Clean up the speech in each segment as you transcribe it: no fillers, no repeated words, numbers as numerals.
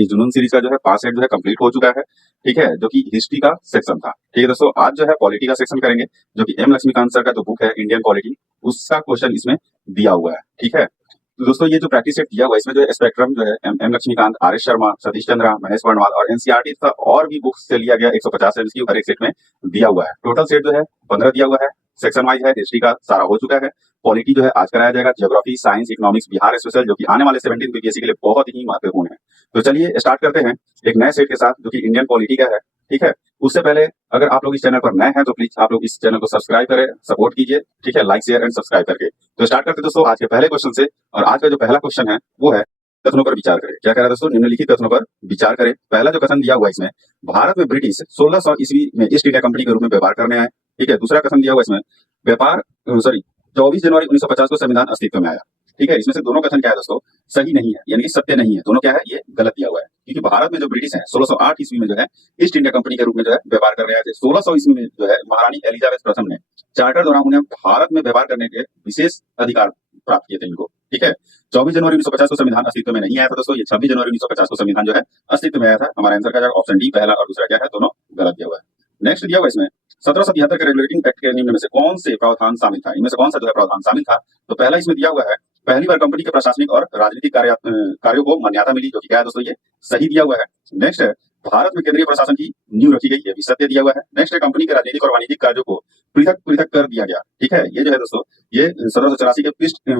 इस जुनून सीरीज का जो है 5 सेट जो है कंप्लीट हो चुका है, ठीक है, जो कि हिस्ट्री का सेक्शन था। ठीक है दोस्तों, आज जो है पॉलिटी का सेक्शन करेंगे, जो कि एम लक्ष्मीकांत सर का जो बुक है इंडियन पॉलिटी, उसका क्वेश्चन इसमें दिया हुआ है। ठीक है, तो दोस्तों ये जो प्रैक्टिस सेट दिया हुआ है, इसमें जो है स्पेक्ट्रम जो है M Laxmikanth, R S Sharma, Satish Chandra, Mahesh Varnwal और एनसीईआरटी तथा और भी बुक्स से लिया गया 150 एमसीक्यू हर एक सेट में दिया हुआ है। टोटल सेट जो है 15 दिया हुआ है। सेक्शन वाइज है, हिस्ट्री का सारा हो चुका है। पॉलिटी जो है आज कराया जाएगा, geography, science, economics, Bihar special, जो कि आने वाले 17 बीपीएससी के लिए बहुत ही महत्वपूर्ण है। तो चलिए स्टार्ट करते हैं एक नए सेट के साथ, जो कि इंडियन पॉलिटी का है। ठीक है, उससे पहले अगर आप लोग इस चैनल पर नए हैं तो प्लीज आप लोग इस चैनल को सब्सक्राइब करें, सपोर्ट कीजिए। ठीक है, लाइक शेयर एंड सब्सक्राइब करके। तो स्टार्ट करते हैं दोस्तों आज के पहले क्वेश्चन से। और आज का जो पहला क्वेश्चन है वो है कथनों पर विचार करें। क्या कह रहा है दोस्तों? निम्नलिखित कथनों पर विचार करें। पहला जो कथन दिया हुआ है इसमें, भारत में ब्रिटिश 1600 ईस्वी में ईस्ट इंडिया कंपनी के रूप में व्यापार करने आए। ठीक है, दूसरा कथन दिया हुआ है इसमें, व्यापार 24 जनवरी 1950 को संविधान अस्तित्व में आया। ठीक है, इसमें से दोनों कथन क्या है दोस्तों? सही नहीं है, यानी कि सत्य नहीं है। दोनों क्या है? ये गलत दिया हुआ है, क्योंकि भारत में जो ब्रिटिश है 1608 ईस्वी में जो है ईस्ट इंडिया कंपनी के रूप में जो है व्यापार कर रहे थे। 1600 ईस्वी में जो है महारानी एलिजाबेथ प्रथम ने चार्टर द्वारा उन्हें भारत में व्यापार करने के विशेष अधिकार प्राप्त किए थे इनको। ठीक है, 24 जनवरी 1950 को संविधान अस्तित्व में नहीं आया था दोस्तों, ये 26 जनवरी 1950 को संविधान जो है अस्तित्व में आया था। हमारा आंसर का जाएगा ऑप्शन डी, पहला और दूसरा क्या है, दोनों गलत दिया हुआ है। नेक्स्ट दिया हुआ है इसमें, 1773 के रेगुलेटिंग एक्ट के नियम में से कौन से प्रावधान शामिल था? इनमें से कौन सा जो है प्रावधान शामिल था? तो पहला इसमें दिया हुआ है, पहली बार कंपनी के प्रशासनिक और राजनीतिक कार्यों को मान्यता मिली, जो कि क्या है दोस्तों? ये सही दिया हुआ है। नेक्स्ट है, भारत में केंद्रीय प्रशासन की नींव रखी गई, ये भी सत्य दिया हुआ है। नेक्स्ट है, कंपनी के राजनीतिक और वाणिज्यिक कार्यों को पृथक पृथक कर दिया गया। ठीक है, ये जो है दोस्तों, ये 1784 के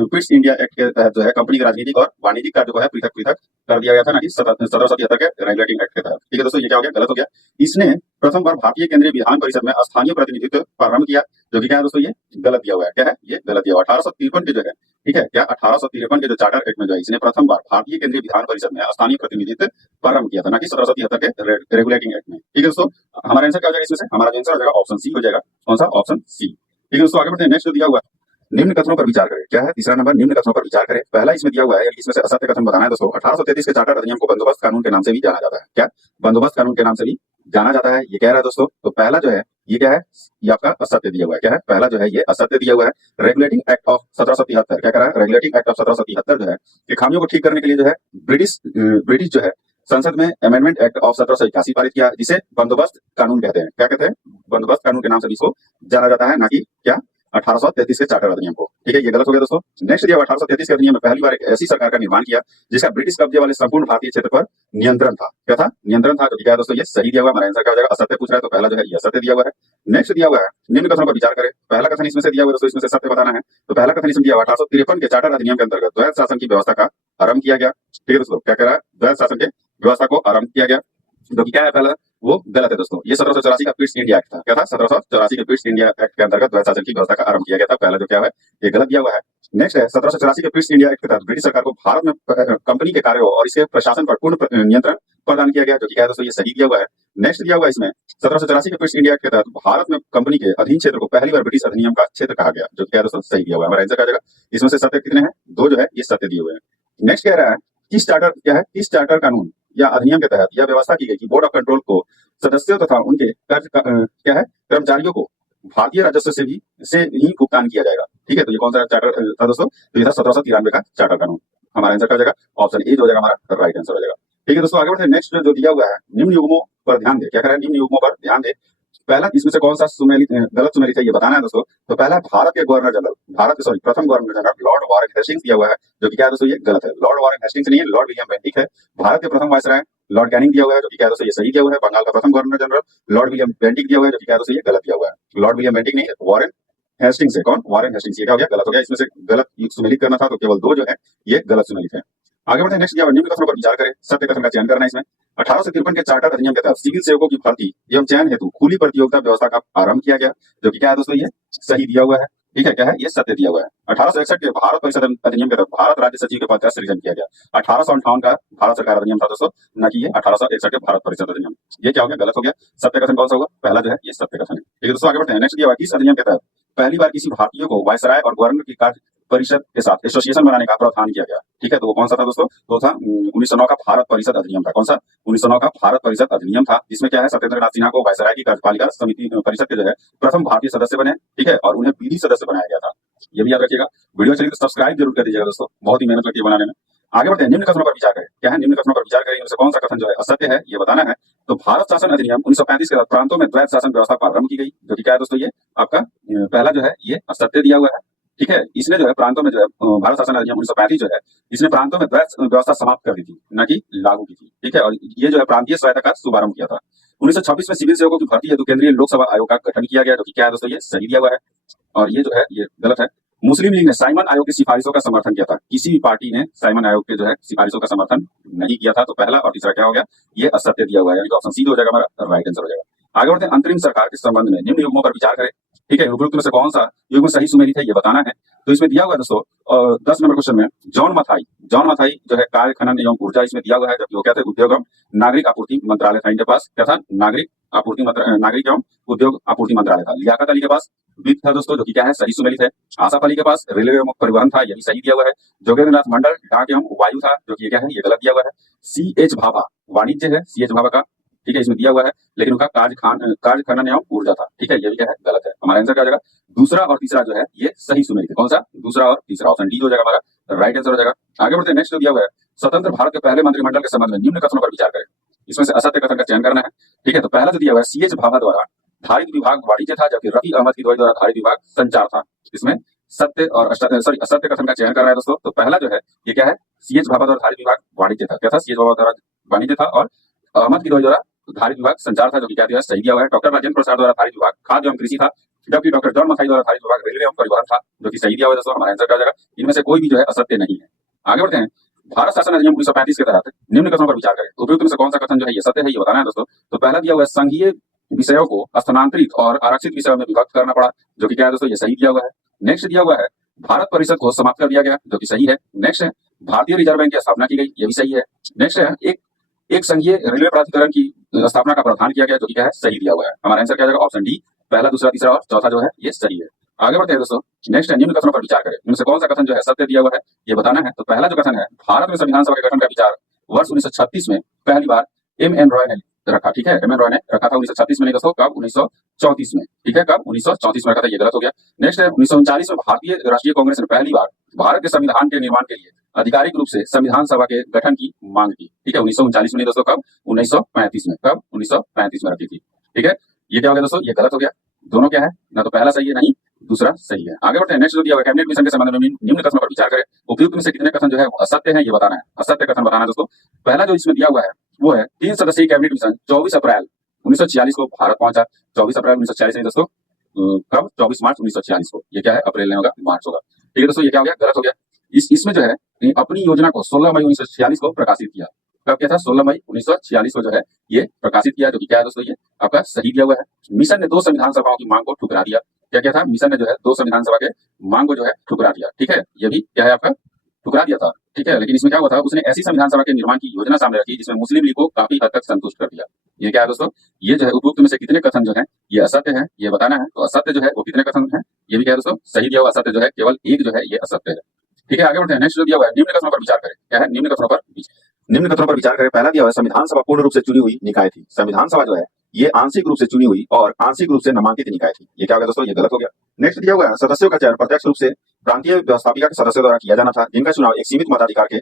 पिट्स इंडिया एक्ट के तहत जो है कंपनी के राजनीतिक और वाणिज्यिक कार्यों को है पृथक पृथक कर दिया गया था, ना कि 1773 के रेगुलेटिंग एक्ट के तहत। ठीक है दोस्तों, ये क्या हो गया? गलत हो गया। इसने प्रथम बार भारतीय केंद्रीय विधान परिषद में स्थानीय प्रतिनिधित्व प्रारंभ किया, जो कि क्या है दोस्तों? ये गलत दिया हुआ है। क्या है? ये गलत दिया हुआ है। 1853 के जो है, ठीक है, क्या 1853 के जो चार्टर एक्ट में जो है इसने प्रथम बार भारतीय केंद्रीय विधान परिषद में स्थानीय प्रतिनिधित्व प्रारंभ किया था, ना कि 1773 के रेगुलेटिंग एक्ट में। ठीक है दोस्तों, हमारा आंसर क्या हो जाएगा इसमें से? हमारा आंसर हो जाएगा ऑप्शन सी हो जाएगा। कौन सा? Option C. ठीक है दोस्तों, आगे बढ़ते हैं। नेक्स्ट जो दिया हुआ है, निम्न कथनों पर विचार करें। क्या है? तीसरा नंबर, निम्न कथनों पर विचार करें। पहला इसमें दिया हुआ है, इसमें से असत्य कथन बताना है दोस्तों। 1833 के चार्टर अधिनियम को बंदोबस्त कानून के नाम से भी जाना जाता है। क्या? बंदोबस्त कानून के नाम से भी जाना जाता है, ये कह रहा है दोस्तों। तो पहला जो है ये क्या है? ये आपका असत्य दिया हुआ है। क्या है? पहला जो है ये असत्य दिया हुआ है। रेगुलेटिंग एक्ट ऑफ 1773 क्या कह रहा है? रेगुलेटिंग एक्ट ऑफ 1773 जो है कि खामियों को ठीक करने के लिए जो है ब्रिटिश जो है संसद में अमेंडमेंट एक्ट ऑफ 1781 पारित किया, जिसे बंदोबस्त कानून कहते हैं। क्या कहते हैं? बंदोबस्त कानून के नाम से भी इसको जाना जाता है, ना कि क्या 1833 के चार्टर अधिनियम को। ठीक है, ये गलत हो गया दोस्तों। नेक्स्ट दिया 1833 के अधिनियम में पहली बार एक ऐसी सरकार का निर्माण किया जिसका ब्रिटिश कब्जे वाले संपूर्ण भारतीय क्षेत्र पर नियंत्रण था। क्या था? नियंत्रण था, जो कि क्या है दोस्तों? ये सही दिया हुआ है। हमारा आंसर क्या हो जाएगा? असत्य पूछ रहा है, तो पहला जो है ये असत्य दिया हुआ है। नेक्स्ट दिया हुआ है, निम्न कथनों पर विचार करें। पहला कथन इसमें से दिया हुआ है दोस्तों, इसमें से सत्य बताना है। तो पहला कथन इसमें दिया हुआ 1853 के चार्टर अधिनियम के अंतर्गत द्वैध शासन की व्यवस्था का आरंभ किया गया। ठीक है दोस्तों, क्या कह रहा है? द्वैध शासन के व्यवस्था को आरंभ किया गया, जो कि क्या है? पहला वो गलत है दोस्तों। ये 1784 का पिट्स इंडिया एक्ट था। क्या था? 1784 के पिट्स इंडिया एक्ट के अंतर्गत द्वैध शासन की व्यवस्था का आरंभ किया गया था। पहला जो क्या है ये गलत दिया हुआ है। नेक्स्ट है, 1784 के पिट्स इंडिया एक्ट के तहत ब्रिटिश सरकार को भारत में कंपनी के कार्यों और इसके प्रशासन पर पूर्ण नियंत्रण प्रदान किया गया, जो कि क्या है दोस्तों? ये सही दिया हुआ है। नेक्स्ट दिया हुआ है इसमें, 1784 के पिट्स इंडिया एक्ट के तहत भारत में कंपनी के अधीन क्षेत्र को पहली बार ब्रिटिश अधिनियम का क्षेत्र कहा गया, जो क्या है दोस्तों? सही दिया हुआ है। हमारा आंसर क्या जाएगा? इसमें से सत्य कितने हैं? दो जो है ये सत्य दिए हुए हैं। नेक्स्ट कह रहा है, किस चार्टर क्या है? किस चार्टर कानून या अधिनियम के तहत यह व्यवस्था की गई कि बोर्ड ऑफ कंट्रोल को सदस्यों तथा उनके क्या है कर्मचारियों को भारतीय राजस्व से ही भुगतान किया जाएगा। ठीक है, तो ये कौन सा चार्टर था दोस्तों? तो ये था 1793 का चार्टर कानून। हमारा आंसर क्या हो जाएगा? ऑप्शन ए जो हो जाएगा हमारा राइट आंसर हो जाएगा। ठीक है दोस्तों, आगे बढ़ते हैं। नेक्स्ट जो दिया हुआ है, निम्न युग्मों पर ध्यान दे। क्या कह रहा है? निम्न युग्मों पर ध्यान दे। पहला इसमें से कौन सा गलत सुमेलित है ये बताना है दोस्तों। तो पहला भारत के गवर्नर जनरल, प्रथम governor general Lord Warren Hastings दिया हुआ है, जो कि क्या है दोस्तों? ये गलत है। लॉर्ड वारेन हेस्टिंग्स नहीं है, लॉर्ड विलियम बेंटिक है। भारत के प्रथम वायसराय लॉर्ड कैनिंग दिया हुआ है, जो कि क्या है दोस्तों? ये सही दिया हुआ है। बंगाल का प्रथम governor general Lord William Bentinck दिया हुआ है, जो कि क्या है दोस्तों? ये गलत दिया हुआ है। लॉर्ड विलियम बेंटिक नहीं है, वारेन हेस्टिंग्स है। कौन? Warren Hastings. ये क्या हो गया? गलत हो गया। इसमें से गलत सुमेलित करना था, तो केवल दो जो है ये गलत सुमेलित है। आगे बढ़ते हैं। नेक्स्ट दिया हुआ, निम्न कथनों पर विचार करें, सत्य कथन का चयन करना है इसमें। 1853 के चार्टर अधिनियम के तहत सिविल सेवकों की भर्ती एवं चयन हेतु खुली प्रतियोगिता व्यवस्था का आरंभ किया गया, जो कि क्या है दोस्तों? ये सही दिया हुआ है। ठीक है, क्या है? ये सत्य दिया हुआ है। 1861 के भारत परिषद अधिनियम के तहत भारत राज्य सचिव के पद का सृजन किया गया। 1858 का भारत सरकार अधिनियम था दोस्तों, न कि ये 1861 के भारत परिषद अधिनियम। ये क्या हो गया? गलत हो गया। सत्य कथन कौन सा होगा? पहला जो है ये सत्य कथन है। ठीक है दोस्तों, आगे बढ़ते हैं। नेक्स्ट दिया हुआ, किस अधिनियम के तहत पहली बार किसी भारतीय को वायसराय और गवर्नर की कार्य परिषद के साथ एसोसिएशन बनाने का प्रावधान किया गया? ठीक है, तो वो कौन सा था दोस्तों? तो था 1909 का भारत परिषद अधिनियम था। कौन सा? 1909 का भारत परिषद अधिनियम था, जिसमें क्या है सत्येंद्र नाथ सिन्हा को वायसराय की कार्यपालिका समिति परिषद के जो है प्रथम भारतीय सदस्य बने। ठीक है, और उन्हें विधि सदस्य बनाया गया था। ये भी याद रखिएगा। वीडियो चलिए तो सब्सक्राइब जरूर कर दीजिएगा दोस्तों, बहुत ही मेहनत लगती है बनाने में। आगे बढ़ते हैं, निम्न कथनों पर विचार करें। क्या है? निम्न कथनों पर विचार करें, इनमें से कौन सा कथन जो है असत्य है, ये बताना है। तो भारत शासन अधिनियम 1935 के तहत प्रांतों में द्वैत शासन व्यवस्था प्रारंभ की गई, जो कि क्या है दोस्तों, ये आपका पहला जो है ये असत्य दिया हुआ है। ठीक है, इसने जो है प्रांतों में जो है भारत शासन अधिनियम 1935 जो है, इसने प्रांतों में द्वैत व्यवस्था समाप्त कर दी थी, न कि लागू की थी। ठीक है, और ये जो है प्रांतीय स्वायत्ता का शुभारंभ किया था। 1926 में सिविल सेवकों की भर्ती हेतु केंद्रीय लोक सेवा आयोग का गठन किया गया, जो कि क्या है दोस्तों, ये सही दिया हुआ है। और ये जो है ये गलत है। मुस्लिम लीग ने साइमन आयोग की सिफारिशों का समर्थन किया था। किसी भी पार्टी ने साइमन आयोग के जो है सिफारिशों का समर्थन नहीं किया था। तो पहला और तीसरा क्या हो गया, ये असत्य दिया हुआ है, यानी कि ऑप्शन सी हो जाएगा हमारा राइट आंसर हो जाएगा। आगे बढ़ते हैं, अंतरिम सरकार के संबंध में निम्न युग्मों पर विचार करें। ठीक है, उपयुक्त में से कौन सा युग्म सही सुमेलित है, ये बताना है। तो इसमें दिया हुआ है दोस्तों 10 नंबर क्वेश्चन में जॉन मथाई जो है कार्य खनन एवं ऊर्जा इसमें दिया हुआ है, जबकि वो क्या थे, उद्योग एवं नागरिक आपूर्ति मंत्रालय था। इनके पास क्या था, नागरिक एवं उद्योग आपूर्ति मंत्रालय था। लियाकत अली के पास वित्त था दोस्तों, जो कि क्या है, सही सुमेलित है। आसाफ अली के पास रेलवे एवं परिवहन था, ये भी सही दिया हुआ है। जोगेंद्र नाथ मंडल डाक एवं वायु था, जो कि क्या है, ये गलत दिया हुआ है। सी एच भाभा वाणिज्य है, सी एच भाभा का, ठीक है, इसमें दिया हुआ है, लेकिन उनका कार्य खनन एवं ऊर्जा था। ठीक है, ये भी क्या है, गलत है। हमारा आंसर क्या हो जाएगा, दूसरा और तीसरा जो है ये सही सुमेलित है। कौन सा, दूसरा और तीसरा, ऑप्शन डी हो जाएगा हमारा राइट आंसर हो जाएगा। आगे बढ़ते हैं, नेक्स्ट जो दिया हुआ है, स्वतंत्र भारत के पहले मंत्रिमंडल के संबंध में निम्न कथनों पर विचार करें। इसमें से असत्य कथन का चयन करना है। ठीक है, तो पहला जो दिया हुआ है, सी एच भाभा द्वारा धारित विभाग वाणिज्य था, जबकि रफी अहमद की द्वारा धारित विभाग संचार था। इसमें सत्य और असत्य कथन का चयन कर रहा है दोस्तों। तो पहला जो है ये क्या है, सी एच भाभा द्वारा धारित विभाग वाणिज्य था। क्या था, सी एच भाभा द्वारा वाणिज्य था, और अहमद की द्वारा धारित विभाग संचार था, जो कि क्या दिया, सही दिया हुआ है। डॉक्टर राजेंद्र प्रसाद द्वारा धारित विभाग खाद्य एवं कृषि था, जबकि डॉक्टर जॉन मथाई द्वारा धारित विभाग रेलवे एवं परिवहन था, जो कि सही दिया हुआ है दोस्तों। हमारा आंसर क्या हो जाएगा, इनमें से कोई भी जो है असत्य नहीं है। आगे बढ़ते हैं, भारत शासन अधिनियम 1935 के तहत निम्न कथनों पर विचार करें। उपयुक्त में से कौन सा कथन जो है ये सत्य है, ये बताना है दोस्तों। तो पहला दिया हुआ है, संघीय विषयों को स्थानांतरित और आरक्षित विषयों में विभक्त करना पड़ा, जो कि क्या है दोस्तों, ये सही दिया हुआ है। नेक्स्ट दिया हुआ है, भारत परिषद को समाप्त कर दिया गया, जो कि सही है। नेक्स्ट है, भारतीय रिजर्व बैंक की स्थापना की गई, ये भी सही है। नेक्स्ट है, एक संघीय रेलवे प्राधिकरण की स्थापना का प्रावधान किया गया, जो कि क्या है, सही दिया हुआ है। हमारा आंसर क्या हो जाएगा, ऑप्शन डी, पहला, दूसरा, तीसरा और चौथा जो है ये सही है। आगे बढ़ते हैं दोस्तों, नेक्स्ट है, निम्न कथनों पर विचार करें। इनमें से कौन सा कथन जो है सत्य दिया हुआ है, ये बताना है। तो पहला जो कथन है, भारत में संविधान सभा के गठन का विचार वर्ष 1936 में पहली बार एम.एन. रॉय ने रखा। ठीक है, एम.एन. रॉय ने रखा था 1936 में, नहीं दोस्तों, कब, 1934 में। ठीक है, कब, 1934 में रखा था, ये गलत हो गया। नेक्स्ट है, 1939 में भारतीय राष्ट्रीय कांग्रेस ने पहली बार भारत के संविधान के निर्माण के लिए आधिकारिक रूप से संविधान सभा के गठन की मांग की। ठीक है, 1939 में नहीं दोस्तों, कब, 1935 में। कब, 1935 में रखी थी। ठीक है, ये क्या हो गया दोस्तों, ये गलत हो गया। दोनों क्या है, ना तो पहला सही है, नहीं दूसरा सही है। आगे बढ़ते हैं, नेक्स्ट जो दिया हुआ है, कैबिनेट मिशन के संबंध में निम्न कथनों पर विचार करें। उपयुक्त में से कितने कथन जो है वो असत्य है, ये बताना है। असत्य कथन बताना है दोस्तों। पहला जो इसमें दिया हुआ है वो है, 3 सदस्यीय कैबिनेट मिशन 24 अप्रैल 1946 को भारत पहुंचा। 24 अप्रैल 1946 नहीं दोस्तों, कब, 24 मार्च 1946 को। ये क्या है, अप्रैल नहीं होगा, मार्च होगा। ठीक है दोस्तों, ये क्या हो गया, गलत हो गया। इसमें जो है अपनी योजना को 16 मई 1946 को प्रकाशित किया। कब किया था, 16 मई 1946 को जो है ये प्रकाशित किया, जो कि क्या है दोस्तों, ये आपका सही दिया हुआ है। मिशन ने 2 संविधान सभाओं की मांग को ठुकरा दिया। क्या क्या था, मिशन ने जो है 2 संविधान सभा के मांग को जो है ठुकरा दिया। ठीक है, ये भी क्या है, आपका ठुकरा दिया था। ठीक है, लेकिन इसमें क्या हुआ था, उसने ऐसी संविधान सभा के निर्माण की योजना सामने रखी जिसमें मुस्लिम लीग को काफी हद तक संतुष्ट कर दिया। ये क्या है दोस्तों, ये जो है उपयुक्त में से कितने कथन जो है ये असत्य है, ये बताना है। तो असत्य जो है वो कितने कथन है, ये भी क्या है दोस्तों, सही दिया हुआ। असत्य जो है केवल एक जो है ये असत्य है। ठीक है, आगे बढ़ते हैं, नेक्स्ट जो दिया हुआ है, निम्न कथनों पर विचार करें। क्या है, निम्न कथनों पर विचार करें। पहला दिया हुआ है, संविधान सभा पूर्ण रूप से चुनी हुई निकाय थी। संविधान सभा जो है ये आंशिक रूप से चुनी हुई और आंशिक रूप से नामांकित निकाय थी। ये क्या होगा दोस्तों, ये गलत हो गया। नेक्स्ट दिया हुआ है, सदस्यों का चयन प्रत्यक्ष रूप से प्रांतीय व्यवस्थापिका के सदस्यों द्वारा किया जाना था, जिनका चुनाव एक सीमित मताधिकार के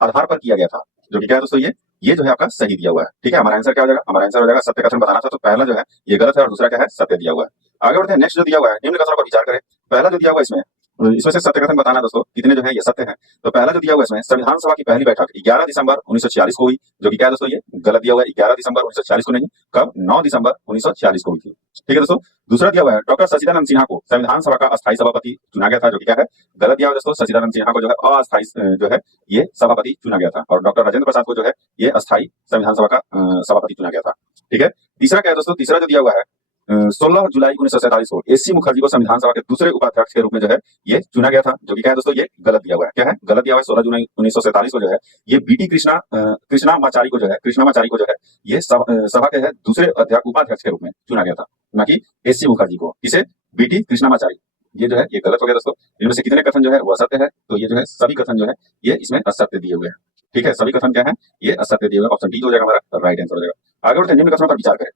आधार पर किया गया था, जो कि क्या है दोस्तों, ये जो है आपका सही दिया हुआ है। ठीक है, हमारा आंसर क्या हो जाएगा, हमारा आंसर हो जाएगा सत्य कथन बताना था। तो पहला जो है ये गलत है और दूसरा क्या है, सत्य दिया हुआ है। आगे बढ़ते हैं, नेक्स्ट जो दिया हुआ है, निम्न कथनों पर विचार करें। पहला जो दिया हुआ है इसमें से सत्य कथन बताना दोस्तों, कितने जो है ये सत्य है। तो पहला जो दिया हुआ है इसमें, संविधान सभा की पहली बैठक 11 दिसंबर 1946 को हुई, जो कि क्या है दोस्तों, ये गलत दिया हुआ है। 11 दिसंबर 1946 को नहीं, कब, 9 दिसंबर 1946 को हुई थी। ठीक है दोस्तों, दूसरा दिया हुआ है, डॉक्टर सचिदानंद सिन्हा को संविधान सभा का अस्थायी सभापति चुना गया था, जो कि क्या है, गलत दिया हुआ दोस्तों। सचिदानंद सिन्हा को जो है अस्थायी जो है ये सभापति चुना गया था, और डॉक्टर राजेंद्र प्रसाद को जो है ये अस्थायी संविधान सभा का सभापति चुना गया था। ठीक है, तीसरा क्या है दोस्तों, तीसरा जो दिया हुआ है, 16 जुलाई 1947 को एस.सी. मुखर्जी को संविधान सभा के दूसरे उपाध्यक्ष के रूप में जो है ये चुना गया था, जो कि क्या है दोस्तों, ये गलत दिया हुआ है। क्या है, गलत दिया हुआ है। 16 जुलाई 1947 को जो है ये बी.टी. कृष्णामाचारी को जो है ये सभा के है दूसरे उपाध्यक्ष के रूप में चुना गया था, न कि एस.सी. मुखर्जी को। किसे, बी.टी. कृष्णामाचारी। ये जो है ये गलत हो गया दोस्तों। इनमें से कितने कथन जो है वो असत्य है, तो ये जो है सभी कथन जो है ये इसमें असत्य दिए हुए हैं। ठीक है, सभी कथन क्या है, ये असत्य दिए हुए। ऑप्शन डी हो जाएगा हमारा राइट आंसर हो जाएगा। आगे बढ़ते हैं, निम्न कथनों पर विचार करें।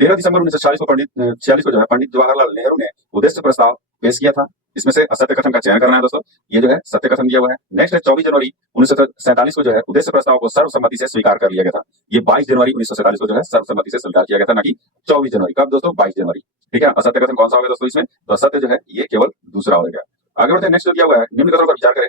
13 दिसंबर 1946 को जो है पंडित जवाहरलाल नेहरू ने उद्देश्य प्रस्ताव पेश किया था। इसमें से असत्य कथन का चयन करना है दोस्तों। ये जो है सत्य कथन दिया हुआ है। नेक्स्ट है 24 जनवरी 1947 को जो है उद्देश्य प्रस्ताव को सर्वसम्मति से स्वीकार कर लिया गया था। ये 22 जनवरी 1947 को जो है सर्वसम्मति से स्वीकार किया गया था, ना कि 24 जनवरी। कब दोस्तों? 22 जनवरी। ठीक है, असत्य कथन कौन सा होगा दोस्तों इसमें? तो असत्य जो है ये केवल दूसरा हो गया। आगे बढ़ते हैं, नेक्स्ट जो दिया हुआ है निम्न कथनों पर विचार करें।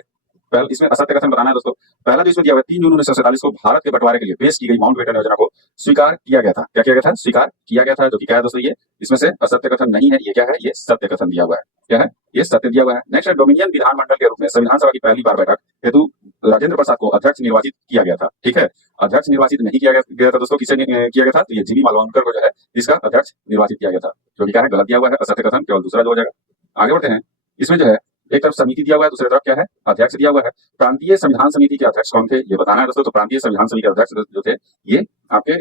पहले इसमें असत्य कथन बताना है दोस्तों। पहला जो इसमें दिया हुआ है 3 जून 1947 को भारत के बंटवारे के लिए पेश की गई माउंटबेटन योजना को स्वीकार किया गया था। क्या किया गया था? स्वीकार किया गया था, जो कि क्या है दोस्तों? ये इसमें से असत्य कथन नहीं है, ये क्या है? ये सत्य कथन दिया हुआ है। क्या है? ये सत्य दिया हुआ है। नेक्स्ट है डोमिनियन विधानमंडल के रूप में संविधान सभा की पहली बार बैठक हेतु राजेंद्र प्रसाद को अध्यक्ष निर्वाचित किया गया था। ठीक है, अध्यक्ष निर्वाचित नहीं किया गया था दोस्तों। किसे किया गया था? तो ये जीवी मालवणकर को जो है इसका अध्यक्ष निर्वाचित किया गया था, जो कि क्या है? गलत दिया हुआ है, असत्य कथन केवल दूसरा जो हो जाएगा। आगे बढ़ते हैं, इसमें जो है एक तरफ समिति दिया हुआ है, दूसरी तरफ क्या है? अध्यक्ष दिया हुआ है। प्रांतीय संविधान समिति के अध्यक्ष कौन थे ये बताना है दोस्तों। तो प्रांतीय संविधान समिति के अध्यक्ष जो थे ये आपके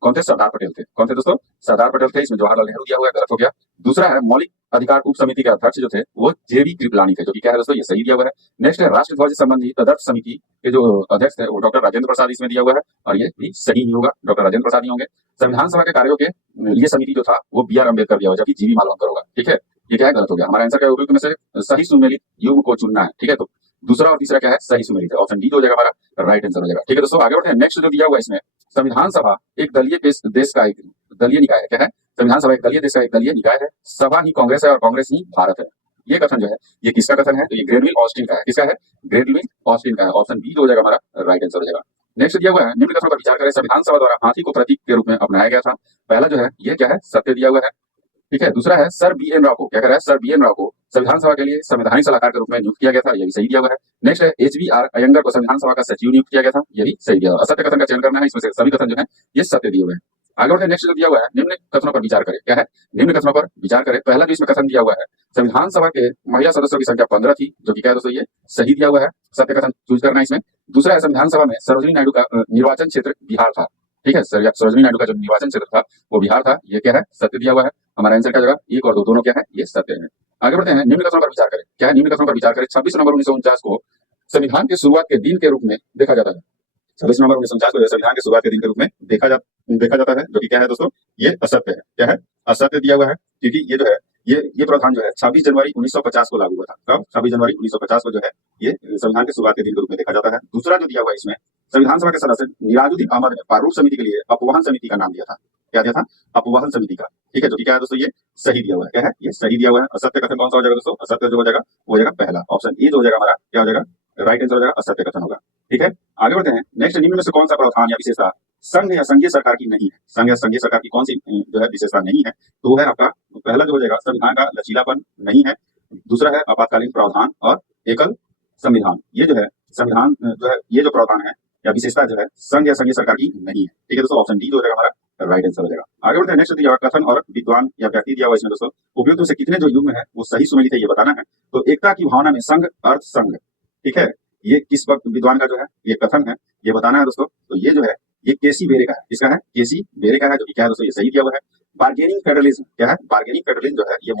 कौन थे? सरदार पटेल थे। कौन थे दोस्तों? सरदार पटेल थे। इसमें जवाहरलाल नेहरू दिया हुआ है, गलत हो गया। दूसरा है मौलिक अधिकार उप समिति के अध्यक्ष जो थे वो जेबी कृपलानी थे, जो कि क्या है दोस्तों? ये सही दिया हुआ है। नेक्स्ट है राष्ट्र ध्वज संबंधी तदर्थ समिति के जो अध्यक्ष थे वो डॉक्टर राजेंद्र प्रसाद इसमें दिया हुआ है, और ये भी सही नहीं होगा, डॉक्टर राजेंद्र प्रसाद नहीं होंगे। संविधान सभा के कार्यों के लिए समिति जो था वो बी आर अम्बेडकर दिया हुआ, जबकि जीवी मालवणकर होगा। ठीक है, ये क्या है? गलत हो गया। हमारा आंसर क्या है? उपयुक्त में से सही सुमेलित युग्म को चुनना है। ठीक है, तो दूसरा और तीसरा क्या है? सही सुमेलित है। ऑप्शन डी जो हो जाएगा हमारा राइट आंसर हो जाएगा। ठीक है दोस्तों, आगे बढ़ते हैं। नेक्स्ट जो दिया हुआ है इसमें संविधान सभा एक दलीय देश का एक दलीय निकाय है। क्या है? संविधान सभा एक दलीय देश का एक दलीय निकाय है। सभा ही कांग्रेस है और कांग्रेस ही भारत है। ये कथन जो है ये किसका कथन है? तो ये ग्रेनविल ऑस्टिन का है। किसका है? ग्रेनविल ऑस्टिन का है। ऑप्शन बी जो हो जाएगा हमारा राइट आंसर हो जाएगा। नेक्स्ट दिया हुआ है निम्न कथनों पर विचार करें। संविधान सभा द्वारा हाथी को प्रतीक के रूप में अपनाया गया था। पहला जो है ये क्या है? सत्य दिया हुआ है। ठीक है, दूसरा है सर बी एन राव को, क्या कर रहा है? सर बी एन राव को संविधान सभा के लिए संवैधानिक सलाहकार के रूप में नियुक्त किया गया था, ये भी सही दिया हुआ है। नेक्स्ट है HBR अयंगर को संविधान सभा का सचिव नियुक्त किया गया था, ये भी सही दिया हुआ है। असत्य कथन का चयन करना है, इसमें से सभी कथन जो है ये सत्य दिए हुए हैं। आगे बढ़ते हैं, नेक्स्ट जो दिया हुआ है निम्न कथनों पर विचार करें। क्या है? निम्न कथनों पर विचार करें। पहला जो इसमें कथन दिया हुआ है संविधान सभा के महिला सदस्यों की संख्या 15 थी, जो कि क्या है दोस्तों? ये सही दिया हुआ है, सत्य कथन चूज करना है इसमें। दूसरा है संविधान सभा में सरोजिनी नायडू का निर्वाचन क्षेत्र बिहार था। ठीक है, सरोजिनी नायडू का जो निर्वाचन क्षेत्र था वो बिहार था, ये क्या है? सत्य दिया हुआ है। हमारा आंसर क्या जगह? एक और दो दोनों क्या है? ये सत्य है। आगे बढ़ते हैं, निम्न कथनों पर विचार करें। क्या है? निम्न कथनों पर विचार करें। 26 नवंबर 1949 को संविधान की शुरुआत के दिन के रूप में देखा जाता है। 26 नवंबर 1949 को संविधान के शुरुआत के दिन के रूप में देखा जाता है, जो कि क्या है दोस्तों? ये असत्य है। क्या है? असत्य दिया हुआ है, क्योंकि ये जो है ये प्रावधान जो है 26 जनवरी 1950 को लागू हुआ था। कब? 26 जनवरी 1950 को जो है ये संविधान के शुरुआत के दिन के रूप में देखा जाता है। दूसरा जो दिया हुआ है इसमें संविधान सभा के सदस्य निराजुद्दीन अहमद ने प्रारूप समिति के लिए अपवाहन समिति का नाम दिया था। क्या दिया था? अपवाहन समिति का। ठीक है, जो कि क्या है दोस्तों? ये सही दिया हुआ है। क्या है? ये सही दिया हुआ है। असत्य कथन कौन सा हो जाएगा दोस्तों? असत्य जो हो जाएगा वो हो जाएगा पहला, ऑप्शन ए जो हो जाएगा हमारा क्या हो जाएगा? राइट आंसर हो जाएगा, असत्य कथन होगा। ठीक है, आगे बढ़ते हैं। नेक्स्ट निम्न में से कौन सा प्रावधान या विशेषता संघ या संघीय सरकार की नहीं है? संघ या संघीय सरकार की कौन सी जो है विशेषता नहीं है? तो है आपका पहला जो हो जाएगा संविधान का लचीलापन नहीं है। दूसरा है आपातकालीन प्रावधान और एकल संविधान। ये जो है संविधान जो है ये जो प्रावधान है या विशेषता जो है संघ या संघीय सरकार की नहीं है। ठीक है दोस्तों, ऑप्शन डी जो हो जाएगा हमारा राइट आंसर हो जाएगा। आगे बढ़ते हैं। नेक्स्ट दिया हुआ कथन और विद्वान या व्यक्ति दिया हुआ इसमें दोस्तों उपयुक्त में से कितने जो युग्म है वो सही सुमेलित है ये बताना है। तो एकता की भावना में संघ अर्थ संघ, ठीक है, ये किस वक्त विद्वान का जो है ये कथन है ये बताना है दोस्तों। तो ये जो है ये केसी बेरे का है। किसका है? केसी बेरे का है, जो कि क्या है दोस्तों? ये सही दिया हुआ है। बार्गेनिंग फेडरलिज्म क्या है? बार्गेनिंग फेडरलिज्म जो है ये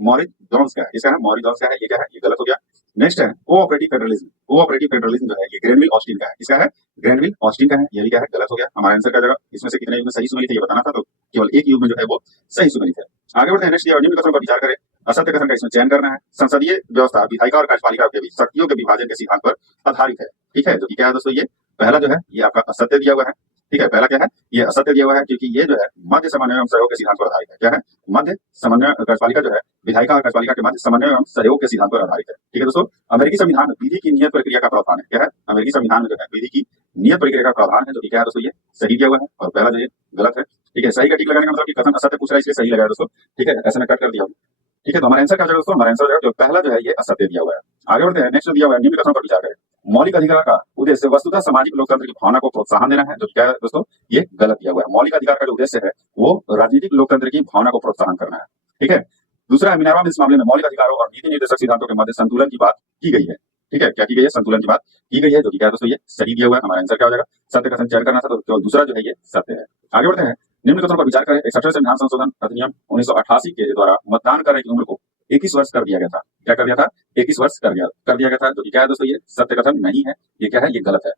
मॉरिस जॉन्स का है। इसका है मॉरिस जॉन्स का है, ये क्या है? ये गलत हो गया। नेक्स्ट है कोऑपरेटिव फेडरलिज्म। कोऑपरेटिव फेडरलिज्म जो है ये ग्रेनविल ऑस्टिन का है। इसका है? ग्रेनविल ऑस्टिन का है, ये भी क्या है? गलत हो गया। हमारा आंसर क्या जाएगा? इसमें से कितने युग में सही सुमेलित है ये बताना था, तो केवल एक युग में जो है वो सही सुमेलित है। आगे बढ़ते हैं। नेक्स्ट निम्न कथनों पर विचार करें। असत्य कथन का इसमें चयन करना है। संसदीय व्यवस्था विधायिका और कार्यपालिका के बीच शक्तियों के विभाजन के सिद्धांत पर आधारित है। ठीक है, जो कि क्या है दोस्तों? ये पहला जो है ये आपका असत्य दिया हुआ है। ठीक है, पहला क्या है? ये असत्य दिया हुआ है, क्योंकि ये जो है मध्य समन्वय एवं सहयोग के सिद्धांत पर आधारित है। क्या है? मध्य समन्वय कार्यपालिका जो है विधायिका और कार्यपालिका के मध्य समन्वय एवं सहयोग के सिद्धांत पर आधारित है। ठीक है दोस्तों, अमेरिकी संविधान में विधि की नियत प्रक्रिया का प्रावधान है। क्या है? अमेरिकी संविधान में जो है विधि की नियत प्रक्रिया का प्रावधान है, जो कि क्या है दोस्तों? ये सही दिया हुआ है, और पहला जो है गलत है। ठीक है, सही का टिक लगाने का मतलब कि कथन असत्य पूछ रहा है इसलिए सही लगाया दोस्तों। ठीक है, ऐसे में कट कर दिया। ठीक है, तो हमारा आंसर क्या हो जाएगा दोस्तों? हमारा आंसर हो जाएगा जो पहला जो है ये असत्य दिया हुआ है। आगे बढ़ते हैं। नेक्स्ट दिया हुआ है निम्न कथनों पर विचार करें। मौलिक अधिकार का उद्देश्य वस्तुतः सामाजिक लोकतंत्र की भावना को प्रोत्साहन देना है, जो क्या है दोस्तों? ये गलत दिया हुआ है। मौलिक अधिकार का जो उद्देश्य है वो राजनीतिक लोकतंत्र की भावना को प्रोत्साहन करना है। ठीक है, दूसरा है मिनर्वा मिल्स मामले में मौलिक अधिकारों और नीति निर्देशक सिद्धांतों के मध्य संतुलन की बात की गई है। ठीक है, क्या की गई है? संतुलन की बात की गई है, जो कि क्या है दोस्तों? ये सही दिया हुआ है। हमारा आंसर क्या हो जाएगा? सत्य कथन चयन करना था, तो केवल दूसरा जो है ये सत्य है। आगे बढ़ते हैं। निम्न कथनों पर विचार करें। 61वें संविधान संशोधन अधिनियम 1988 के द्वारा मतदान करने की उम्र को 21 वर्ष कर दिया गया था। क्या कर दिया था? 21 वर्ष कर दिया गया था, जो कि क्या है दोस्तों? ये सत्य कथन नहीं है, ये क्या है? ये गलत है।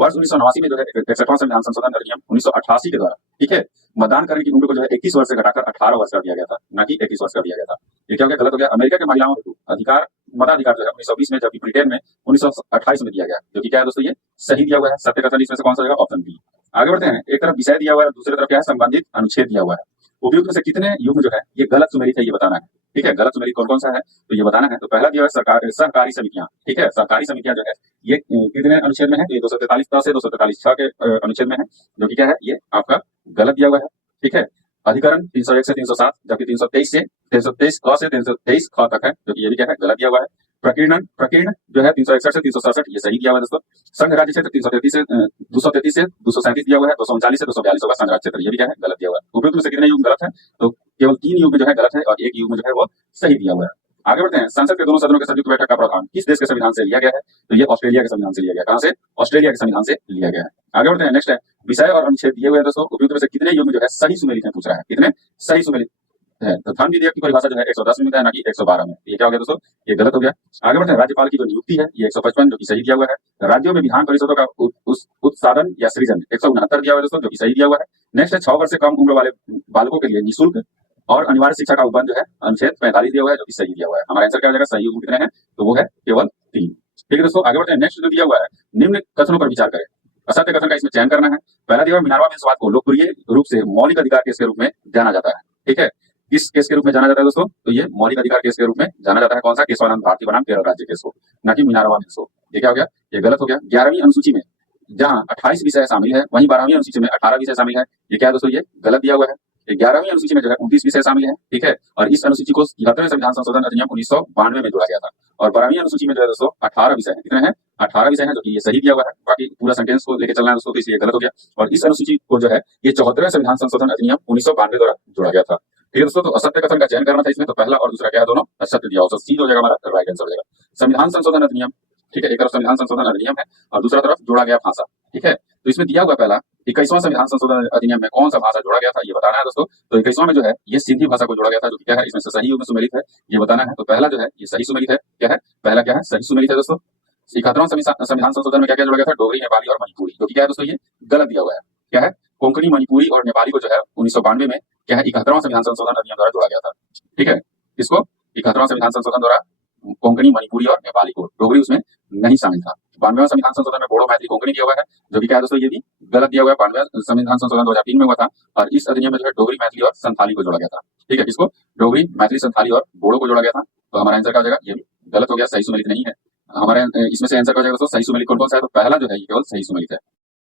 वर्ष 1989 में जो है 61वां संविधान संशोधन अधिनियम 1988 के द्वारा, ठीक है, मतदान करने की उम्र को जो है 21 वर्ष से घटाकर 18 वर्ष कर दिया गया था, ना कि 21 वर्ष कर दिया गया था। ये क्या हो गया, गलत हो गया। अमेरिका के महिलाओं हेतु अधिकार मताधिकार जो है 1920 में, जबकि ब्रिटेन में 1928 में दिया गया, जो कि क्या है दोस्तों, ये सही दिया हुआ है। सत्य कथन इसमें से कौन सा होगा, ऑप्शन बी। आगे बढ़ते हैं, एक तरफ विषय दिया हुआ है, दूसरी तरफ क्या है, संबंधित अनुच्छेद दिया हुआ है। उपयुक्त में से कितने युग्म जो है ये गलत सुमेलित है, ये बताना है, ठीक है। गलत सुमेलित कौन कौन सा है तो ये बताना है। तो पहला दिया हुआ है सरकार सहकारी समितियां, ठीक है। सहकारी समितियां जो है ये कितने अनुच्छेद में है, तो ये 243 से 243 के अनुच्छेद में है, जो कि क्या है, ये आपका गलत दिया हुआ है, ठीक है। अधिकरण 301 से 307, जबकि 323 से 323 क से 323 ख तक है, जो कि ये भी क्या है, गलत दिया हुआ है। प्रकीर्णन प्रकीर्ण जो है 361 से 367, ये सही दिया हुआ है दोस्तों। संघ राज्य क्षेत्र 333 से 233 से 237 दिया हुआ है, 239 से 242 होगा संघ राज्य क्षेत्र, ये भी क्या है, गलत दिया हुआ है। उपयुक्त में से कितने युग्म गलत है, तो केवल 3 युग्म जो है गलत है और 1 युग्म जो है वो सही दिया हुआ है। आगे बढ़ते हैं, संसद के दोनों सदनों के संयुक्त बैठक का प्रावधान किस देश के संविधान से लिया गया है, तो ये ऑस्ट्रेलिया के संविधान से लिया गया। कहां से, ऑस्ट्रेलिया के संविधान से लिया गया है। आगे बढ़ते हैं, नेक्स्ट है विषय और अनुच्छेद दिए हुए हैं दोस्तों। उपयुक्त में से कितने युग्म जो है सही सुमेलित है, पूछ रहा है, कितने सही सुमेलित है। तो धन विधेयक की परिभाषा जो है 110 में है, ना कि 112 में। ये क्या हो गया दोस्तों, ये गलत हो गया। आगे बढ़ते हैं, राज्यपाल की जो नियुक्ति है ये 155, जो कि सही दिया हुआ है। राज्यों में विधान परिषदों का उत्साधन या सृजन 169 दिया हुआ है दोस्तों, जो कि सही दिया हुआ है। नेक्स्ट है 6 वर्ष से कम उम्र वाले बालकों के लिए निःशुल्क और अनिवार्य शिक्षा का उपबंध जो है अनुच्छेद 45 दिया हुआ है, जो कि सही दिया हुआ है। हमारा आंसर क्या हो जाएगा, सही युग्म कितने हैं, तो वो है केवल 3, ठीक है दोस्तों। आगे बढ़ते हैं, नेक्स्ट जो दिया हुआ है, निम्न कथनों पर विचार करें। असत्य कथन का इसमें चयन करना है। पहला दिया हुआ, मिनर्वा मिल्सवाद को लोकप्रिय रूप से मौलिक अधिकार केस के रूप में जाना जाता है, ठीक है। किस केस के रूप में जाना जाता है दोस्तों, तो ये मौलिक अधिकार केस के रूप में जाना जाता है। कौन सा, केशवानंद भारती बनाम केरल राज्य केस को, ना कि मिनर्वा मिल्स को। ये क्या हो गया, ये गलत हो गया। 11वीं अनुसूची में जहां 28 विषय शामिल है, वहीं 12वीं अनुसूची में 18 विषय शामिल है। ये क्या है दोस्तों, ये गलत दिया हुआ है। 11वीं अनुसूची में जो है 29 विषय शामिल है, ठीक है। और इस अनुसूची को 73वें संविधान संशोधन अधिनियम 1992 में जोड़ा गया था। और 12वीं अनुसूची में जो है दोस्तों 18 विषय है, कितने हैं, 18 विषय है, जो कि ये सही दिया हुआ है। बाकी पूरा सेंटेंस को लेकर चलना है दोस्तों, तो इसलिए गलत हो गया। और इस अनुसूची को जो है ये 74वें संविधान संशोधन अधिनियम 1992 द्वारा जोड़ा गया था, ठीक है दोस्तों। तो असत्य कथन का चयन करना था इसमें, तो पहला और दूसरा क्या है, दोनों असत्य दिया होगा। सी हो जाएगा हमारा राइट आंसर हो जाएगा। संविधान संशोधन अधिनियम, ठीक है, एक तरफ संविधान संशोधन अधिनियम है और दूसरा तरफ जोड़ा गया भाषा, ठीक है। तो इसमें दिया हुआ पहला 21वां संविधान संशोधन अधिनियम में कौन सा भाषा जोड़ा गया था, ये बताना है दोस्तों। तो 21वां में जो है ये सिंधी भाषा को जोड़ा गया था, जो कि क्या है, इसमें से सही युग्म सुमेलित है, ये बताना है। तो पहला जो है ये सही सुमेलित है, क्या है, पहला क्या है, सही सुमेलित है दोस्तों। 71वां संविधान संशोधन में क्या क्या जोड़ा गया था, डोगरी, नेपाली और मणिपुरी, जो कि क्या है दोस्तों, ये गलत दिया हुआ है। क्या है, कोंकणी, मणिपुरी और नेपाली को जो है 1992 में क्या है, 71वां संविधान संशोधन अधिनियम द्वारा जोड़ा गया था, ठीक है। इसको 71वां संविधान संशोधन द्वारा कोंकणी, मणिपुरी और नेपाली को, डोगरी उसमें नहीं शामिल था। 92वां संविधान संशोधन में बोडो, मैथिली, कोंकणी दिया हुआ है, जो कि क्या है दोस्तों, ये भी गलत दिया हुआ है। 92वां संविधान संशोधन 2003 में हुआ था और इस अधिनियम में जो है डोगरी, मैथिली और संथाली को जोड़ा गया था, ठीक है। इसको डोगरी, मैथिली, संथाली और बोडो को जोड़ा गया था। तो हमारा आंसर क्या हो जाएगा, ये भी गलत हो गया, सही सुमेलित नहीं है। हमारे इसमें से आंसर क्या हो जाएगा दोस्तों, सही सुमेलित कौन कौन सा है, तो पहला जो है ये केवल सही सुमेलित है।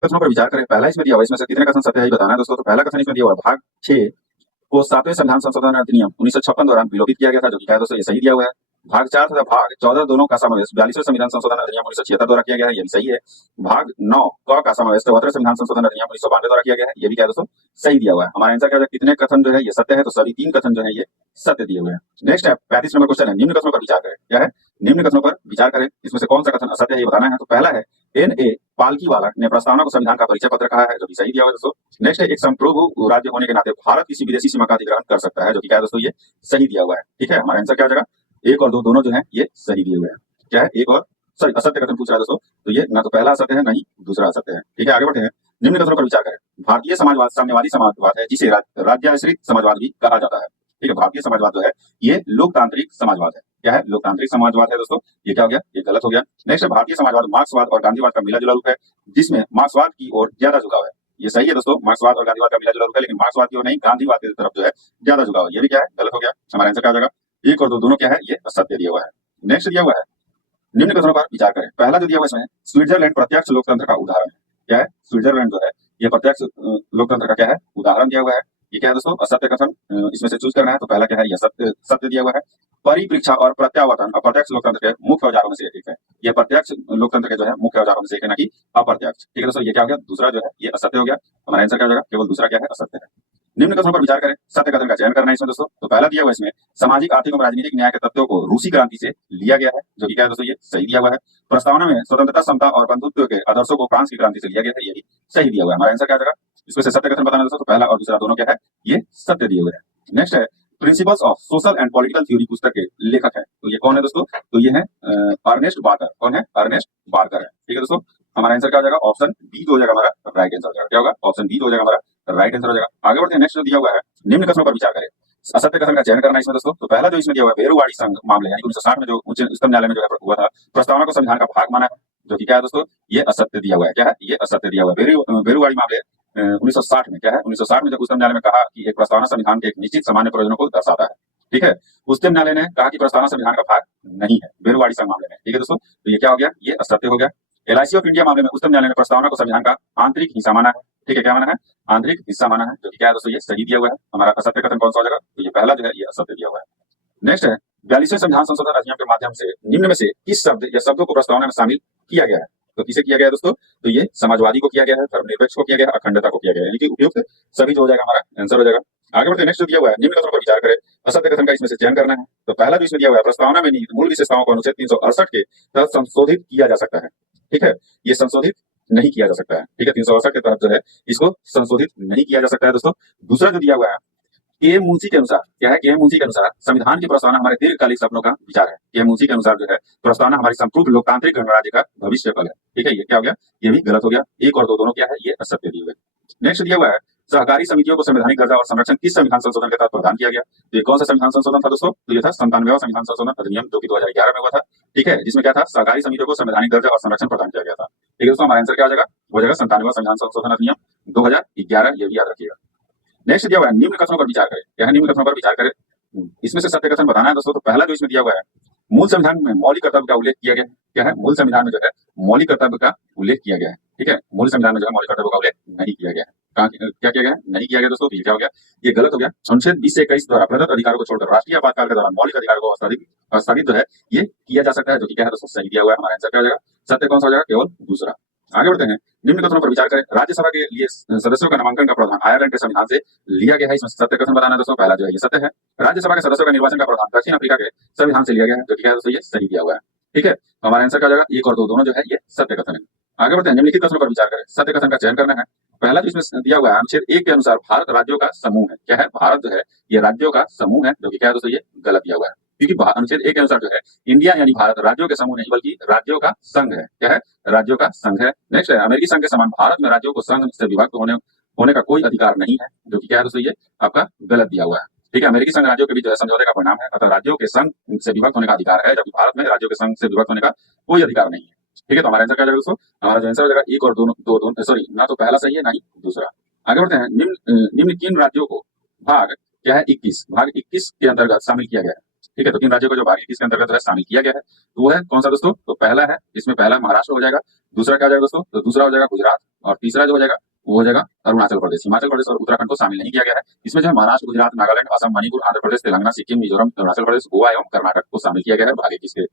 कथनों पर विचार करें। पहला इसमें दिया हुआ, इसमें से कितने कथन सत्य है, बताना है दोस्तों। तो पहला कथन इसमें दिया हुआ, भाग 6 को 7वें संविधान संशोधन अधिनियम 1956 दौरान विलोपित किया गया था, जो कि क्या है दोस्तों, ये सही दिया हुआ है। भाग 4 तथा भाग 14 दोनों का समावेश 42वें संविधान संशोधन अधिनियम 1976 द्वारा किया गया है, ये भी सही है। भाग 9 क का समावेश 74वें संविधान संशोधन अधिनियम 1992 द्वारा किया गया है, ये भी क्या है दोस्तों, सही दिया हुआ है। हमारा आंसर क्या है, कितने कथन जो है ये सत्य है, तो सभी 3 कथन जो है ये सत्य दिए हुए हैं। नेक्स्ट है 35 नंबर क्वेश्चन है, निम्न कथनों पर विचार करें। क्या है, निम्न कथनों पर विचार करें, इसमें से कौन सा कथन असत्य है, ये बताना है। तो पहला है, N.A. पालकीवाला ने प्रस्तावना को संविधान का परिचय पत्र कहा है, जो कि सही दिया हुआ है दोस्तों। नेक्स्ट है, एक संप्रभु राज्य होने के नाते भारत किसी विदेशी सीमा का अधिग्रहण कर सकता है, जो कि क्या है दोस्तों, ये सही दिया हुआ है, ठीक है। हमारा आंसर क्या हो जाएगा, 1 और 2 दोनों जो है ये सही दिए हुए हैं। क्या है, 1 और सॉरी असत्य कथन पूछ रहा है दोस्तों, तो ये ना तो पहला असत्य है, ना ही दूसरा असत्य है, ठीक है। आगे बढ़ते हैं, निम्न कथनों पर विचार करें। भारतीय समाजवाद साम्यवादी समाजवाद है, जिसे राज्याश्रित समाजवाद भी कहा जाता है, ठीक है। भारतीय समाजवाद जो है ये लोकतांत्रिक समाजवाद है। क्या है, लोकतांत्रिक समाजवाद है दोस्तों, ये क्या हो गया, ये गलत हो गया। नेक्स्ट है, भारतीय समाजवाद मार्क्सवाद और गांधीवाद का मिला जुला रूप है, जिसमें मार्क्सवाद की ओर ज्यादा झुकाव है, ये सही है दोस्तों। मार्क्सवाद और गांधीवाद का मिला जुला रूप है, लेकिन मार्क्सवाद की ओर नहीं, गांधीवाद की तरफ जो है ज्यादा झुकाव है, ये भी क्या है, गलत हो गया। हमारा आंसर क्या हो जाएगा, 1 और 2 दोनों क्या है, ये असत्य दिया हुआ है। नेक्स्ट दिया हुआ है, निम्न कथनों पर विचार करें। पहला जो दिया हुआ है इसमें, स्विट्जरलैंड प्रत्यक्ष लोकतंत्र का उदाहरण है। क्या है, स्विट्जरलैंड जो है ये प्रत्यक्ष लोकतंत्र का क्या है, उदाहरण दिया हुआ है। ये क्या है दोस्तों, असत्य कथन इसमें से चूज करना है। तो पहला क्या है, यह सत्य दिया हुआ है। परिपरीक्षा और प्रत्यावर्तन अप्रत्यक्ष लोकतंत्र के मुख्य औजारों में से एक है। यह प्रत्यक्ष लोकतंत्र के जो है मुख्य औजारों में से एक है, ना कि अप्रत्यक्ष, ठीक है दोस्तों। ये क्या हो गया, दूसरा जो है ये असत्य हो गया। हमारा आंसर क्या हो जाएगा, केवल दूसरा क्या है, असत्य है। निम्न कथनों पर विचार करें, सत्य कथन का चयन करना है इसमें दोस्तों। तो पहला दिया हुआ इसमें, सामाजिक, आर्थिक और राजनीतिक न्याय के तत्वों को रूसी क्रांति से लिया गया है, जो कि क्या है दोस्तों, ये सही दिया हुआ है। प्रस्तावना में स्वतंत्रता, समता और बंधुत्व के आदर्शों को फ्रांस की क्रांति से लिया गया है, ये भी सही दिया हुआ है। हमारा आंसर क्या आ जाएगा, इसमें से सत्य कथन बताना दोस्तों। तो पहला और दूसरा दोनों क्या है, ये सत्य दिए हुए हैं। नेक्स्ट है, principles of social and political theory पुस्तक के लेखक है, तो ये कौन है दोस्तों, तो ये है अर्नेस्ट बार्कर। कौन है, अर्नेस्ट बार्कर है, ठीक है दोस्तों। हमारा आंसर क्या हो जाएगा, ऑप्शन बी जो हो जाएगा हमारा राइट आंसर हो जाएगा। क्या होगा, ऑप्शन बी जो हो जाएगा हमारा राइट आंसर हो जाएगा। आगे बढ़ते हैं, नेक्स्ट जो दिया हुआ है, निम्न कथनों पर विचार करें। असत्य कथन का चयन करना है इसमें दोस्तों। तो पहला जो इसमें दिया हुआ है, बेरुवाड़ी संघ मामले यानी 1960 में जो उच्च न्यायालय में जो है हुआ था, प्रस्तावना को संविधान का भाग माना है, जो कि क्या है दोस्तों, ये असत्य दिया हुआ है। क्या है, ये असत्य दिया हुआ है। बेरुवाड़ी मामले 1960 में क्या है, 1960 में जब उच्चतम न्यायालय में कहा कि एक प्रस्तावना संविधान के एक निश्चित सामान्य प्रयोजनों को दर्शाता है, ठीक है, उच्चतम न्यायालय ने कहा कि प्रस्तावना संविधान का भाग नहीं है बेरुवाड़ी संघ मामले में। ठीक है दोस्तों, तो ये क्या हो गया, ये असत्य हो गया। एलआईसी ऑफ इंडिया मामले में उच्चतम न्यायालय ने प्रस्तावना को संविधान का आंतरिक हिस्सा माना है। ठीक है, क्या माना है, आंतरिक हिस्सा माना है, जो कि क्या है दोस्तों, ये सही दिया हुआ है। हमारा असत्य कथन कौन सा हो जाएगा, तो ये पहला जो है ये असत्य दिया हुआ है। नेक्स्ट है, 42वें संविधान संशोधन अधिनियम के माध्यम से निम्न में से किस शब्द या शब्दों को प्रस्तावना में शामिल किया गया है। तो किसे किया गया है दोस्तों, तो ये समाजवादी को किया गया है, धर्मनिरपेक्ष को किया गया है, अखंडता को किया गया है, यानी कि उपयुक्त सभी जो हो जाएगा हमारा आंसर हो जाएगा। आगे बढ़ते हैं, नेक्स्ट जो दिया हुआ है, निम्न कथनों पर विचार करें, असत्य कथन का इसमें से चयन करना है। तो पहला जो इसमें दिया हुआ है, प्रस्तावना में निहित मूल विशेषताओं को अनुच्छेद 368 के तहत संशोधित किया जा सकता है। ठीक है, ये संशोधित नहीं किया जा सकता है। ठीक है, 368 के तहत जो है इसको संशोधित नहीं किया जा सकता है दोस्तों। दूसरा जो दिया हुआ है, के मुंशी के अनुसार क्या है, के मुंशी के अनुसार संविधान की प्रस्तावना हमारे दीर्घकालिक सपनों का विचार है। के मुंशी के अनुसार जो है प्रस्तावना हमारी संपूर्ण लोकतांत्रिक गणराज्य का भविष्य फल है। ठीक है, ये क्या हो गया, ये भी गलत हो गया। एक और दो दोनों क्या है, ये असत्य दिए हुए। नेक्स्ट दिया हुआ है, सहकारी समितियों को संवैधानिक दर्जा और संरक्षण किस संविधान संशोधन के तहत प्रदान किया गया। तो ये कौन सा संविधान संशोधन था दोस्तों, तो ये था 97वां संविधान संशोधन अधिनियम, जो कि 2011 में हुआ था। ठीक है, जिसमें क्या था, सहकारी समितियों को संवैधानिक दर्जा और संरक्षण प्रदान किया गया था। ठीक है दोस्तों, हमारा आंसर क्या हो जाएगा, हो जाएगा 97वां संविधान संशोधन अधिनियम 2011, ये भी याद रखिएगा। नेक्स्ट दिया हुआ है, निम्न कथनों पर विचार करें। क्या है, निम्न कथनों पर विचार करें, इसमें से सत्य कथन बताना है दोस्तों। तो पहला जो इसमें दिया हुआ है, मूल संविधान में मौलिक कर्तव्य का उल्लेख किया गया है। क्या है, मूल संविधान में जो है मौलिक कर्तव्य का उल्लेख किया गया है। ठीक है, मूल संविधान में जो है मौलिक कर्तव्य का उल्लेख नहीं किया गया है। क्या किया गया है, नहीं किया गया दोस्तों, तो ये क्या हो गया, ये गलत हो गया। अनुच्छेद 20 से 21 द्वारा प्रदत्त अधिकारों को छोड़कर राष्ट्रीय आपातकाल के दौरान मौलिक अधिकारों को स्थगित जो है ये किया जा सकता है, जो कि क्या है दोस्तों, सही दिया हुआ है। हमारा आंसर क्या हो जाएगा, सत्य कौन सा हो जाएगा, केवल दूसरा। आगे बढ़ते हैं, निम्न कथनों पर विचार करें। राज्यसभा के लिए सदस्यों का नामांकन का प्रावधान आयरलैंड के संविधान से लिया गया है। इसमें सत्य कथन बताना है दोस्तों। पहला जो है ये सत्य है, राज्यसभा के सदस्यों का निर्वाचन का प्रावधान दक्षिण अफ्रीका के संविधान से लिया गया है, जो कि क्या है दोस्तों, ये सही दिया हुआ है। ठीक है, तो हमारा आंसर क्या हो जाएगा, एक और दो दोनों जो है ये सत्य कथन है। आगे बढ़ते हैं, निम्नलिखित कथनों पर विचार करें, सत्य कथन का चयन करना है। पहला जो इसमें दिया हुआ है, अनुच्छेद 1 के अनुसार भारत राज्यों का समूह है। क्या है, भारत जो है ये राज्यों का समूह है, जो कि क्या है दोस्तों, ये गलत दिया हुआ है। क्योंकि अनुच्छेद 1 के अनुसार जो है इंडिया यानी भारत राज्यों के समूह नहीं बल्कि राज्यों का संघ है। क्या है, राज्यों का संघ है। नेक्स्ट है, अमेरिकी संघ के समान भारत में राज्यों को संघ से विभक्त होने का कोई अधिकार नहीं है, जो कि क्या है दोस्तों, ये आपका गलत दिया हुआ है। ठीक है, अमेरिकी संघ राज्यों के बीच जो है समझौते का परिणाम है, अतः राज्यों के संघ से विभक्त होने का अधिकार है, जबकि भारत में राज्यों के संघ से विभक्त होने का कोई अधिकार नहीं है। ठीक है, तो हमारा आंसर क्या हो जाएगा दोस्तों, हमारा जो आंसर हो जाएगा एक और दोनों सॉरी, ना तो पहला सही है ना ही दूसरा। आगे बढ़ते हैं, निम्न किन राज्यों को भाग क्या है 21 के अंतर्गत शामिल किया गया है। ठीक है, तो किन राज्यों को जो भाग 21 के अंतर्गत जो है शामिल किया गया है, तो वो है कौन सा दोस्तों, तो पहला है, इसमें पहला महाराष्ट्र हो जाएगा, दूसरा क्या हो जाएगा दोस्तों, तो दूसरा हो जाएगा गुजरात, और तीसरा जो हो जाएगा वो हो जाएगा अरुणाचल प्रदेश। हिमाचल प्रदेश और उत्तराखंड को शामिल नहीं किया गया है। इसमें जो है महाराष्ट्र, गुजरात, नागालैंड, असम, मणिपुर, आंध्र प्रदेश, तेलंगाना, सिक्किम, मिजोरम, अरुणाचल प्रदेश, गोवा एवं कर्नाटक को शामिल किया गया है भाग 21 के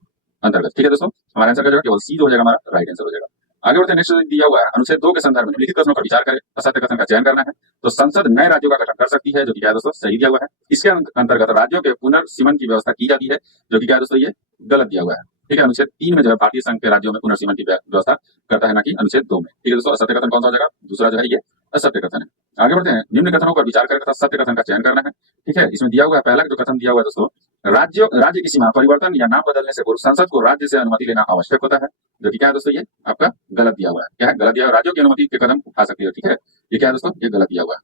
अंतर्गत। ठीक है दोस्तों, हमारा आंसर क्या हो जाएगा, केवल सी जो हो जाएगा हमारा राइट आंसर हो जाएगा। आगे बढ़ते हैं, नेक्स्ट दिया हुआ है, अनुच्छेद 2 के संदर्भ में निम्नलिखित कथनों पर विचार करें, असत्य कथन का चयन करना है। तो संसद नए राज्यों का गठन कर सकती है, जो कि क्या है दोस्तों, सही दिया हुआ है। इसके अंतर्गत राज्यों के पुनर्सीमन की व्यवस्था की जाती है, जो कि क्या है दोस्तों, ये गलत दिया हुआ है। ठीक है, अनुच्छेद 3 में जो है भारतीय संघ के राज्यों में पुनर्सीमन की व्यवस्था करता है, ना कि अनुच्छेद 2 में। ठीक है दोस्तों, असत्य कथन कौन सा हो जाएगा, दूसरा जो है ये असत्य कथन है। आगे बढ़ते हैं, निम्न कथनों पर विचार करें तथा सत्य कथन का चयन करना है। ठीक है, इसमें दिया हुआ है, पहला जो कथन दिया हुआ है दोस्तों, राज्य की सीमा परिवर्तन या नाम बदलने से पूर्व संसद को राज्य से अनुमति लेना आवश्यक होता है, जो कि क्या है दोस्तों, ये आपका गलत दिया हुआ है। क्या है, गलत दिया हुआ है, राज्यों की अनुमति के कदम उठा सकती है। ठीक है, ये क्या है दोस्तों, ये गलत दिया हुआ है।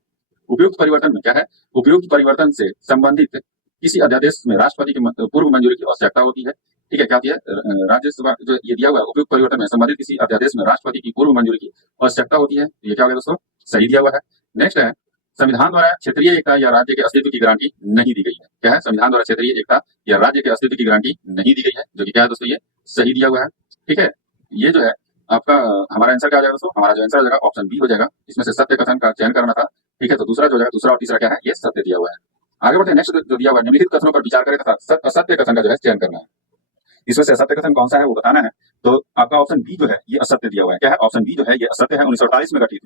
उपयुक्त परिवर्तन में क्या है, उपयुक्त परिवर्तन से संबंधित किसी अध्यादेश में राष्ट्रपति की पूर्व मंजूरी की आवश्यकता होती है। ठीक है, क्या होती है, राज्यसभा जो ये दिया हुआ है, उपयुक्त परिवर्तन में संबंधित किसी अध्यादेश में राष्ट्रपति की पूर्व मंजूरी की आवश्यकता होती है, ये क्या होगा दोस्तों, सही दिया हुआ है। नेक्स्ट है, संविधान द्वारा क्षेत्रीय एकता या राज्य के अस्तित्व की गारंटी नहीं दी गई है। क्या है, संविधान द्वारा क्षेत्रीय एकता या राज्य के अस्तित्व की गारंटी नहीं दी गई है, जो कि क्या है दोस्तों, ये सही दिया हुआ है। ठीक है, ये जो है आपका हमारा आंसर क्या हो जाएगा दोस्तों, हमारा जो आंसर हो जाएगा ऑप्शन बी हो जाएगा। इसमें से सत्य कथन का चयन करना था। ठीक है, तो दूसरा जो हो जाएगा, दूसरा और तीसरा क्या है, ये सत्य दिया हुआ है। आगे बढ़ते हैं, नेक्स्ट जो दिया हुआ है, निम्नलिखित कथनों पर विचार करें तथा असत्य कथन का जो है चयन करना है। इसमें से असत्य कथन कौन सा है वो बताना है। तो आपका ऑप्शन बी जो है ये असत्य दिया हुआ है। क्या है, ऑप्शन बी जो है ये असत्य है। 1948 में गठित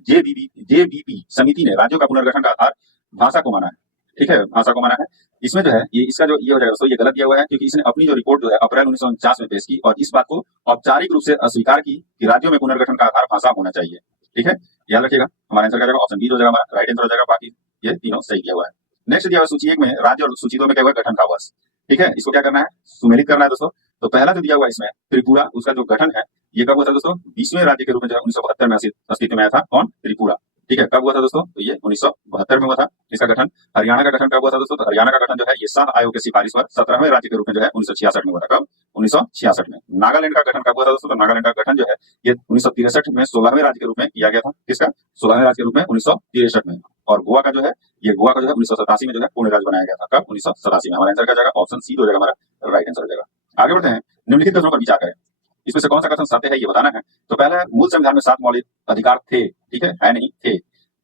जेबीपी समिति ने राज्यों का पुनर्गठन का आधार भाषा को माना है। ठीक है, भाषा को माना है। इसमें जो है ये इसका जो ये हो जाएगा दोस्तों, ये गलत दिया हुआ है, क्योंकि इसने अपनी जो रिपोर्ट जो है अप्रैल 1949 में पेश की और इस बात को औपचारिक रूप से अस्वीकार की कि राज्यों में पुनर्गठन का आधार भाषा होना चाहिए। ठीक है, याद रखिएगा, हमारा आंसर क्या जाएगा, ऑप्शन बी जो हो जाएगा हमारा राइट आंसर हो जाएगा। बाकी ये तीनों सही दिया हुआ है। नेक्स्ट दिया हुआ सूची 1 में राज्य और सूची 2 में क्या हुआ, गठन का वर्ष। ठीक है, इसको क्या करना है, सुमेलित करना है दोस्तों। तो पहला जो दिया हुआ है इसमें त्रिपुरा, उसका जो गठन है ये कब हुआ था दोस्तों? 20वें राज्य के रूप में जो है 1972 में अस्तित्व में आया था। कौन? त्रिपुरा। ठीक है, कब हुआ था दोस्तों? तो ये 1972 में हुआ था इसका गठन। हरियाणा का गठन कब हुआ था दोस्तों? तो हरियाणा का गठन जो है ये शाह आयोग की सिफारिश पर 17वें राज्य के रूप में जो है 1966 में हुआ था। कब? 1966 में। नागालैंड का गठन कब हुआ था दोस्तों? तो नागालैंड का गठन जो है ये 1963 में 16वें राज्य के रूप में किया गया था। किसका? 16वें राज्य के रूप में 1963 में। और गोवा का जो है ये गोवा का जो है 1987 में जो है पूर्ण राज्य बनाया गया था। कब? 1987 में। हमारा आंसर क्या जाएगा? ऑप्शन सी हो जाएगा हमारा राइट आंसर हो जाएगा। आगे बढ़ते हैं, निम्नलिखित कथनों पर विचार करें। इसमें से कौन सा कथन सत्य है ये बताना है। तो पहला है मूल संविधान में 7 मौलिक अधिकार थे। ठीक है नहीं थे,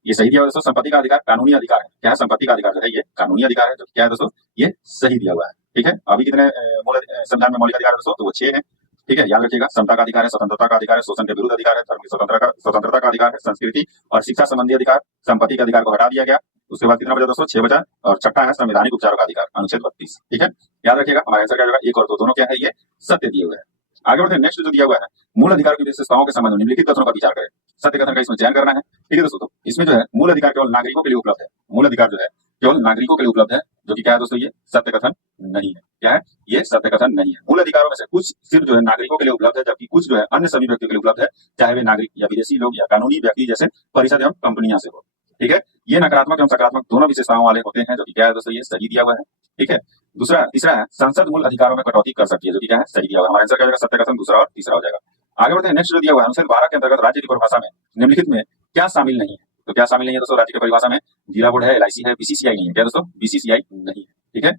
ये सही दिया हुआ है दोस्तों। संपत्ति का अधिकार कानूनी अधिकार है। क्या है? संपत्ति का अधिकार जो है ये कानूनी अधिकार है। जो क्या है दोस्तों? ये सही दिया हुआ है। ठीक है, अभी कितने मूल संविधान में मौलिक अधिकार है दोस्तों? तो वो 6 है। ठीक है, याद रखिएगा। समता का अधिकार है, स्वतंत्रता का अधिकार है, शोषण के विरुद्ध अधिकार है, धर्म की स्वतंत्रता का अधिकार है, संस्कृति और शिक्षा संबंधी अधिकार। संपत्ति के अधिकार को हटा दिया गया। उसके बाद कितना बचा दोस्तों? 6 बचा। और छठा है संवैधानिक उपचारों का अधिकार, अनुच्छेद 32। ठीक है, याद रखिएगा। हमारा आंसर क्या होगा? 1 और 2 दोनों क्या है? ये सत्य दिए हुए हैं। आगे बढ़ते हैं, नेक्स्ट जो दिया हुआ है मूल अधिकार की विशेषताओं के संबंध में निम्नलिखित कथनों पर विचार करें। सत्य कथन का इसमें चयन करना है। ठीक है दोस्तों, तो इसमें जो है मूल अधिकार केवल नागरिकों के लिए उपलब्ध है। मूल अधिकार जो है केवल नागरिकों के लिए उपलब्ध है, जो कि क्या है दोस्तों? ये सत्य कथन नहीं है। क्या है? ये सत्य कथन नहीं है। मूल अधिकारों में से कुछ सिर्फ जो है नागरिकों के लिए उपलब्ध है, जबकि कुछ जो है अन्य सभी व्यक्तियों के लिए उपलब्ध है, चाहे वे नागरिक या विदेशी लोग या कानूनी व्यक्ति जैसे परिषद एवं कंपनियां से हो। ठीक है, ये नकारात्मक एवं सकारात्मक दोनों विशेषताओं वाले होते हैं, जो कि क्या है दोस्तों? ये सही दिया हुआ है। ठीक है, तीसरा है संसद मूल अधिकारों में कटौती कर सकती है, जो कि क्या है? सही दिया हुआ है। हमारा आंसर क्या हो जाएगा? सत्य कथन दूसरा और तीसरा हो जाएगा। आगे बढ़ते हैं, नेक्स्ट जो दिया हुआ है अनुच्छेद 12 के अंतर्गत राज्य की परिभाषा में निम्नलिखित में क्या शामिल नहीं है। तो क्या शामिल नहीं है दोस्तों? राज्य की परिभाषा में जिला बोर्ड है, LIC है, BCCI नहीं है। क्या दोस्तों? BCCI नहीं है। ठीक है,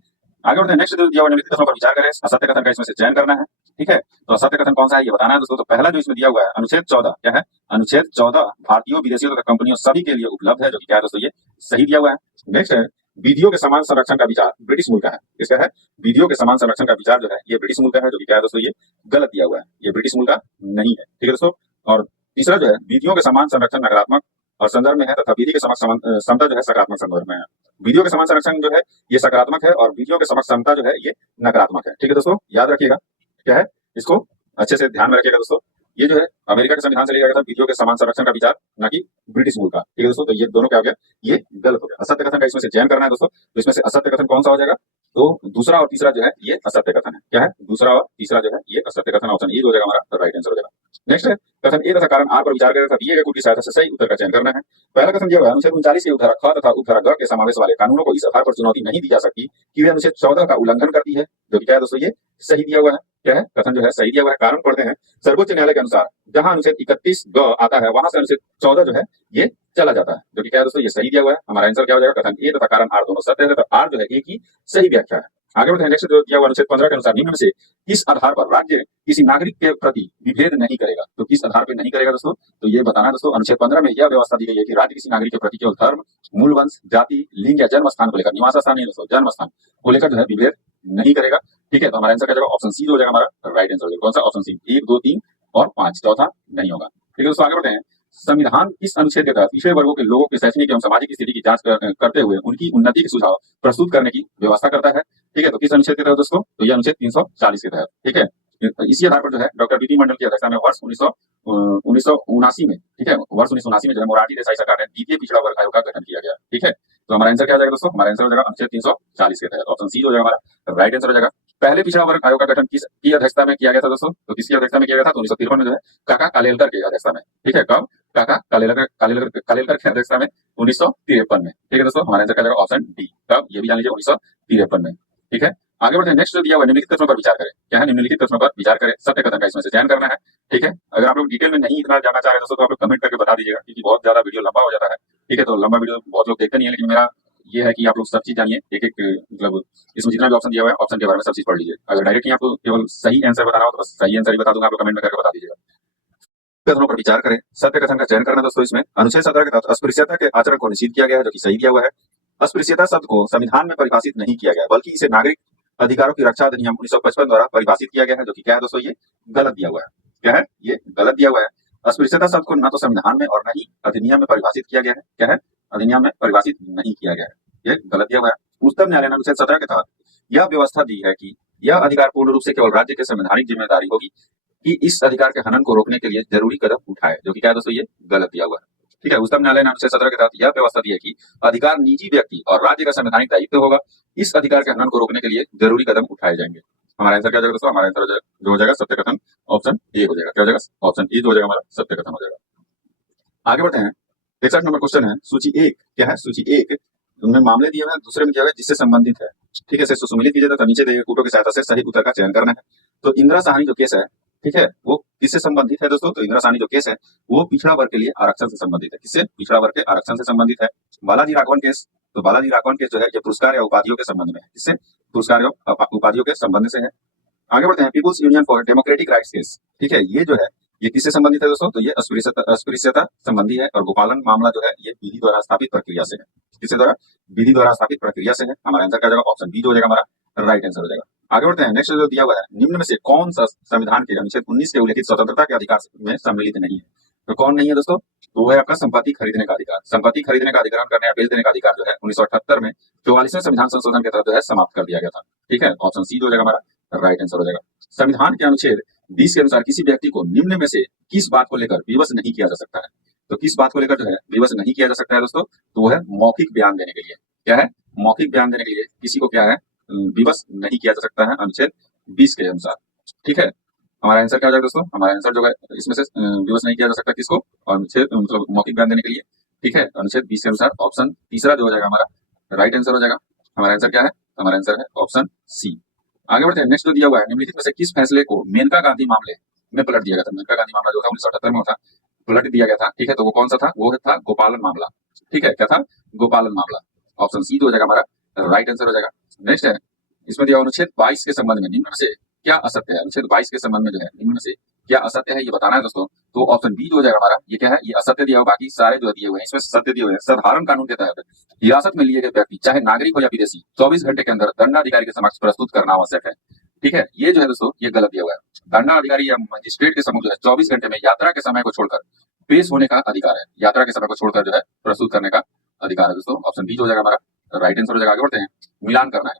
आगे बढ़ते हैं, नेक्स्ट जो दिया हुआ निम्नलिखित कथनों पर विचार करें। असत्य कथन का इसमें से चयन करना है। ठीक है, तो असत्य कथन कौन सा है ये बताना है दोस्तों। तो पहला जो इसमें दिया हुआ है अनुच्छेद 14 क्या है? अनुच्छेद 14 भारतीयों, विदेशियों तथा कंपनियों सभी के लिए उपलब्ध है, जो कि क्या है दोस्तों? ये सही दिया हुआ है। नेक्स्ट है विधियों के समान संरक्षण का विचार ब्रिटिश मूल का है। इसका है विधियों के समान संरक्षण का विचार जो है ये ब्रिटिश मूल का है, जो कि क्या है दोस्तों? ये गलत दिया हुआ है। ये ब्रिटिश मूल का नहीं है। ठीक है दोस्तों, और तीसरा जो है विधियों के समान संरक्षण नकारात्मक और संदर्भ में है, तथा विधि के समक्ष समता जो है सकारात्मक संदर्भ में है। विधियों के समान संरक्षण जो है ये सकारात्मक है, और विधियों के समक्ष समता जो है ये नकारात्मक है। ठीक है दोस्तों, याद रखिएगा। क्या है? इसको अच्छे से ध्यान में रखिएगा दोस्तों। ये जो है अमेरिका के संविधान से लिया गया था विधियों के समान संरक्षण का विचार, ना कि ब्रिटिश मूल का। ठीक है दोस्तों, तो ये दोनों क्या हो गया? ये गलत हो गया। असत्य कथन का इसमें से चयन करना है दोस्तों। तो इसमें से असत्य कथन कौन सा हो जाएगा? तो दूसरा और तीसरा जो है ये असत्य कथन है। क्या है? दूसरा और तीसरा जो है ये असत्य कथन। ऑप्शन ए हो जाएगा हमारा राइट आंसर हो जाएगा। नेक्स्ट है कथन ए तथा कारण आर पर विचार करें तथा दिए गए कुछ की सहायता से सही उत्तर का चयन करना है। पहला कथन दिया हुआ है अनुच्छेद 39 के उपधारा ख तथा उपधारा ग के समावेश वाले कानूनों को इस आधार पर चुनौती नहीं दी जा सकती कि वे अनुच्छेद 14 का उल्लंघन करती है, जो कि क्या है दोस्तों? ये सही दिया हुआ है। क्या है? कथन जो है सही दिया हुआ है। कारण पढ़ते हैं, सर्वोच्च न्यायालय के अनुसार जहां अनुच्छेद 31 ग आता है वहां से अनुच्छेद 14 जो है ये चला जाता है, जो कि क्या है दोस्तों? ये सही दिया हुआ है। हमारा आंसर क्या हो जाएगा? कथन ए तथा कारण आर दोनों सत्य है, तो आर जो है ए की सही व्याख्या है। आगे बढ़ते हैं, नेक्स्ट जो दिया हुआ अनुच्छेद 15 के अनुसार निम्न में से किस आधार पर राज्य किसी नागरिक के प्रति विभेद नहीं करेगा। तो किस आधार पर नहीं करेगा दोस्तों? तो ये बताना है दोस्तों। अनुच्छेद 15 में यह व्यवस्था दी गई है कि राज्य किसी नागरिक के प्रति केवल धर्म, मूल वंश, जाति, लिंग या जन्म स्थान को लेकर, निवास स्थान नहीं दोस्तों, जन्म स्थान को लेकर जो है विभेद नहीं करेगा। ठीक है, तो हमारा आंसर क्या जाएगा? ऑप्शन सी हो जाएगा हमारा राइट आंसर हो जाएगा। कौन सा? ऑप्शन सी। 1, 2, 3 और 5, चौथा नहीं होगा। ठीक है दोस्तों, आगे बढ़ते हैं। संविधान इस अनुच्छेद के तहत पिछड़े वर्गों के लोगों की शैक्षणिक एवं सामाजिक स्थिति की जांच करते हुए उनकी उन्नति के सुझाव प्रस्तुत करने की व्यवस्था करता है। ठीक है, तो किस अनुच्छेद के तहत दोस्तों? तो यह अनुच्छेद 340 के तहत। ठीक है, इसी आधार पर जो है डॉक्टर बीपी मंडल की अध्यक्षता में वर्ष 1979 में, ठीक है, वर्ष 1979 में जो है मोरारजी देसाई सरकार ने द्वितीय पिछड़ा वर्ग आयोग का गठन किया गया। ठीक है, तो हमारा आंसर क्या हो जाएगा दोस्तों? हमारा आंसर हो जाएगा अनुच्छेद 340 के तहत। ऑप्शन सी हो जाएगा हमारा राइट आंसर हो जाएगा। पहले पिछड़ा वर्ग आयोग का गठन किसकी अध्यक्षता में किया गया था दोस्तों? तो किसकी अध्यक्षता में किया गया था? तो 1953 में जो है काका कालेलकर की अध्यक्षता में। ठीक है, कब? काका कालेलकर की अध्यक्षता में 1953 में। ठीक है दोस्तों, हमारा आंसर क्या जाएगा? Option D. कब? ये भी जान लीजिए 1953 में। ठीक है, आगे बढ़ते हैं, नेक्स्ट जो दिया हुआ निम्नलिखित कथनों पर विचार करें। क्या है? निम्नलिखित कथनों पर विचार करें। सत्य कथन का इसमें से चयन करना है। ठीक है, अगर आप लोग डिटेल में नहीं इतना जानना चाह रहे दोस्तों तो आप लोग कमेंट करके बता दीजिएगा, क्योंकि बहुत ज्यादा वीडियो लंबा हो जाता है। ठीक है, तो लंबा वीडियो बहुत लोग देखते नहीं है, लेकिन मेरा ये है कि आप लोग सब चीज जानिए, एक एक मतलब इसमें जितना भी ऑप्शन दिया हुआ है ऑप्शन के बारे में सब चीज पढ़ लीजिए। अगर डायरेक्टली आपको केवल सही आंसर बताना हो तो बस सही आंसर ही बता दूंगा, आप लोग कमेंट में करके बता दीजिएगा। कथनों पर विचार करें। सत्य कथन का चयन करना दोस्तों। इसमें अनुच्छेद 17 के तहत अस्पृश्यता के आचरण को निषिद्ध किया गया है, जो कि सही दिया हुआ है। अस्पृश्यता शब्द को संविधान में परिभाषित नहीं किया गया, बल्कि इसे नागरिक अधिकारों की रक्षा अधिनियम 1955 द्वारा परिभाषित किया गया है, जो कि क्या है दोस्तों? ये गलत दिया हुआ है। क्या है? ये गलत दिया हुआ है। अस्पृश्यता शब्द को न तो संविधान में और न ही अधिनियम में परिभाषित किया गया है। क्या है? अधिनियम में परिभाषित नहीं किया गया है। ये गलत दिया हुआ है। उच्चतम न्यायालय ने अनुच्छेद 17 के तहत यह व्यवस्था दी है कि यह अधिकार पूर्ण रूप से केवल राज्य के संवैधानिक जिम्मेदारी होगी कि इस अधिकार के हनन को रोकने के लिए जरूरी कदम उठाए, जो कि क्या है दोस्तों? ये गलत दिया हुआ है। ठीक है, उच्चतम न्यायालय ने अनुच्छेद 17 के तहत यह व्यवस्था दी है कि अधिकार निजी व्यक्ति और राज्य का संवैधानिक दायित्व होगा। इस अधिकार के हनन को रोकने के लिए जरूरी कदम उठाए जाएंगे। हमारा आंसर क्या हो जाएगा दोस्तों? हमारा आंसर जो हो जाएगा सत्य कथन ऑप्शन ए हो जाएगा। क्या हो जाएगा? ऑप्शन ए जो हो जाएगा हमारा सत्य कथन हो जाएगा। आगे बढ़ते हैं। 61 नंबर क्वेश्चन है सूची 1। क्या है? सूची 1 उनमें मामले दिए हुए हैं, दूसरे में क्या है जिससे संबंधित है। ठीक है, इसे सुमिलित कीजिए तो नीचे दिए गए कूटों की सहायता से सही उत्तर का चयन करना है। तो इंदिरा साहनी जो केस है, ठीक है, वो किससे संबंधित है दोस्तों? तो इंदिरा साहनी जो केस है वो पिछड़ा वर्ग के लिए आरक्षण से संबंधित है। किससे? पिछड़ा वर्ग के आरक्षण से संबंधित है। बालाजी राघवन केस, तो बालाजी राघवन केस जो है ये पुरस्कार या उपाधियों के संबंध में है। किससे? पुरस्कार या उपाधियों के संबंध से है। आगे बढ़ते हैं। People's Union for Democratic Rights case, ठीक है, ये जो है ये किससे संबंधित है दोस्तों? तो ये अस्पृश्यता संबंधी है और गोपालन मामला जो है ये विधि द्वारा स्थापित प्रक्रिया से है। किससे द्वारा? विधि द्वारा स्थापित प्रक्रिया से है। हमारा आंसर क्या जाएगा? ऑप्शन बी जो हो जाएगा हमारा राइट आंसर हो जाएगा। आगे बढ़ते हैं। नेक्स्ट जो दिया हुआ है, निम्न में से कौन सा संविधान के अनुच्छेद 19 के उल्लेखित स्वतंत्रता के अधिकार में सम्मिलित नहीं है? तो कौन नहीं है दोस्तों? तो वो है आपका संपत्ति खरीदने का अधिकार। संपत्ति खरीदने का अधिग्रहण करने या बेच देने का अधिकार जो है 1978 में 44वें संविधान संशोधन के तहत जो है समाप्त कर दिया गया था। ठीक है, ऑप्शन सी जो हो जाएगा हमारा राइट आंसर हो जाएगा। संविधान के अनुच्छेद 20 के अनुसार किसी व्यक्ति को निम्न में से किस बात को लेकर विवश नहीं किया जा सकता है? तो किस बात को लेकर जो है विवश नहीं किया जा सकता है दोस्तों? तो वो है मौखिक बयान देने के लिए। क्या है? मौखिक बयान देने के लिए किसी को क्या है विवश नहीं किया जा सकता है अनुच्छेद 20 के अनुसार। ठीक है, हमारा आंसर क्या हो जाएगा दोस्तों? हमारा आंसर जो है इसमें से विवश नहीं किया जा सकता किसको? अनुच्छेद मतलब मौखिक बयान देने के लिए। ठीक है, अनुच्छेद 20 के अनुसार ऑप्शन तीसरा जो हो जाएगा हमारा राइट आंसर हो जाएगा। हमारा आंसर क्या है? हमारा आंसर है ऑप्शन सी। आगे बढ़ते हैं। नेक्स्ट जो दिया हुआ है, निम्नलिखित में से किस फैसले को मेनका गांधी मामले में पलट दिया गया था? मेनका गांधी मामला जो था 1978 में था, पलट दिया गया था। ठीक है, तो वो कौन सा था? वो था गोपालन मामला। ठीक है, क्या था? गोपालन मामला। ऑप्शन सी जो हो जाएगा हमारा राइट आंसर हो जाएगा। नेक्स्ट है, इसमें दिया अनुच्छेद 22 के संबंध में निम्न में से क्या असत्य है? अनुच्छेद 22 के संबंध में जो है निम्न में से क्या असत्य है ये बताना है दोस्तों। तो ऑप्शन बी जो हो जाएगा हमारा ये क्या है? ये असत्य दिया हुआ, बाकी सारे जो दिए हुए हैं इसमें सत्य दिए हुए हैं। साधारण कानून के तहत हिरासत में लिए गए व्यक्ति चाहे नागरिक हो या विदेशी 24 घंटे के अंदर दंडाधिकारी के समक्ष प्रस्तुत करना आवश्यक है। ठीक है, ये जो है दोस्तों ये गलत दिया हुआ है। दंडाधिकारी या मजिस्ट्रेट के समक्ष जो है 24 घंटे में यात्रा के समय को छोड़कर पेश होने का अधिकार है। यात्रा के समय को छोड़कर जो है प्रस्तुत करने का अधिकार है दोस्तों। ऑप्शन बी जो हो जाएगा हमारा राइट आंसर हो जाएगा। आगे बढ़ते हैं। मिलान करना है।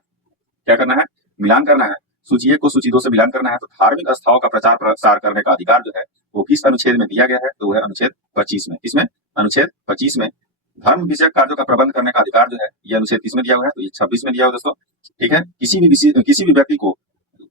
क्या करना है? मिलान करना है। सूची 1 को सूची 2 से मिलान करना है। तो धार्मिक आस्थाओं का प्रचार प्रसार करने का अधिकार जो है वो किस अनुच्छेद में दिया गया है? तो वो है अनुच्छेद 25 में। किसमें? अनुच्छेद 25 में। धर्म विषयक कार्यों का प्रबंध करने का अधिकार जो है ये अनुच्छेद किस में दिया हुआ है? तो ये 26 में दिया हुआ है दोस्तों। ठीक है, किसी भी व्यक्ति को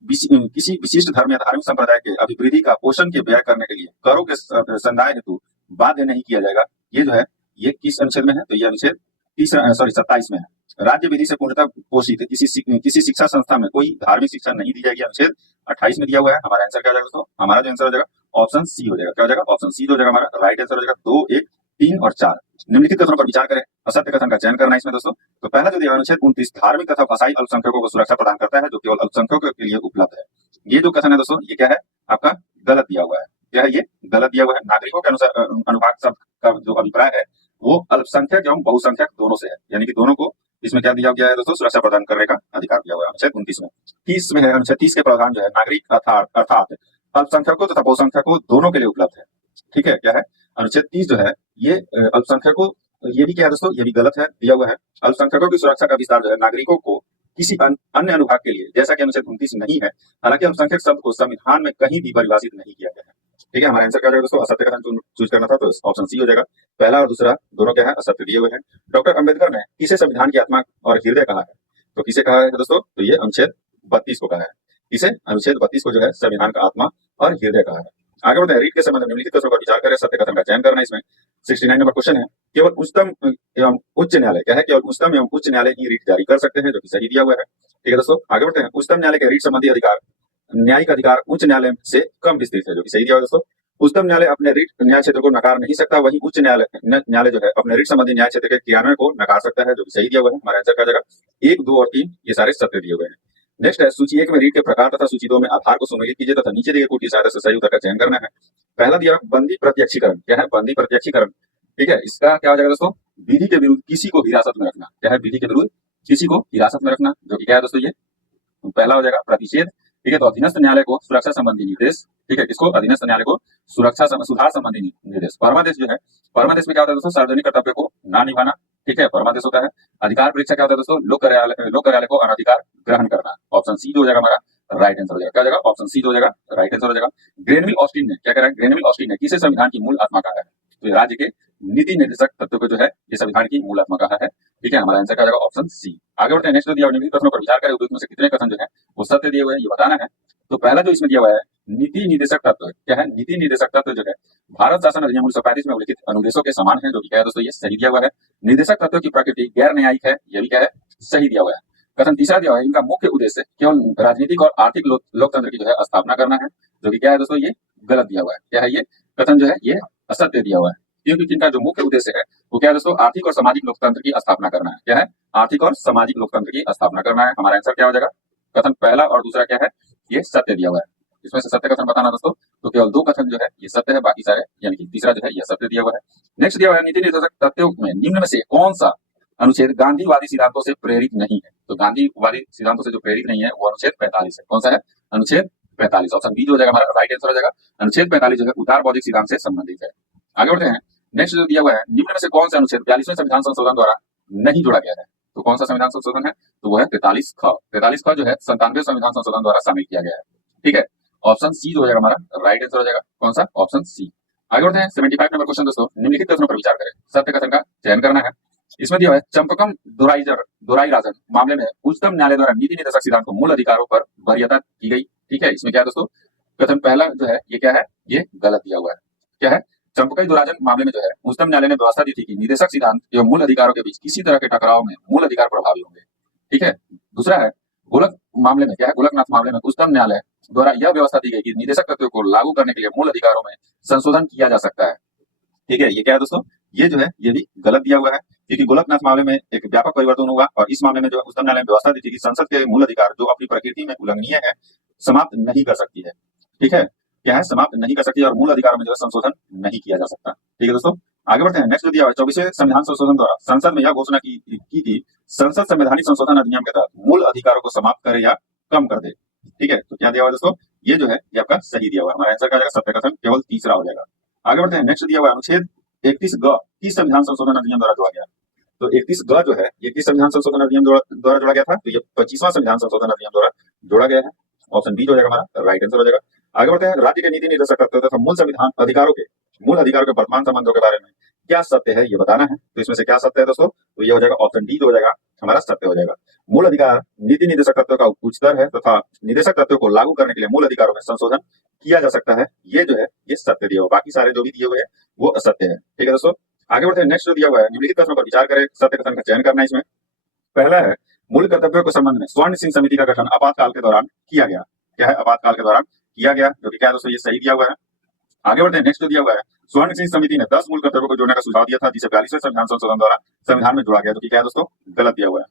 किसी विशिष्ट धर्म या धार्मिक संप्रदाय के अभिवृद्धि का पोषण के व्यय करने के लिए करों के संदाय हेतु बाध्य नहीं किया जाएगा। ये जो है ये किस अनुच्छेद में है? तो ये अनुच्छेद 27 में है। राज्य विधि से पूर्णतः पोषित किसी शिक्षा संस्था में कोई धार्मिक शिक्षा नहीं दी जाएगी। अनुच्छेद 28 में दिया हुआ है। हमारा आंसर क्या हो जाएगा दोस्तों? हमारा जो आंसर हो जाएगा ऑप्शन सी हो जाएगा। क्या हो जाएगा? ऑप्शन सी जो हो जाएगा हमारा राइट आंसर हो जाएगा। 2, 1, 3 और 4 निम्नलिखित कथनों पर विचार करें। असत्य कथन का चयन करना है इसमें दोस्तों। तो पहला जो दिया अनुच्छेद 29 धार्मिक तथा भाषाई अल्पसंख्यकों को सुरक्षा प्रदान करता है जो केवल अल्पसंख्यकों के लिए उपलब्ध है। ये जो कथन है दोस्तों ये क्या है? आपका गलत दिया हुआ है। क्या है? ये गलत दिया हुआ है। नागरिकों के अनुसार अनुभाग शब्द का जो अभिप्राय है वो अल्पसंख्यक एवं बहुसंख्यक दोनों से है, यानी कि दोनों को इसमें क्या दिया गया है दोस्तों? सुरक्षा प्रदान करने का अधिकार दिया हुआ है अनुच्छेद 29 में। 30 में है, अनुच्छेद 30 के प्रावधान जो है नागरिक अर्थात अल्पसंख्यकों तथा बहुसंख्यकों दोनों के लिए उपलब्ध है। ठीक है, क्या है? अनुच्छेद 30 जो है ये अल्पसंख्यकों, ये भी क्या है दोस्तों? ये भी गलत है, दिया हुआ है। अल्पसंख्यकों की सुरक्षा का विस्तार जो है नागरिकों को किसी अन्य अनुभाग के लिए जैसा कि अनुच्छेद 29 नहीं है। हालांकि अल्पसंख्यक शब्द को संविधान में कहीं भी परिभाषित नहीं किया गया है। ठीक है, हमारा आंसर क्या हो जाएगा दोस्तों? असत्य कथन चूज करना था तो ऑप्शन सी हो जाएगा। पहला और दूसरा दोनों क्या है? असत्य दिए हुए हैं। डॉक्टर अंबेडकर ने किसे संविधान की आत्मा और हृदय कहा है? तो किसे कहा है दोस्तों? तो ये अनुच्छेद 32 को कहा है। किसे? अनुच्छेद 32 को जो है संविधान का आत्मा और हृदय कहा है। आगे बढ़ते हैं। रीट के संबंध में निम्नलिखित कथनों पर विचार करें। सत्य कथन का चयन करना है इसमें। 69 नंबर क्वेश्चन है, केवल उच्चतम एवं उच्च न्यायालय क्या है? केवल उच्चतम एवं उच्च न्यायालय ही रीट जारी कर सकते हैं, जो कि सही दिया हुआ है। ठीक है दोस्तों, आगे बढ़ते हैं। उच्चतम न्यायालय के रीट संबंधी अधिकार न्यायिक अधिकार उच्च न्यायालय से कम विस्तृत है, जो कि सही दिया हुआ है दोस्तों। उच्चतम न्यायालय अपने रीट न्याय क्षेत्र को नकार नहीं सकता, वहीं उच्च न्यायालय जो है अपने रीट संबंधी न्याय क्षेत्र के क्रियान्वयन को नकार सकता है, जो कि सही दिया हुआ है। हमारा आंसर क्या हो जाएगा? 1, 2 और 3 ये सारे सत्य दिए हुए हैं। नेक्स्ट है, सूची 1 में रीट के प्रकार तथा सूची 2 में आधार को सम्मिलित कीजिए तथा नीचे दिए कूट की सहायता से सही उत्तर का चयन करना है। पहला दिया बंदी प्रत्यक्षीकरण। क्या है? बंदी प्रत्यक्षीकरण। ठीक है, इसका क्या हो जाएगा दोस्तों? विधि के विरुद्ध किसी को हिरासत में रखना। क्या है? विधि के विरुद्ध किसी को हिरासत में रखना, जो कि क्या है दोस्तों? ये पहला हो जाएगा प्रतिषेध। ठीक है, तो अधीनस्थ न्यायालय को सुरक्षा संबंधी निर्देश। ठीक है, किसको? अधीनस्थ न्यायालय को सुधार संबंधी निर्देश। परमादेश जो है, परमादेश में क्या होता है दोस्तों? सार्वजनिक कर्तव्य को ना निभाना। ठीक है, परमादेश होता है। अधिकार परीक्षा क्या होता है दोस्तों? लोक कार्यालय को अनधिकार ग्रहण करना। ऑप्शन सी जो हो जाएगा हमारा राइट आंसर हो जाएगा। क्या हो जाएगा? ऑप्शन सी जो हो जाएगा राइट आंसर हो जाएगा। ग्रेनविल ऑस्टिन ने क्या करा? ग्रेनविल ऑस्टिन ने किसे संविधान की मूल आत्मा कहा है? तो राज्य के नीति निर्देशक तत्व को जो है ये संविधान की मूल आत्मा कहा है। ठीक है, हमारा आंसर क्या हो जाएगा ऑप्शन सी। आगे बढ़ते हैं, नेक्स्ट जो दिया हुआ निम्नलिखित प्रश्नों पर विचार करें, उपयुक्त में से कितने कथन जो है वो सत्य दिए हुए हैं ये बताना है। तो पहला जो इसमें दिया हुआ है नीति निर्देशक तत्व क्या है, नीति निर्देशक तत्व जो है भारत शासन अधिनियम 1935 में उल्लिखित अनुदेशों के समान है, जो कि क्या है दोस्तों ये सही दिया हुआ है। निर्देशक तत्व की प्रकृति गैर न्यायिक है, ये भी क्या है सही दिया हुआ है। कथन तीसरा दिया हुआ है इनका मुख्य उद्देश्य केवल राजनीतिक और आर्थिक लोकतंत्र की जो है स्थापना करना है, जो कि क्या है दोस्तों ये गलत दिया हुआ है। क्या है ये कथन जो है ये असत्य दिया हुआ है, क्योंकि इनका जो मुख्य उद्देश्य है वो क्या है दोस्तों आर्थिक और सामाजिक लोकतंत्र की स्थापना करना है। क्या है आर्थिक और सामाजिक लोकतंत्र की स्थापना करना है। हमारा आंसर क्या हो जाएगा, कथन पहला और दूसरा क्या है ये सत्य दिया हुआ है। इसमें से सत्य कथन बताना दोस्तों, तो केवल दो कथन जो है ये सत्य है, बाकी सारे यानी कि तीसरा जो है ये सत्य दिया हुआ है। नेक्स्ट दिया हुआ है नीति निर्देशक तत्वों में निम्न में से कौन सा अनुच्छेद गांधीवादी सिद्धांतों से प्रेरित नहीं है। तो गांधीवादी सिद्धांतों से जो प्रेरित नहीं है वो अनुच्छेद 45 है। कौन सा है अनुच्छेद 45, ऑप्शन बी जो हो जाएगा हमारा राइट आंसर हो जाएगा। अनुच्छेद 45 जो है उदार बौद्धिक सिद्धांत से संबंधित है। आगे बढ़ते हैं, नेक्स्ट जो दिया हुआ है निम्न में से कौन सा अनुच्छेद 42वें संविधान संशोधन द्वारा नहीं जोड़ा गया है। तो कौन सा संविधान संशोधन है, तो वो है 43 ख। 43 ख जो है 97वें संविधान संशोधन द्वारा शामिल किया गया है। ठीक है, ऑप्शन सी जो हो जाएगा हमारा राइट आंसर हो जाएगा। कौन सा, ऑप्शन सी। आगे बढ़ते हैं 75 नंबर क्वेश्चन दोस्तों, निम्नलिखित कथनों पर विचार करें, सत्य कथन का चयन करना है। इसमें दिया है चंपकम दोराई राजन मामले में उच्चतम न्यायालय द्वारा नीति निर्देशक सिद्धांत को मूल अधिकारों पर वरीयता की गई। ठीक है, इसमें क्या है दोस्तों कथन पहला जो है ये क्या है ये गलत दिया हुआ है। क्या है, चंपकई दोराजन मामले में जो है उच्चतम न्यायालय ने व्यवस्था दी थी कि निदेशक सिद्धांत एवं मूल अधिकारों के बीच किसी तरह के टकराव में मूल अधिकार प्रभावी होंगे। ठीक है, दूसरा है गोलक मामले में क्या है, गोलकनाथ मामले में उच्चतम न्यायालय द्वारा यह व्यवस्था दी गई कि निदेशक तत्वों को लागू करने के लिए मूल अधिकारों में संशोधन किया जा सकता है। ठीक है, ये क्या है दोस्तों ये जो है ये भी गलत दिया हुआ है, क्योंकि गोलकनाथ मामले में एक व्यापक परिवर्तन हुआ और इस मामले में जो उच्चतम न्यायालय ने व्यवस्था दी थी कि संसद के मूल अधिकार जो अपनी प्रकृति में उल्लंघनीय है समाप्त नहीं कर सकती है। ठीक है, क्या है समाप्त नहीं कर सकती और मूल अधिकारों में जो है संशोधन नहीं किया जा सकता। ठीक है दोस्तों, आगे बढ़ते हैं, नेक्स्ट जो दिया हुआ है 24वें संविधान संशोधन द्वारा संसद में यह घोषणा की थी संसद संवैधानिक संशोधन अधिनियम के तहत मूल अधिकारों को समाप्त करे या कम कर दे। ठीक है, तो क्या दिया हुआ है दोस्तों ये जो है ये आपका सही दिया हुआ है। हमारा आंसर क्या जाएगा सत्य कथन केवल तीसरा हो जाएगा। आगे बढ़ते हैं, नेक्स्ट दिया हुआ है अनुच्छेद 31 ग किस संविधान संशोधन अधिनियम द्वारा जोड़ा गया। तो 31 ग जो है ये किस संविधान संशोधन अधिनियम द्वारा जोड़ा गया था, तो ये 25वां संविधान संशोधन अधिनियम द्वारा जोड़ा गया है। ऑप्शन बी जो हो जाएगा हमारा राइट आंसर हो जाएगा। आगे बढ़ते हैं, राज्य के नीति निर्देशक तत्व तथा मूल संविधान अधिकारों के वर्तमान संबंधों के बारे में क्या सत्य है ये बताना है। तो इसमें से क्या सत्य है दोस्तों, तो ये हो जाएगा ऑप्शन डी जो हो जाएगा हमारा सत्य हो जाएगा। मूल अधिकार नीति निर्देशक तत्व का उच्चतर है तथा निदेशक तत्व को लागू करने के लिए मूल अधिकारों में संशोधन किया जा सकता है, ये जो है ये सत्य दिया हुआ, बाकी सारे जो भी दिए हुए हैं वो असत्य है। ठीक है दोस्तों, आगे बढ़ते हैं, नेक्स्ट जो दिया हुआ है निम्नलिखित प्रश्नों पर विचार करें, सत्य कथन का चयन करना है। इसमें पहला है मूल कर्तव्यों के संबंध में स्वर्ण सिंह समिति का गठन आपातकाल के दौरान किया गया। क्या है, आपातकाल के दौरान किया गया, जो कि क्या है दोस्तों ये सही दिया हुआ है। आगे बढ़ते हैं, नेक्स्ट जो दिया हुआ है स्वर्ण सिंह समिति ने 10 मूल कर्तव्यों को जोड़ने का सुझाव दिया था, जिसे 42वें संविधान संशोधन द्वारा संविधान में जोड़ा गया, जो कि क्या है दोस्तों गलत दिया हुआ है।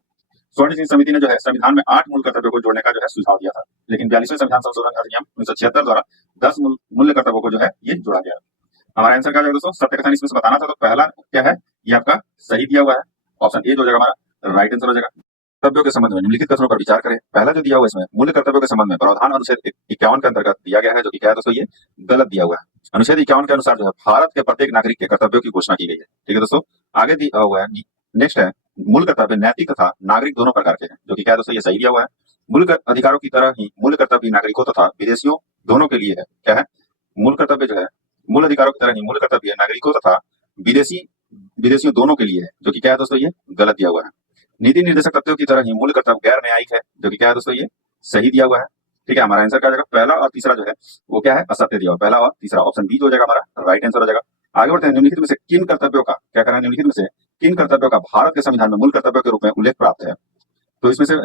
स्वर्ण सिंह समिति ने जो है संविधान में 8 मूल कर्तव्यों को जोड़ने का जो है सुझाव दिया था, लेकिन 42वें संविधान संशोधन अधिनियम 1976 द्वारा 10 मूल कर्तव्यों को जो है ये जोड़ा गया। हमारा आंसर क्या जाएगा दोस्तों, सत्य कथन इसमें से बताना था, तो पहला क्या है ये आपका सही दिया हुआ है, ऑप्शन ए जो हो जाएगा हमारा राइट आंसर हो जाएगा। कर्तव्यों के संबंध में निम्नलिखित कथनों पर विचार करें। पहला जो दिया हुआ है इसमें मूल कर्तव्यों के संबंध में प्रावधान अनुच्छेद 51 के अंतर्गत दिया गया है, जो कि क्या है दोस्तों ये गलत दिया हुआ है। अनुच्छेद 51 के अनुसार जो है भारत के प्रत्येक नागरिक के कर्तव्यों की घोषणा की गई है। ठीक है दोस्तों, आगे दिया हुआ है नेक्स्ट है मूल कर्तव्य नैतिक तथा नागरिक दोनों प्रकार के हैं, जो कि क्या है दोस्तों ये सही दिया हुआ है। मूल अधिकारों की तरह ही मूल कर्तव्य नागरिकों तथा विदेशियों दोनों के लिए है। क्या है, मूल कर्तव्य जो है मूल अधिकारों की तरह ही मूल कर्तव्य नागरिकों तथा विदेशियों दोनों के लिए है, जो कि क्या है दोस्तों ये गलत दिया हुआ है। नीति निर्देशक तत्वों की तरह ही मूल कर्तव्य गैर न्यायिक है, जो कि क्या है दोस्तों ये सही दिया हुआ है। ठीक है, हमारा आंसर क्या जाएगा, पहला और तीसरा जो है वो क्या है असत्य दिया हुआ, पहला और तीसरा, ऑप्शन बी जो हो जाएगा हमारा राइट आंसर हो जाएगा। आगे बढ़ते हैं, निम्नलिखित में से किन कर्तव्यों का क्या करना है, निम्नलिखित में से किन कर्तव्यों का भारत के संविधान में मूल कर्तव्यों के रूप में उल्लेख प्राप्त है। तो इसमें से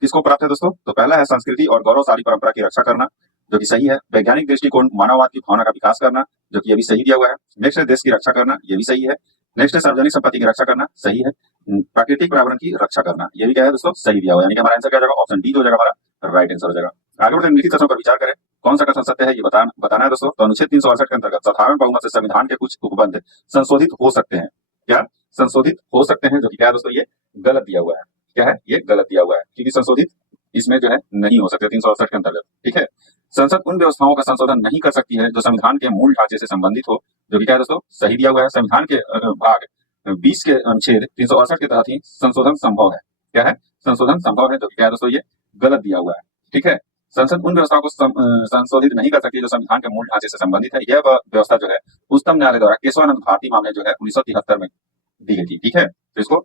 किसको प्राप्त है दोस्तों, तो पहला है संस्कृति और गौरवशाली परंपरा की रक्षा करना, जो कि सही है। वैज्ञानिक दृष्टिकोण मानववाद की भावना का विकास करना, जो कि ये भी सही दिया हुआ है। नेक्स्ट है देश की रक्षा करना, ये भी सही है। नेक्स्ट है सार्वजनिक संपत्ति की रक्षा करना, सही है। प्राकृतिक पर्यावरण की रक्षा करना, ये भी क्या है दोस्तों सही दिया हुआ है, यानी कि हमारा आंसर क्या जाएगा, ऑप्शन डी हो जाएगा हमारा राइट आंसर हो जाएगा। आगे बढ़ते हैं, निम्नलिखित कथनों पर विचार करें, कौन सा कथन सत्य है ये बताना है दोस्तों। तो अनुच्छेद 368 के अंतर्गत साधारण बहुमत से संविधान के कुछ उपबंध संशोधित हो सकते हैं। क्या संशोधित हो सकते हैं, जो कि क्या है दोस्तों ये गलत दिया हुआ है। क्या है ये गलत दिया हुआ है, क्योंकि संशोधित इसमें जो है नहीं हो सकते 368 के अंतर्गत। ठीक है, संसद उन व्यवस्थाओं का संशोधन नहीं कर सकती है जो संविधान के मूल ढांचे से संबंधित हो, जो कि क्या है दोस्तों सही दिया हुआ है। संविधान के भाग 20 के अनुच्छेद 368 के तहत ही संशोधन संभव है। क्या है संशोधन संभव है, जो कि क्या है दोस्तों ये गलत दिया हुआ है। ठीक है, संसद उन व्यवस्थाओं को संशोधित नहीं कर सकती जो संविधान के मूल ढांचे से संबंधित है। यह व्यवस्था जो है उच्चतम न्यायालय द्वारा केशवानंद भारती मामले जो है 1973 में दी गई थी। ठीक है, तो इसको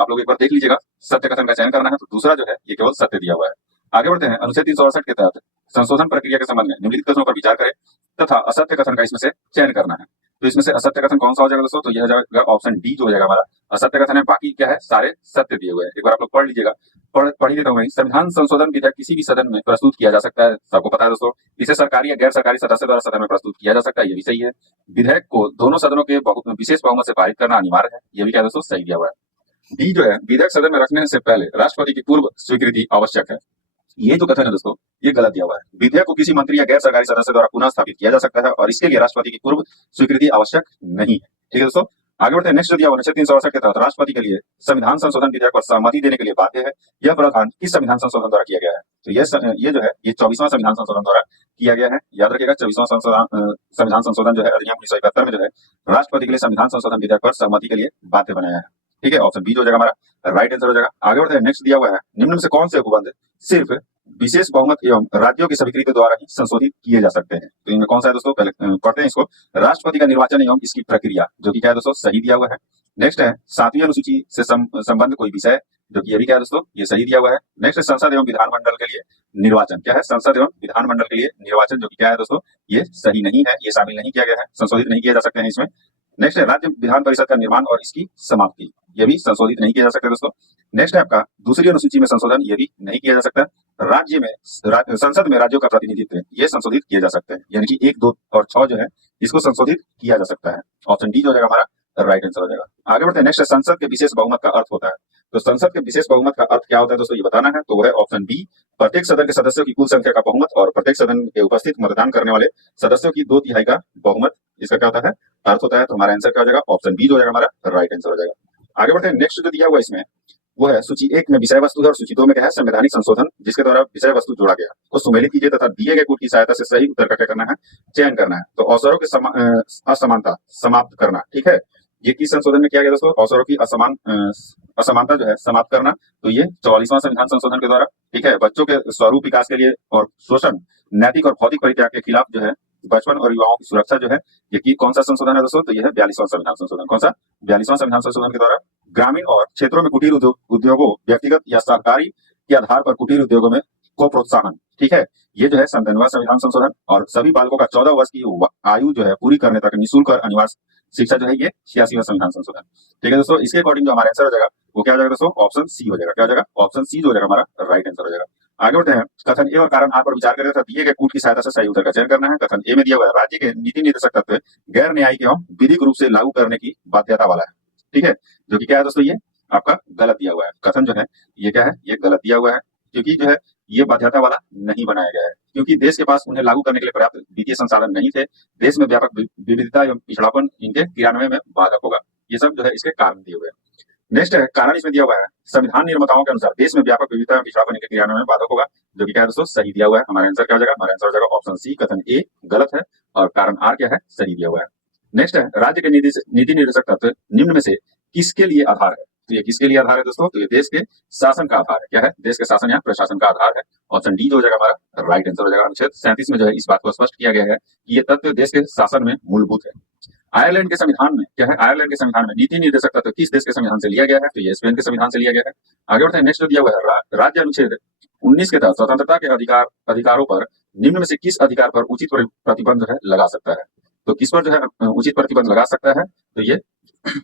आप लोग एक बार देख लीजिएगा। सत्य कथन का चयन करना है, तो दूसरा जो है ये केवल सत्य दिया हुआ है। आगे बढ़ते हैं। अनुच्छेद 368 के तहत संशोधन प्रक्रिया के संबंध में निम्नलिखित कथनों पर विचार करें तथा असत्य कथन का इसमें से चयन करना है। तो इसमें से असत्य कथन कौन सा हो जाएगा दोस्तों? तो यह हो जाएगा ऑप्शन डी जो हो जाएगा हमारा असत्य कथन है। बाकी क्या है? सारे सत्य दिए हुए हैं। एक बार आप लोग पढ़ लीजिएगा। पढ़ ही देता हूँ। संविधान संशोधन विधेयक किसी भी सदन में प्रस्तुत किया जा सकता है, सबको पता है दोस्तों। इसे सरकारी या गैर सरकारी सदस्य द्वारा सदन में प्रस्तुत किया जा सकता है, ये भी सही है। विधेयक को दोनों सदनों के विशेष बहुमत से पारित करना अनिवार्य है, ये भी क्या दोस्तों? सही दिया हुआ है। डी जो है विधेयक सदन में रखने से पहले राष्ट्रपति की पूर्व स्वीकृति आवश्यक है। ये जो कथन है दोस्तों ये गलत दिया हुआ है। विधेयक को किसी मंत्री या गैर सरकारी सदस्य द्वारा पुनः स्थापित किया जा सकता है और इसके लिए राष्ट्रपति की पूर्व स्वीकृति आवश्यक नहीं है। ठीक है दोस्तों, आगे बढ़ते हैं। नेक्स्ट दिया हुआ अनुच्छेद 368 के तहत राष्ट्रपति के लिए संविधान संशोधन विधेयक पर सहमति देने के लिए बाध्य है। यह प्रावधान किस संविधान संशोधन द्वारा किया गया है? तो ये जो है ये 24वां संविधान संशोधन द्वारा किया गया है। याद रखिएगा 24वां संविधान संशोधन जो है अधिनियम 1971 में जो है राष्ट्रपति के लिए संविधान संशोधन विधेयक पर सहमति के लिए बाध्य बनाया है। ठीक है, ऑप्शन बी जो हो जाएगा हमारा राइट आंसर हो जाएगा। आगे बढ़ते हैं। नेक्स्ट दिया हुआ है निम्न में से कौन से उपबंध सिर्फ विशेष बहुमत एवं राज्यों की स्वीकृति द्वारा ही संशोधित किए जा सकते हैं? तो इनमें कौन सा है दोस्तों? पहले पढ़ते हैं इसको। राष्ट्रपति का निर्वाचन एवं इसकी प्रक्रिया, जो कि क्या है दोस्तों? सही दिया हुआ है। नेक्स्ट है 7वीं अनुसूची से संबंध कोई विषय, जो कि ये भी क्या है दोस्तों? ये सही दिया हुआ है। नेक्स्ट है संसद एवं विधानमंडल के लिए निर्वाचन, क्या है? संसद एवं विधानमंडल के लिए निर्वाचन, जो कि क्या है दोस्तों? ये सही नहीं है, ये शामिल नहीं किया गया है, संशोधित नहीं किया जा सकते हैं इसमें। नेक्स्ट है राज्य विधान परिषद का निर्माण और इसकी समाप्ति, ये भी संशोधित नहीं किया जा सकता दोस्तों। नेक्स्ट है आपका दूसरी अनुसूची में संशोधन, ये भी नहीं किया जा सकता। राज्य में संसद में राज्यों का प्रतिनिधित्व, ये संशोधित किए जा सकते हैं, यानी कि 1, 2 और 6 जो है इसको संशोधित किया जा सकता है। ऑप्शन डी जो हो जाएगा हमारा राइट आंसर हो जाएगा। आगे बढ़ते हैं। नेक्स्ट संसद के विशेष बहुमत का अर्थ होता है। तो संसद के विशेष बहुमत का अर्थ क्या होता है दोस्तों? ये बताना है। तो वह है ऑप्शन बी, प्रत्येक सदन के सदस्यों की कुल संख्या का बहुमत और प्रत्येक सदन के उपस्थित मतदान करने वाले सदस्यों की 2/3 का बहुमत, इसका क्या होता है? अर्थ होता है। तो हमारा आंसर क्या हो जाएगा? ऑप्शन बी जो हो जाएगा हमारा राइट आंसर हो जाएगा। आगे बढ़ते हैं। नेक्स्ट जो दिया हुआ इसमें वो है सूची 1 में विषय वस्तु है और सूची 2 में क्या है? संवैधानिक संशोधन, जिसके द्वारा विषय वस्तु जोड़ा गया को सुमेलित कीजिए तथा दिए गए कूट की सहायता से सही उत्तर का क्या करना है? चयन करना है। तो अवसरों की असमानता समाप्त करना। ठीक है, ये किस संशोधन में किया गया दोस्तों? अवसरों की असमानता जो है समाप्त करना। तो ये 44वां संविधान संशोधन के द्वारा। ठीक है, बच्चों के स्वरूप विकास के लिए और शोषण, नैतिक और भौतिक परित्याग के खिलाफ जो है बचपन और युवाओं की सुरक्षा जो है, ये कौन सा संशोधन है दोस्तों? तो यह है 42वां संविधान संशोधन। कौन सा? 42वां संविधान संशोधन के द्वारा ग्रामीण और क्षेत्रों में कुटीर उद्योगों, व्यक्तिगत या सहकारी के आधार पर कुटीर उद्योगों में को प्रोत्साहन। ठीक है, ये जो है 97वां संविधान संशोधन। और सभी बालकों का 14 वर्ष की आयु जो है पूरी करने तक निःशुल्क और अनिवार्य शिक्षा जो है ये 86वां संविधान संशोधन। ठीक है दोस्तों, इसके अकॉर्डिंग जो हमारा आंसर हो जाएगा वो क्या हो जाएगा दोस्तों? ऑप्शन सी हो जाएगा। क्या हो जाएगा? ऑप्शन सी जो हो जाएगा हमारा राइट आंसर हो जाएगा। आगे बढ़ते हैं। कथन ए और कारण आर पर विचार करें तथा दिए गए कूट की सहायता से सही उत्तर का चयन करना है। कथन ए में दिया हुआ है राज्य के नीति निर्देशक तत्व गैर न्यायिक एवं विधिक रूप से लागू करने की बाध्यता वाला है। ठीक है, जो कि क्या है दोस्तों? ये आपका गलत दिया हुआ है। कथन जो है ये क्या है? ये गलत दिया हुआ है, क्योंकि जो है ये बाध्यता वाला नहीं बनाया गया है, क्योंकि देश के पास उन्हें लागू करने के लिए पर्याप्त वित्तीय संसाधन नहीं थे। देश में व्यापक विविधता एवं पिछड़ापन इनके क्रियान्वयन में बाधक होगा। ये सब जो है इसके कारण दिए हुए हैं। नेक्स्ट है कारण, इसमें दिया हुआ है संविधान निर्माताओं के अनुसार देश में व्यापक विविधता एवं पिछड़ापन इनके क्रियान्वयन में बाधक होगा, जो कि क्या है दोस्तों? सही दिया हुआ है। हमारा आंसर क्या हो जाएगा? हमारा आंसर हो जाएगा ऑप्शन सी, कथन ए गलत है और कारण आर क्या है? सही दिया हुआ है। नेक्स्ट है राज्य के नीति निर्देशक तत्व निम्न में से किसके लिए आधार है? तो ये किसके लिए आधार है दोस्तों? तो ये देश के शासन का आधार है। क्या है? देश के शासन या प्रशासन का आधार है। ऑप्शन डी जो हो जाएगा हमारा राइट आंसर हो जाएगा। अनुच्छेद 37 में जो है इस बात को स्पष्ट किया गया है कि ये तत्व देश के शासन में मूलभूत है। आयरलैंड के संविधान में क्या है? आयरलैंड के संविधान में नीति निर्देशक तत्व किस देश के संविधान से लिया गया है? तो ये स्पेन के संविधान से लिया गया है। आगे बढ़ते हैं। नेक्स्ट दिया हुआ है राज्य अनुच्छेद 19 के तहत स्वतंत्रता के अधिकारों पर निम्न में से किस अधिकार पर उचित प्रतिबंध जो है लगा सकता है? तो किस पर जो है उचित प्रतिबंध लगा सकता है? तो ये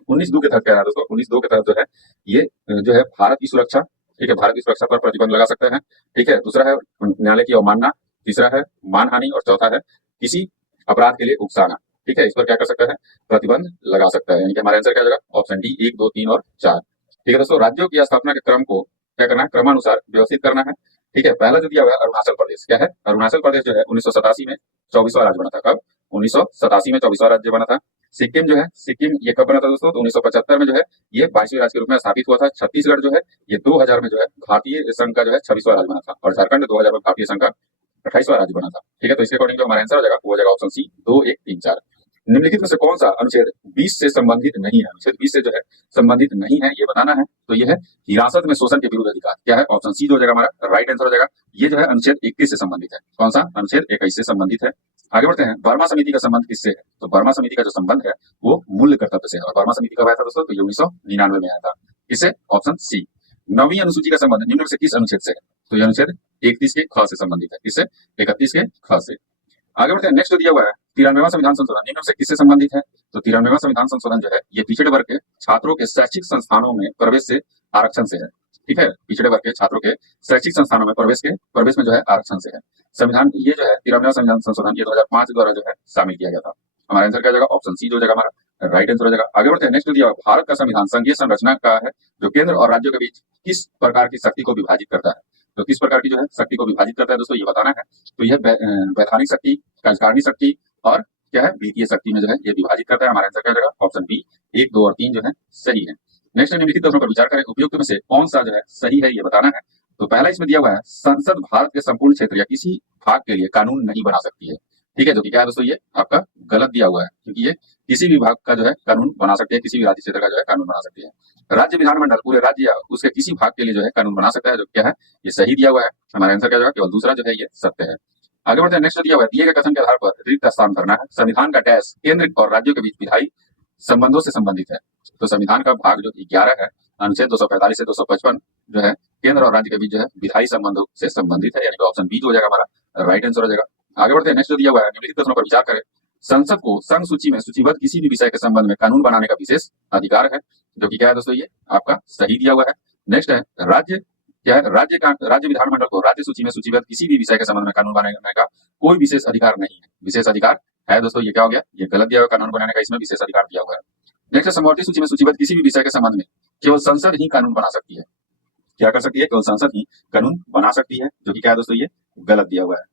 19(2) के तहत क्या है दोस्तों? 19(2) के तहत जो है ये जो है भारत की सुरक्षा, ठीक है, भारत की सुरक्षा पर प्रतिबंध लगा सकते हैं। ठीक है, दूसरा है न्यायालय की अवमानना, तीसरा है मानहानि और चौथा है किसी अपराध के लिए उकसाना। ठीक है, इस पर क्या कर सकता है? प्रतिबंध लगा सकता है। यानी कि हमारा आंसर क्या हो जाएगा? ऑप्शन डी 1, 2, 3 और 4। ठीक है दोस्तों, राज्यों की स्थापना के क्रम को क्या करना है? क्रमानुसार व्यवस्थित करना है। ठीक है, पहला जो दिया हुआ है अरुणाचल प्रदेश। क्या है? अरुणाचल प्रदेश जो है 1987 में 24वां राज्य बना था। कब? 1987 में 24वां राज्य बना था। सिक्किम जो है, सिक्किम ये कब बना था दोस्तों? तो 1975 में जो है ये 22वें राज्य के रूप में स्थापित हुआ था। छत्तीसगढ़ जो है ये 2000 में जो है भारतीय संघ का जो है 26वां राज्य बना था। और झारखंड 2000 में भारतीय संघ का 28वां राज्य बना था। ठीक है, तो इसके अकॉर्डिंग जो हमारा आंसर हो जाएगा वो हो जाएगा ऑप्शन सी 2, 1, 3, 4। निम्नलिखित में से कौन सा अनुच्छेद 20 से संबंधित नहीं है? अनुच्छेद 20 से जो है संबंधित नहीं है, ये बताना है। तो ये है हिरासत में शोषण के विरुद्ध अधिकार। क्या है? ऑप्शन सी जो हो जाएगा हमारा राइट आंसर हो जाएगा। ये जो है अनुच्छेद 21 से संबंधित है। कौन सा? अनुच्छेद 21 से संबंधित है। आगे बढ़ते हैं। बर्मा समिति का संबंध किससे है? तो बर्मा समिति का जो संबंध है वो मूल्य कर्तव्य से है। और बर्मा समिति कब आया था दोस्तों? तो ये 1999 में आया था। किससे? Option C. 9वीं अनुसूची का संबंध निम्न में से किस अनुच्छेद से है? तो ये अनुच्छेद 31 के ख से संबंधित है। किससे? 31 के ख से। आगे बढ़ते हैं। नेक्स्ट जो दिया हुआ है 93वां संविधान संशोधन निम्न में से किससे संबंधित है? तो 93वां संविधान संशोधन जो है ये पिछड़े वर्ग के छात्रों के शैक्षिक संस्थानों में प्रवेश से आरक्षण से है। ठीक है, पिछड़े वर्ग के छात्रों के शैक्षिक संस्थानों में प्रवेश में जो है आरक्षण से है। संविधान ये जो है 93वां संविधान संशोधन ये 2005 द्वारा जो है शामिल किया गया था। हमारा आंसर क्या हो जाएगा? ऑप्शन सी जो हो जाएगा हमारा राइट आंसर हो जाएगा। आगे बढ़ते हैं। नेक्स्ट दिया हुआ भारत का संविधान संघीय संरचना का है जो केंद्र और राज्यों के बीच किस प्रकार की शक्ति को विभाजित करता है? तो किस प्रकार की जो है शक्ति को विभाजित करता है दोस्तों, ये बताना है। तो यह वैधानिक शक्ति, कार्यकारिणी शक्ति और क्या है वित्तीय शक्ति में जो है ये विभाजित करता है। हमारा आंसर क्या हो जाएगा? ऑप्शन बी 1, 2 और 3 जो है सही है। नेक्स्ट निम्नलिखित प्रश्नों पर विचार करें। उपयुक्त में से कौन सा जो है सही है, ये बताना है। तो पहला इसमें दिया हुआ है संसद भारत के संपूर्ण क्षेत्र या किसी भाग के लिए कानून नहीं बना सकती है। ठीक है, जो कि क्या है दोस्तों, ये आपका गलत दिया हुआ है, क्योंकि ये किसी भी भाग का जो है कानून बना सकती है, किसी भी राज्य क्षेत्र का जो है कानून बना सकती है। राज्य विधानमंडल पूरे राज्य या उसके किसी भाग के लिए जो है कानून बना सकता है, जो क्या है ये सही दिया हुआ है। हमारा आंसर क्या होगा? केवल दूसरा जो है ये सत्य है। आगे बढ़ते हैं। नेक्स्ट दिया हुआ है दिए गए कथन के आधार पर रिक्त स्थान भरना है। संविधान का डैश केंद्र और राज्यों के बीच विधायी संबंधों से संबंधित है। तो संविधान का भाग जो 11 है अनुच्छेद 245 से 255 जो है केंद्र और राज्य के बीच जो है विधायी संबंधों से संबंधित है, यानी कि ऑप्शन बी जो हो जाएगा हमारा राइट आंसर हो जाएगा। आगे बढ़ते हैं। नेक्स्ट दिया हुआ है निम्नलिखित प्रश्नों पर विचार करें। संसद को संघ सूची में सूचीबद्ध किसी भी विषय के संबंध में कानून बनाने का विशेष अधिकार है, जो कि क्या है दोस्तों, ये आपका सही दिया हुआ है। नेक्स्ट है राज्य क्या है? राज्य विधानमंडल को राज्य सूची में सूचीबद्ध किसी भी विषय के संबंध में कानून बनाने का कोई विशेष अधिकार नहीं है। विशेष अधिकार है दोस्तों, ये क्या हो गया? ये गलत दिया हुआ। कानून बनाने का इसमें विशेष अधिकार दिया हुआ है। नेक्स्ट समवर्ती सूची में सूचीबद्ध किसी भी विषय के संबंध में केवल संसद ही कानून बना सकती है। क्या कर सकती है? केवल संसद ही कानून बना सकती है, जो कि क्या है दोस्तों, ये गलत दिया हुआ है।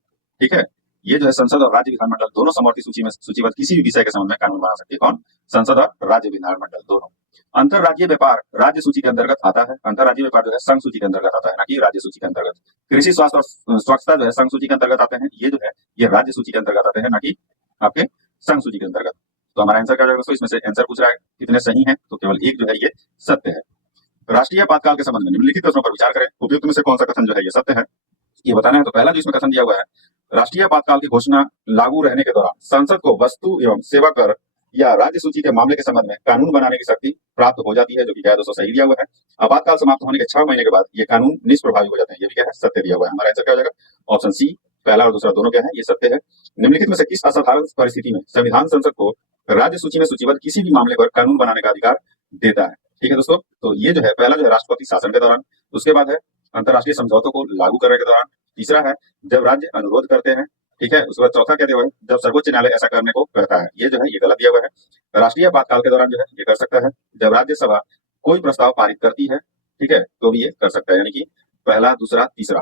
ठीक है, ये जो है संसद और राज्य विधानमंडल दोनों समवर्ती सूची में सूचीबद्ध किसी भी विषय के संबंध में कानून बना सकती है। कौन? संसद और राज्य विधानमंडल दोनों। अंतरराज्यीय व्यापार राज्य सूची के अंतर्गत आता है। अंतरराज्यीय व्यापार जो है संघ सूची के अंतर्गत आता है, ना कि राज्य सूची के अंतर्गत। कृषि, स्वास्थ्य और स्वच्छता जो है संघ सूची के अंतर्गत आते हैं, ये जो है ये राज्य सूची के अंतर्गत आते हैं, ना कि आपके संघ सूची के अंतर्गत। तो हमारा आंसर क्या होगा दोस्तों? इसमें से आंसर पूछ रहा है कितने सही है, तो केवल एक जो है ये सत्य है। राष्ट्रीय आपातकाल के संबंध में निम्नलिखित प्रश्नों पर विचार करें। उपयुक्त में से कौन सा कथन जो है ये सत्य है, ये बताना है। तो पहला जो इसमें कथन दिया हुआ है राष्ट्रीय आपातकाल की घोषणा लागू रहने के दौरान संसद को वस्तु एवं सेवा कर या राज्य सूची के मामले के संबंध में कानून बनाने की शक्ति प्राप्त हो जाती है, जो कि क्या है दोस्तों सही दिया हुआ है। आपातकाल समाप्त होने के 6 महीने के बाद ये कानून निष्प्रभावी हो जाते हैं, ये भी क्या है? सत्य दिया हुआ है। हमारा आंसर क्या हो जाएगा? ऑप्शन सी पहला और दूसरा दोनों क्या है? ये सत्य है। निम्नलिखित में से किस असाधारण परिस्थिति में संविधान संसद को राज्य सूची में सूचीबद्ध किसी भी मामले पर कानून बनाने का अधिकार देता है? ठीक है दोस्तों, तो ये जो है पहला जो है राष्ट्रपति शासन के दौरान, उसके बाद है अंतर्राष्ट्रीय समझौतों को लागू करने के दौरान, तीसरा है जब राज्य अनुरोध करते हैं, ठीक है, उसके बाद चौथा क्या दिया हुआ है? जब सर्वोच्च न्यायालय ऐसा करने को कहता है। ये जो है ये गलत दिया हुआ है। राष्ट्रीय आपातकाल के दौरान जो है ये कर सकता है जब राज्यसभा कोई प्रस्ताव पारित करती है, ठीक है, तो भी ये कर सकता है, यानी कि पहला, दूसरा, तीसरा,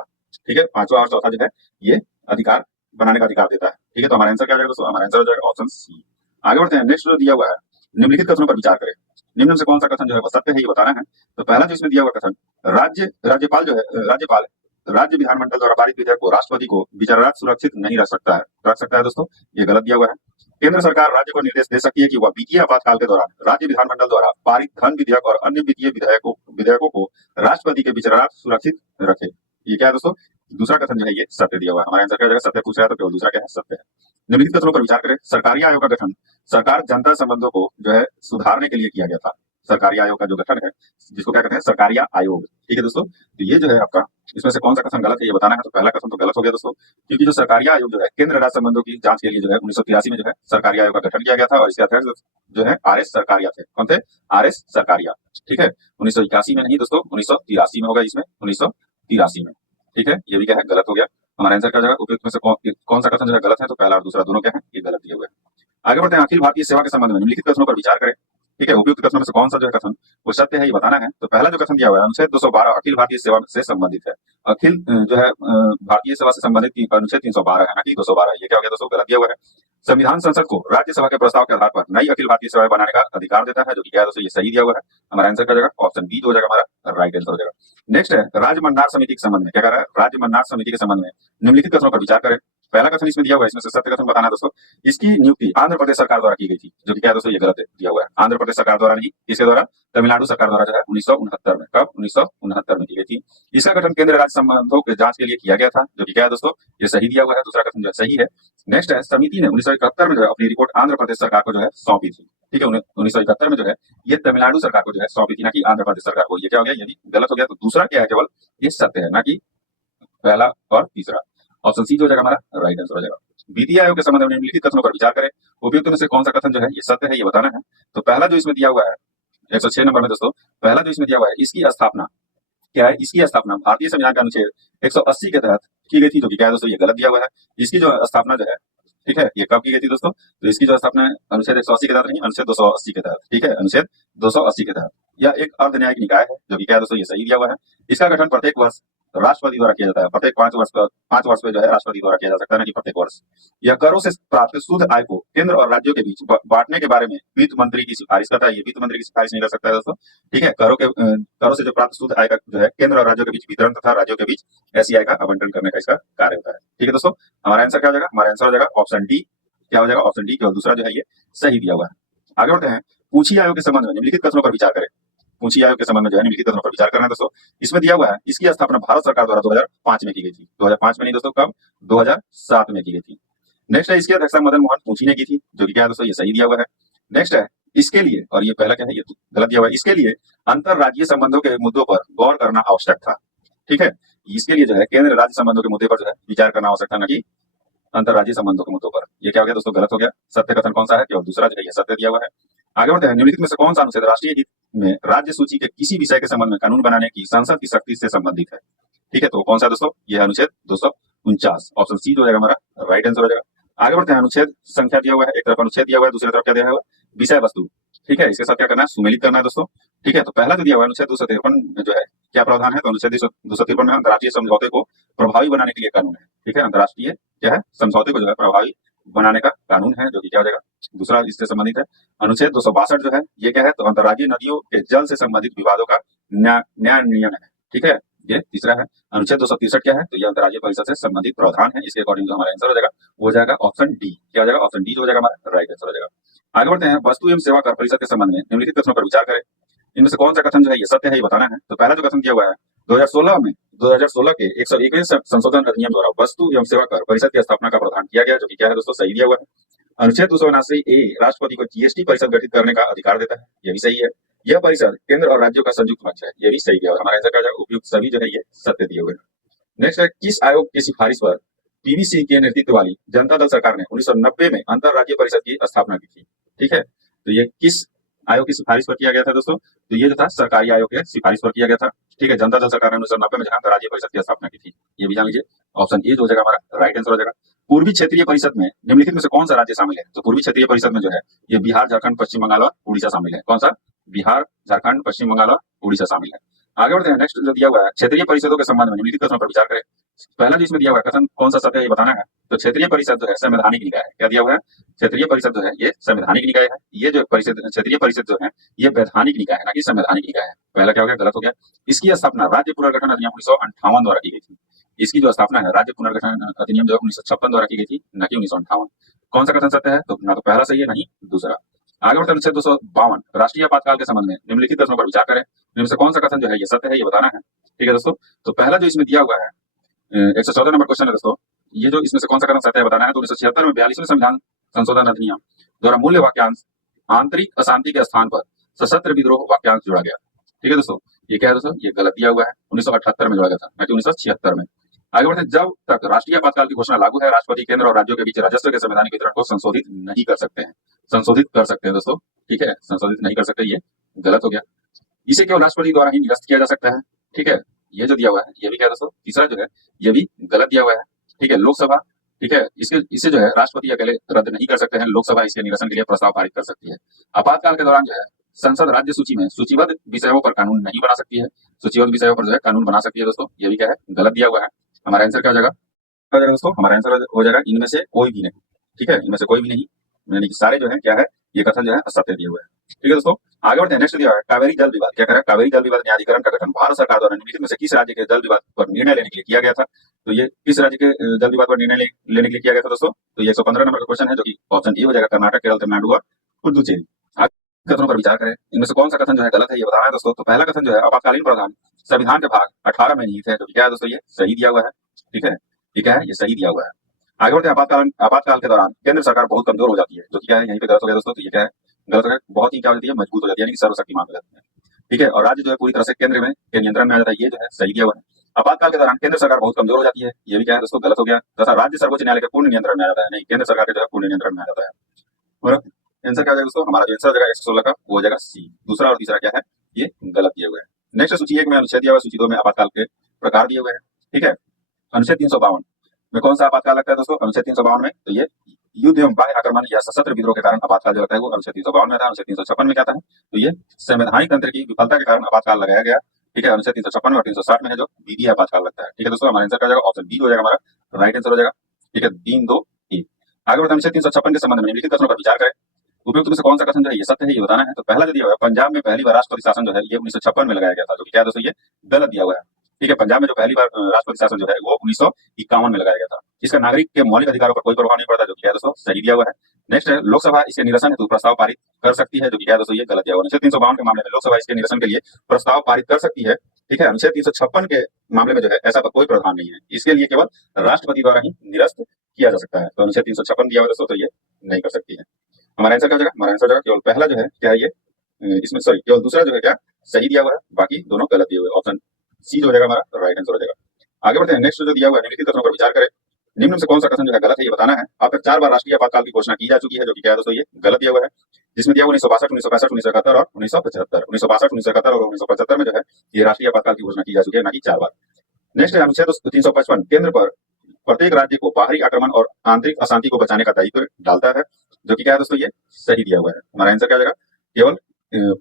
ठीक है, पांचवा और चौथा जो है ये अधिकार बनाने का अधिकार देता है। ठीक है, तो हमारा आंसर क्या जाएगा दोस्तों? हमारा आंसर हो जाएगा ऑप्शन सी। आगे बढ़ते हैं। नेक्स्ट जो दिया हुआ है निम्नलिखित कथनों पर विचार करें। निम्न में से कौन सा कथन जो है वो सत्य है, ये बताना है। तो पहला जो इसमें दिया हुआ कथन राज्यपाल जो है राज्यपाल राज्य विधानमंडल द्वारा पारित विधेयक को राष्ट्रपति को विचारार्थ सुरक्षित नहीं रख सकता है दोस्तों, ये गलत दिया हुआ है। केंद्र सरकार राज्य को निर्देश दे सकती है कि वह वित्तीय आपातकाल के दौरान राज्य विधानमंडल द्वारा पारित धन विधेयक और अन्य वित्तीय विधेयकों को राष्ट्रपति के विचारार्थ सुरक्षित रखे। ये क्या है दोस्तों? दूसरा कथन जो है ये सत्य दिया हुआ है। हमारा आंसर क्या हो जाएगा? सत्य पूछ रहा है तो केवल दूसरा क्या है? सत्य है। निम्नलिखित कथनों पर विचार करें। सरकारी आयोग का गठन सरकार जनता संबंधों को जो है सुधारने के लिए किया गया था। सरकारी आयोग का जो गठन है जिसको क्या कहते हैं? सरकारिया आयोग। ठीक है दोस्तों, तो ये जो है आपका इसमें से कौन सा कथन गलत है, ये बताना है। तो पहला कथन तो गलत हो गया दोस्तों, क्योंकि जो सरकारिया आयोग जो है केंद्र राज्य संबंधों की जांच के लिए जो है 1983 में जो है सरकारी आयोग का गठन किया गया था, और इसके अध्यक्ष जो है RS सरकारिया थे। कौन थे? RS सरकारिया। ठीक है, 1981 में नहीं दोस्तों, 1983 में होगा, इसमें 1983 में। ठीक है, ये भी क्या है? गलत हो गया। हमारा आंसर क्या हो जाएगा? उपयुक्त में से कौन सा कथन जो है गलत है, तो पहला और दूसरा दोनों क्या है? ये गलत दिए हुए हैं। आगे बढ़ते हैं। अखिल भारतीय सेवा के संबंध में निम्नलिखित कथनों पर विचार करें। ठीक है, उपयुक्त कथनों में से कौन सा जो है कथन वो सत्य है, ये बताना है। तो पहला जो कथन दिया हुआ है अनुच्छेद 212 अखिल भारतीय सेवा से संबंधित है। अखिल जो है भारतीय सेवा से संबंधित अनुच्छेद 312 है, ना कि 212। ये क्या हो गया दोस्तों? गलत दिया हुआ है। संविधान संसद को राज्यसभा के प्रस्ताव के आधार पर नई अखिल भारतीय सेवाएं बनाने का अधिकार देता है, जो कि क्या है दोस्तों? ये सही दिया हुआ है। हमारा आंसर क्या हो जाएगा? ऑप्शन बी जो हो जाएगा हमारा राइट आंसर हो जाएगा। नेक्स्ट है राज्य मंडार समिति के संबंध में क्या कह रहा है? राज्य मंडार समिति के संबंध में निम्नलिखित कथनों पर विचार करें। पहला कथन इसमें दिया हुआ है, इसमें से सत्य कथन बताना है दोस्तों। इसकी नियुक्ति आंध्र प्रदेश सरकार द्वारा की गई थी, जो कि क्या है दोस्तों, ये गलत दिया हुआ है। आंध्र प्रदेश सरकार द्वारा नहीं, किसके द्वारा, तमिलनाडु सरकार द्वारा जो है 1969 में, कब 1969 में की गई थी। इसका गठन केंद्र राज्य संबंधों के जांच के लिए किया गया था, जो कि क्या है दोस्तों, ये सही दिया हुआ है, दूसरा कथन जो है सही है। नेक्स्ट है, समिति ने 1971 में जो है अपनी रिपोर्ट आंध्र प्रदेश सरकार को जो है सौंपी थी। ठीक है, 1971 में जो है ये तमिलनाडु सरकार को जो है सौंपी थी, ना कि आंध्र प्रदेश सरकार को। ये क्या हो गया, ये भी गलत हो गया। तो दूसरा क्या है, केवल ये सत्य है, ना कि पहला और तीसरा। ऑप्शन सी जो जगह हमारा राइट आंसर हो जाएगा। वित्तीय आयोग के संबंध में निम्नलिखित कथनों पर विचार करें, उपयुक्त में से कौन सा कथन जो है ये सत्य है, ये बताना है। तो पहला जो इसमें दिया हुआ है 106 नंबर में दोस्तों, पहला जो इसमें दिया हुआ है, इसकी स्थापना क्या है, इसकी स्थापना भारतीय संविधान के अनुच्छेद 180 के तहत की गई थी, जो कि क्या है दोस्तों, ये गलत दिया हुआ है। इसकी जो स्थापना जो है, ठीक है, ये कब की गई थी दोस्तों, तो इसकी जो स्थापना है अनुच्छेद 180 के तहत नहीं, अनुच्छेद 280 के तहत। ठीक है, अनुच्छेद 280 के तहत। यह एक अर्ध न्यायिक निकाय है, जो कि क्या है दोस्तों, ये सही दिया हुआ है। इसका गठन प्रत्येक वर्ष राष्ट्रपति द्वारा किया जाता है, प्रत्येक 5 वर्ष पे जो है राष्ट्रपति द्वारा किया जा सकता है, ना कि प्रत्येक वर्ष। यह करों से प्राप्त शुद्ध आय को केंद्र और राज्यों के बीच बांटने के बारे में वित्त मंत्री की सिफारिश करता है। ये वित्त मंत्री की सिफारिश नहीं कर सकता है दोस्तों। ठीक है, करों से जो प्राप्त शुद्ध आय का जो है केंद्र और राज्यों के बीच वितरण तथा राज्यों के बीच ऐसी आय का आवंटन करने का इसका कार्य होता है। ठीक है दोस्तों, हमारा आंसर क्या हो जाएगा, हमारा आंसर हो जाएगा ऑप्शन डी। क्या हो जाएगा, ऑप्शन डी, केवल दूसरा जो है ये सही दिया हुआ है। आगे बढ़ते हैं, पूछी आयोग के संबंध में निम्नलिखित कथनों पर विचार करें। पूंछी आयोग के संबंध में जो है निम्नलिखित कथनों पर विचार करना है दोस्तों। इसमें दिया हुआ है, इसकी स्थापना भारत सरकार द्वारा 2005 में की गई थी। 2005 में नहीं दोस्तों, कब, 2007 में की गई थी। नेक्स्ट है, इसकी अध्यक्षता मदन मोहन पूंछी ने की थी, जो कि क्या है दोस्तों, ये सही दिया हुआ है। नेक्स्ट है, इसके लिए, और ये पहला क्या है, ये गलत दिया हुआ है, इसके लिए अंतरराज्यीय संबंधों के मुद्दों पर गौर करना आवश्यक था। ठीक है, इसके लिए जो है केंद्र राज्य संबंधों के मुद्दे पर जो है विचार करना आवश्यक था, ना कि अंतरराज्यीय संबंधों के मुद्दों पर। ये क्या हो गया दोस्तों, गलत हो गया। सत्य कथन कौन सा है, केवल दूसरा जो है ये सत्य दिया हुआ है। आगे बढ़ते हैं, निम्नलिखित में से कौन सा अनुच्छेद राष्ट्रीय हित में राज्य सूची के किसी विषय के संबंध में कानून बनाने की संसद की शक्ति से संबंधित है। ठीक है, तो कौन सा दोस्तों, यह अनुच्छेद 249, ऑप्शन सी जो हो जाएगा हमारा राइट आंसर हो जाएगा। आगे बढ़ते हैं, अनुच्छेद संख्या दिया हुआ है, एक तरफ अनुच्छेद दिया हुआ है, दूसरी तरफ क्या दिया हुआ है, विषय वस्तु। ठीक है, इसके साथ क्या करना है, सुमेलित करना है दोस्तों। ठीक है, तो पहला जो दिया हुआ है अनुच्छेद 253 जो है क्या प्रावधान है, तो अनुच्छेद 253 में अंतर्राष्ट्रीय समझौते को प्रभावी बनाने के लिए कानून है। ठीक है, अंतर्राष्ट्रीय क्या है, समझौते को जो है प्रभावी बनाने का कानून है, जो कि क्या हो जाएगा, दूसरा इससे संबंधित है। अनुच्छेद 262 जो है ये क्या है, तो अंतर्राज्यीय नदियों के जल से संबंधित विवादों का न्याय नियमन है। ठीक है, ये तीसरा है। अनुच्छेद 263 क्या है, तो ये अंतर्राज्यीय परिषद से संबंधित प्रावधान है। इसके अकॉर्डिंग जो हमारा आंसर हो जाएगा वो हो जाएगा ऑप्शन डी। क्या हो जाएगा, ऑप्शन डी जो हो जाएगा हमारा राइट आंसर हो जाएगा। आगे बढ़ते हैं, वस्तु एवं सेवा कर परिषद के संबंध में निम्नलिखित कथनों पर विचार करें। इनमें से कौन सा कथन जो है ये सत्य है, ये बताना है। तो पहला जो कथन दिया हुआ है, 2016 के 101वें संशोधन अधिनियम द्वारा वस्तु एवं सेवा कर परिषद की स्थापना का प्रावधान किया गया, जो कि क्या है दोस्तों, सही दिया हुआ है। अनुच्छेद 279 ए राष्ट्रपति को जीएसटी परिषद गठित करने का अधिकार देता है, यह भी सही है। यह परिषद केंद्र और राज्यों का संयुक्त मंच है, यह भी सही दिया हुआ है। हमारा आंसर क्या हो जाएगा, उपयुक्त सभी जो है ये सत्य दिए हुए हैं। नेक्स्ट है, किस आयोग की सिफारिश पर पीवीसी के नेतृत्व वाली जनता दल सरकार ने 1990 में अंतरराज्यीय परिषद की स्थापना की थी। ठीक है, तो ये किस आयोग की सिफारिश पर किया गया था दोस्तों, तो ये जो था सरकारी आयोग के सिफारिश पर किया गया था। ठीक है, जनता दल सरकार ने 1990 में जहां अंतरराज्यीय परिषद की स्थापना की थी, ये भी जान लीजिए। ऑप्शन ए जो हो जाएगा हमारा राइट आंसर हो जाएगा। पूर्वी क्षेत्रीय परिषद में निम्नलिखित में से कौन सा राज्य शामिल है, तो पूर्वी क्षेत्रीय परिषद में जो है ये बिहार, झारखंड, पश्चिम बंगाल और उड़ीसा शामिल है। कौन सा, बिहार, झारखंड, पश्चिम बंगाल और उड़ीसा शामिल है। आगे बढ़ते हैं, नेक्स्ट जो दिया हुआ है, क्षेत्रीय परिषदों के संबंध में निम्नलिखित कथनों पर विचार करें। पहला जो इसमें दिया हुआ है कथन कौन सा सत्य है, ये बताना है। तो क्षेत्रीय परिषद जो है संवैधानिक निकाय है। क्या दिया हुआ है, क्षेत्रीय परिषद जो है ये संवैधानिक निकाय है। ये जो परिषद, क्षेत्रीय परिषद जो है ये वैधानिक निकाय है, ना कि संवैधानिक निकाय है। पहला क्या हो गया, गलत हो गया। इसकी स्थापना राज्य पुनर्गठन अधिनियम 1958 द्वारा की गई थी। इसकी जो स्थापना है राज्य पुनर्गठन अधिनियम जो 1956 द्वारा की गई थी, न कि 1958। कौन सा कथन सत्य है, तो ना तो पहला सही है, नहीं दूसरा। आगे बढ़ते अनुच्छेद 252 राष्ट्रीय आपातकाल के संबंध में निम्नलिखित कथनों पर विचार करें। इनमें से कौन सा कथन जो है ये सत्य है, ये बताना है। ठीक है दोस्तों, तो पहला जो इसमें दिया हुआ है 114 नंबर क्वेश्चन है दोस्तों, ये जो इसमें से कौन सा कथन सत्य है बताना है। तो 1976 में 42वें संविधान संशोधन अधिनियम द्वारा मूल्य वाक्यांश आंतरिक अशांति के स्थान पर सशस्त्र विद्रोह वाक्यांश जोड़ा गया। ठीक है दोस्तों, ये क्या है दोस्तों, ये गलत दिया हुआ है। 1978 में जोड़ा गया था, न कि 1976 में। आगे बढ़ते, जब तक राष्ट्रीय आपातकाल की घोषणा लागू है, राष्ट्रपति केंद्र और राज्यों के बीच राजस्व के संवैधानिक वितरण को संशोधित नहीं कर सकते हैं। संशोधित कर सकते हैं दोस्तों, ठीक है, संशोधित नहीं कर सकते, ये गलत हो गया। इसे केवल राष्ट्रपति द्वारा ही निरस्त किया जा सकता है। ठीक है, ये जो दिया हुआ है ये भी क्या दोस्तों, तीसरा जो है ये भी गलत दिया हुआ है। ठीक है, लोकसभा, ठीक है, इसे जो है राष्ट्रपति अकेले रद्द नहीं कर सकते हैं, लोकसभा इसके निरसन के लिए प्रस्ताव पारित कर सकती है। आपातकाल के दौरान जो है संसद राज्य सूची में सूचीबद्ध विषयों पर कानून नहीं बना सकती है, सूचीबद्ध विषयों पर जो है कानून बना सकती है दोस्तों, ये भी क्या है, गलत दिया हुआ है। हमारा आंसर क्या हो जाएगा दोस्तों, हमारा आंसर हो जाएगा इनमें से कोई भी नहीं। ठीक है, इनमें से कोई भी नहीं, यानी कि सारे जो है क्या है, ये कथन जो है असत्य दिए हुए हैं। ठीक है दोस्तों, आगे बढ़ते हैं। नेक्स्ट दिया है कावेरी जल विवाद। क्या कह रहा है? कावेरी जल विवाद न्यायाधिकरण का गठन भारत सरकार द्वारा निम्नलिखित में से किस राज्य के जल विवाद पर निर्णय लेने के लिए किया गया था? तो ये किस राज्य के जल विवाद पर निर्णय लेने के लिए किया गया था दोस्तों? तो ये 115 नंबर का क्वेश्चन है, जो कि ऑप्शन ए हो जाएगा, कर्नाटक, केरल, तमिलनाडु और पुडुचेरी। आगे कथनों पर विचार करें, इनमें से कौन सा कथन जो है गलत है, ये बताना है दोस्तों। तो पहला कथन जो है, आपातकालीन प्रावधान संविधान के भाग 18 में निहित है, जो कि क्या है दोस्तों, ये सही दिया हुआ है। ठीक है, ठीक है, ये सही दिया हुआ है। आगे बढ़ते हैं, आपातकाल के दौरान केंद्र सरकार बहुत कमजोर हो जाती है, जो कि क्या है, यहीं पे गलत हो गया दोस्तों। तो ये क्या है, गलत हो गया, बहुत ही क्या हो जाती है, मजबूत हो जाती है, यानी कि सर्वशक्तिमान हो जाती है। ठीक है, और राज्य जो है पूरी तरह से केंद्र में के नियंत्रण में आ जाता है, ये जो है सही दिया हुआ है। आपातकाल के दौरान केंद्र सरकार बहुत कमजोर हो जाती है, ये भी क्या है दोस्तों, गलत हो गया। तथा राज्य सर्वोच्च न्यायालय के पूर्ण नियंत्रण में आ जाता है, नहीं, केंद्र सरकार के जो है पूर्ण नियंत्रण में आ जाता है। और आंसर क्या हो जाएगा दोस्तों, हमारा जो आंसर हो जाएगा 116 का, वो हो जाएगा सी। दूसरा और तीसरा क्या है, ये गलत दिए हुए हैं। नेक्स्ट सूची 1 में अनुच्छेद दिया हुआ है, सूची 2 में आपातकाल के प्रकार दिए हुए हैं। ठीक है, अनुच्छेद 352 में कौन सा आपातकाल लगता है दोस्तों? अनुच्छेद 352 में तो ये युद्ध एवं बाह्य आक्रमण या सशस्त्र विद्रोह के कारण आपातकाल जो लगता है, वो अनुच्छेद 352 में था। अनुच्छेद 356 में क्या था? तो ये संवैधानिक तंत्र की विफलता के कारण आपातकाल लगाया गया। ठीक है, अनुच्छेद 356 में और 360 में है, जो विधि आपातकाल लगता है। ठीक है दोस्तों, हमारा आंसर क्या हो जाएगा, ऑप्शन बी हो जाएगा, हमारा राइट आंसर हो जाएगा। ठीक है, 3 2 1। आगे बढ़ते हैं, अनुच्छेद 356 के संबंध में निम्नलिखित कथनों पर विचार करें। उपयुक्त में से कौन सा कथन जो है ये सत्य है, ये बताना है। तो पहला जो दिया हुआ है, पंजाब में पहली बार राष्ट्रपति शासन जो है ये 1956 में लगाया गया था, जो कि क्या है दोस्तों, ये गलत दिया हुआ है। ठीक है, पंजाब में जो पहली बार राष्ट्रपति शासन जो है वो 1951 में लगाया गया था। इसका नागरिक के मौलिक अधिकारों पर कोई प्रभाव नहीं पड़ता, जो कि क्या है दोस्तों, सही दिया हुआ है। नेक्स्ट है, लोकसभा इसके निरसन हेतु प्रस्ताव पारित कर सकती है, जो कि क्या है दोस्तों, ये गलत दिया हुआ है। अनुच्छेद 352 के मामले में लोकसभा इसके निरसन के लिए प्रस्ताव पारित कर सकती है। ठीक है, अनुच्छेद 356 के मामले में जो है ऐसा कोई प्रावधान नहीं है, इसके लिए केवल राष्ट्रपति द्वारा ही निरस्त किया जा सकता है। तो अनुच्छेद 356 दिया हुआ है दोस्तों, तो ये नहीं कर सकती है। हमारा आंसर क्या हो जाएगा, हमारा आंसर हो जाएगा केवल पहला जो है, क्या है ये, इसमें सॉरी, केवल दूसरा जो है क्या सही दिया हुआ है, बाकी दोनों गलत दिए हुए। ऑप्शन सी जो हो जाएगा हमारा राइट आंसर हो जाएगा। आगे बढ़ते हैं, नेक्स्ट जो दिया हुआ है, निम्नलिखित कथनों पर विचार करें। निम्न में से कौन सा कथन जो है गलत है, ये बताना है। अब तक 4 बार राष्ट्रीय आपातकाल की घोषणा की जा चुकी है, जो कि क्या है दोस्तों, ये गलत दिया हुआ है। जिसमें दिया हुआ 1962, 1965, 1971 और 1975। 1962, 1971 और 1975 में जो है ये राष्ट्रीय आपातकाल की घोषणा की जा चुकी है, ना कि 4 बार। नेक्स्ट है, अनुच्छेद 355 केंद्र पर प्रत्येक राज्य को बाहरी आक्रमण और आंतरिक अशांति को बचाने का दायित्व डालता है, जो कि क्या है दोस्तों, ये सही दिया हुआ है। हमारा आंसर क्या हो जाएगा, केवल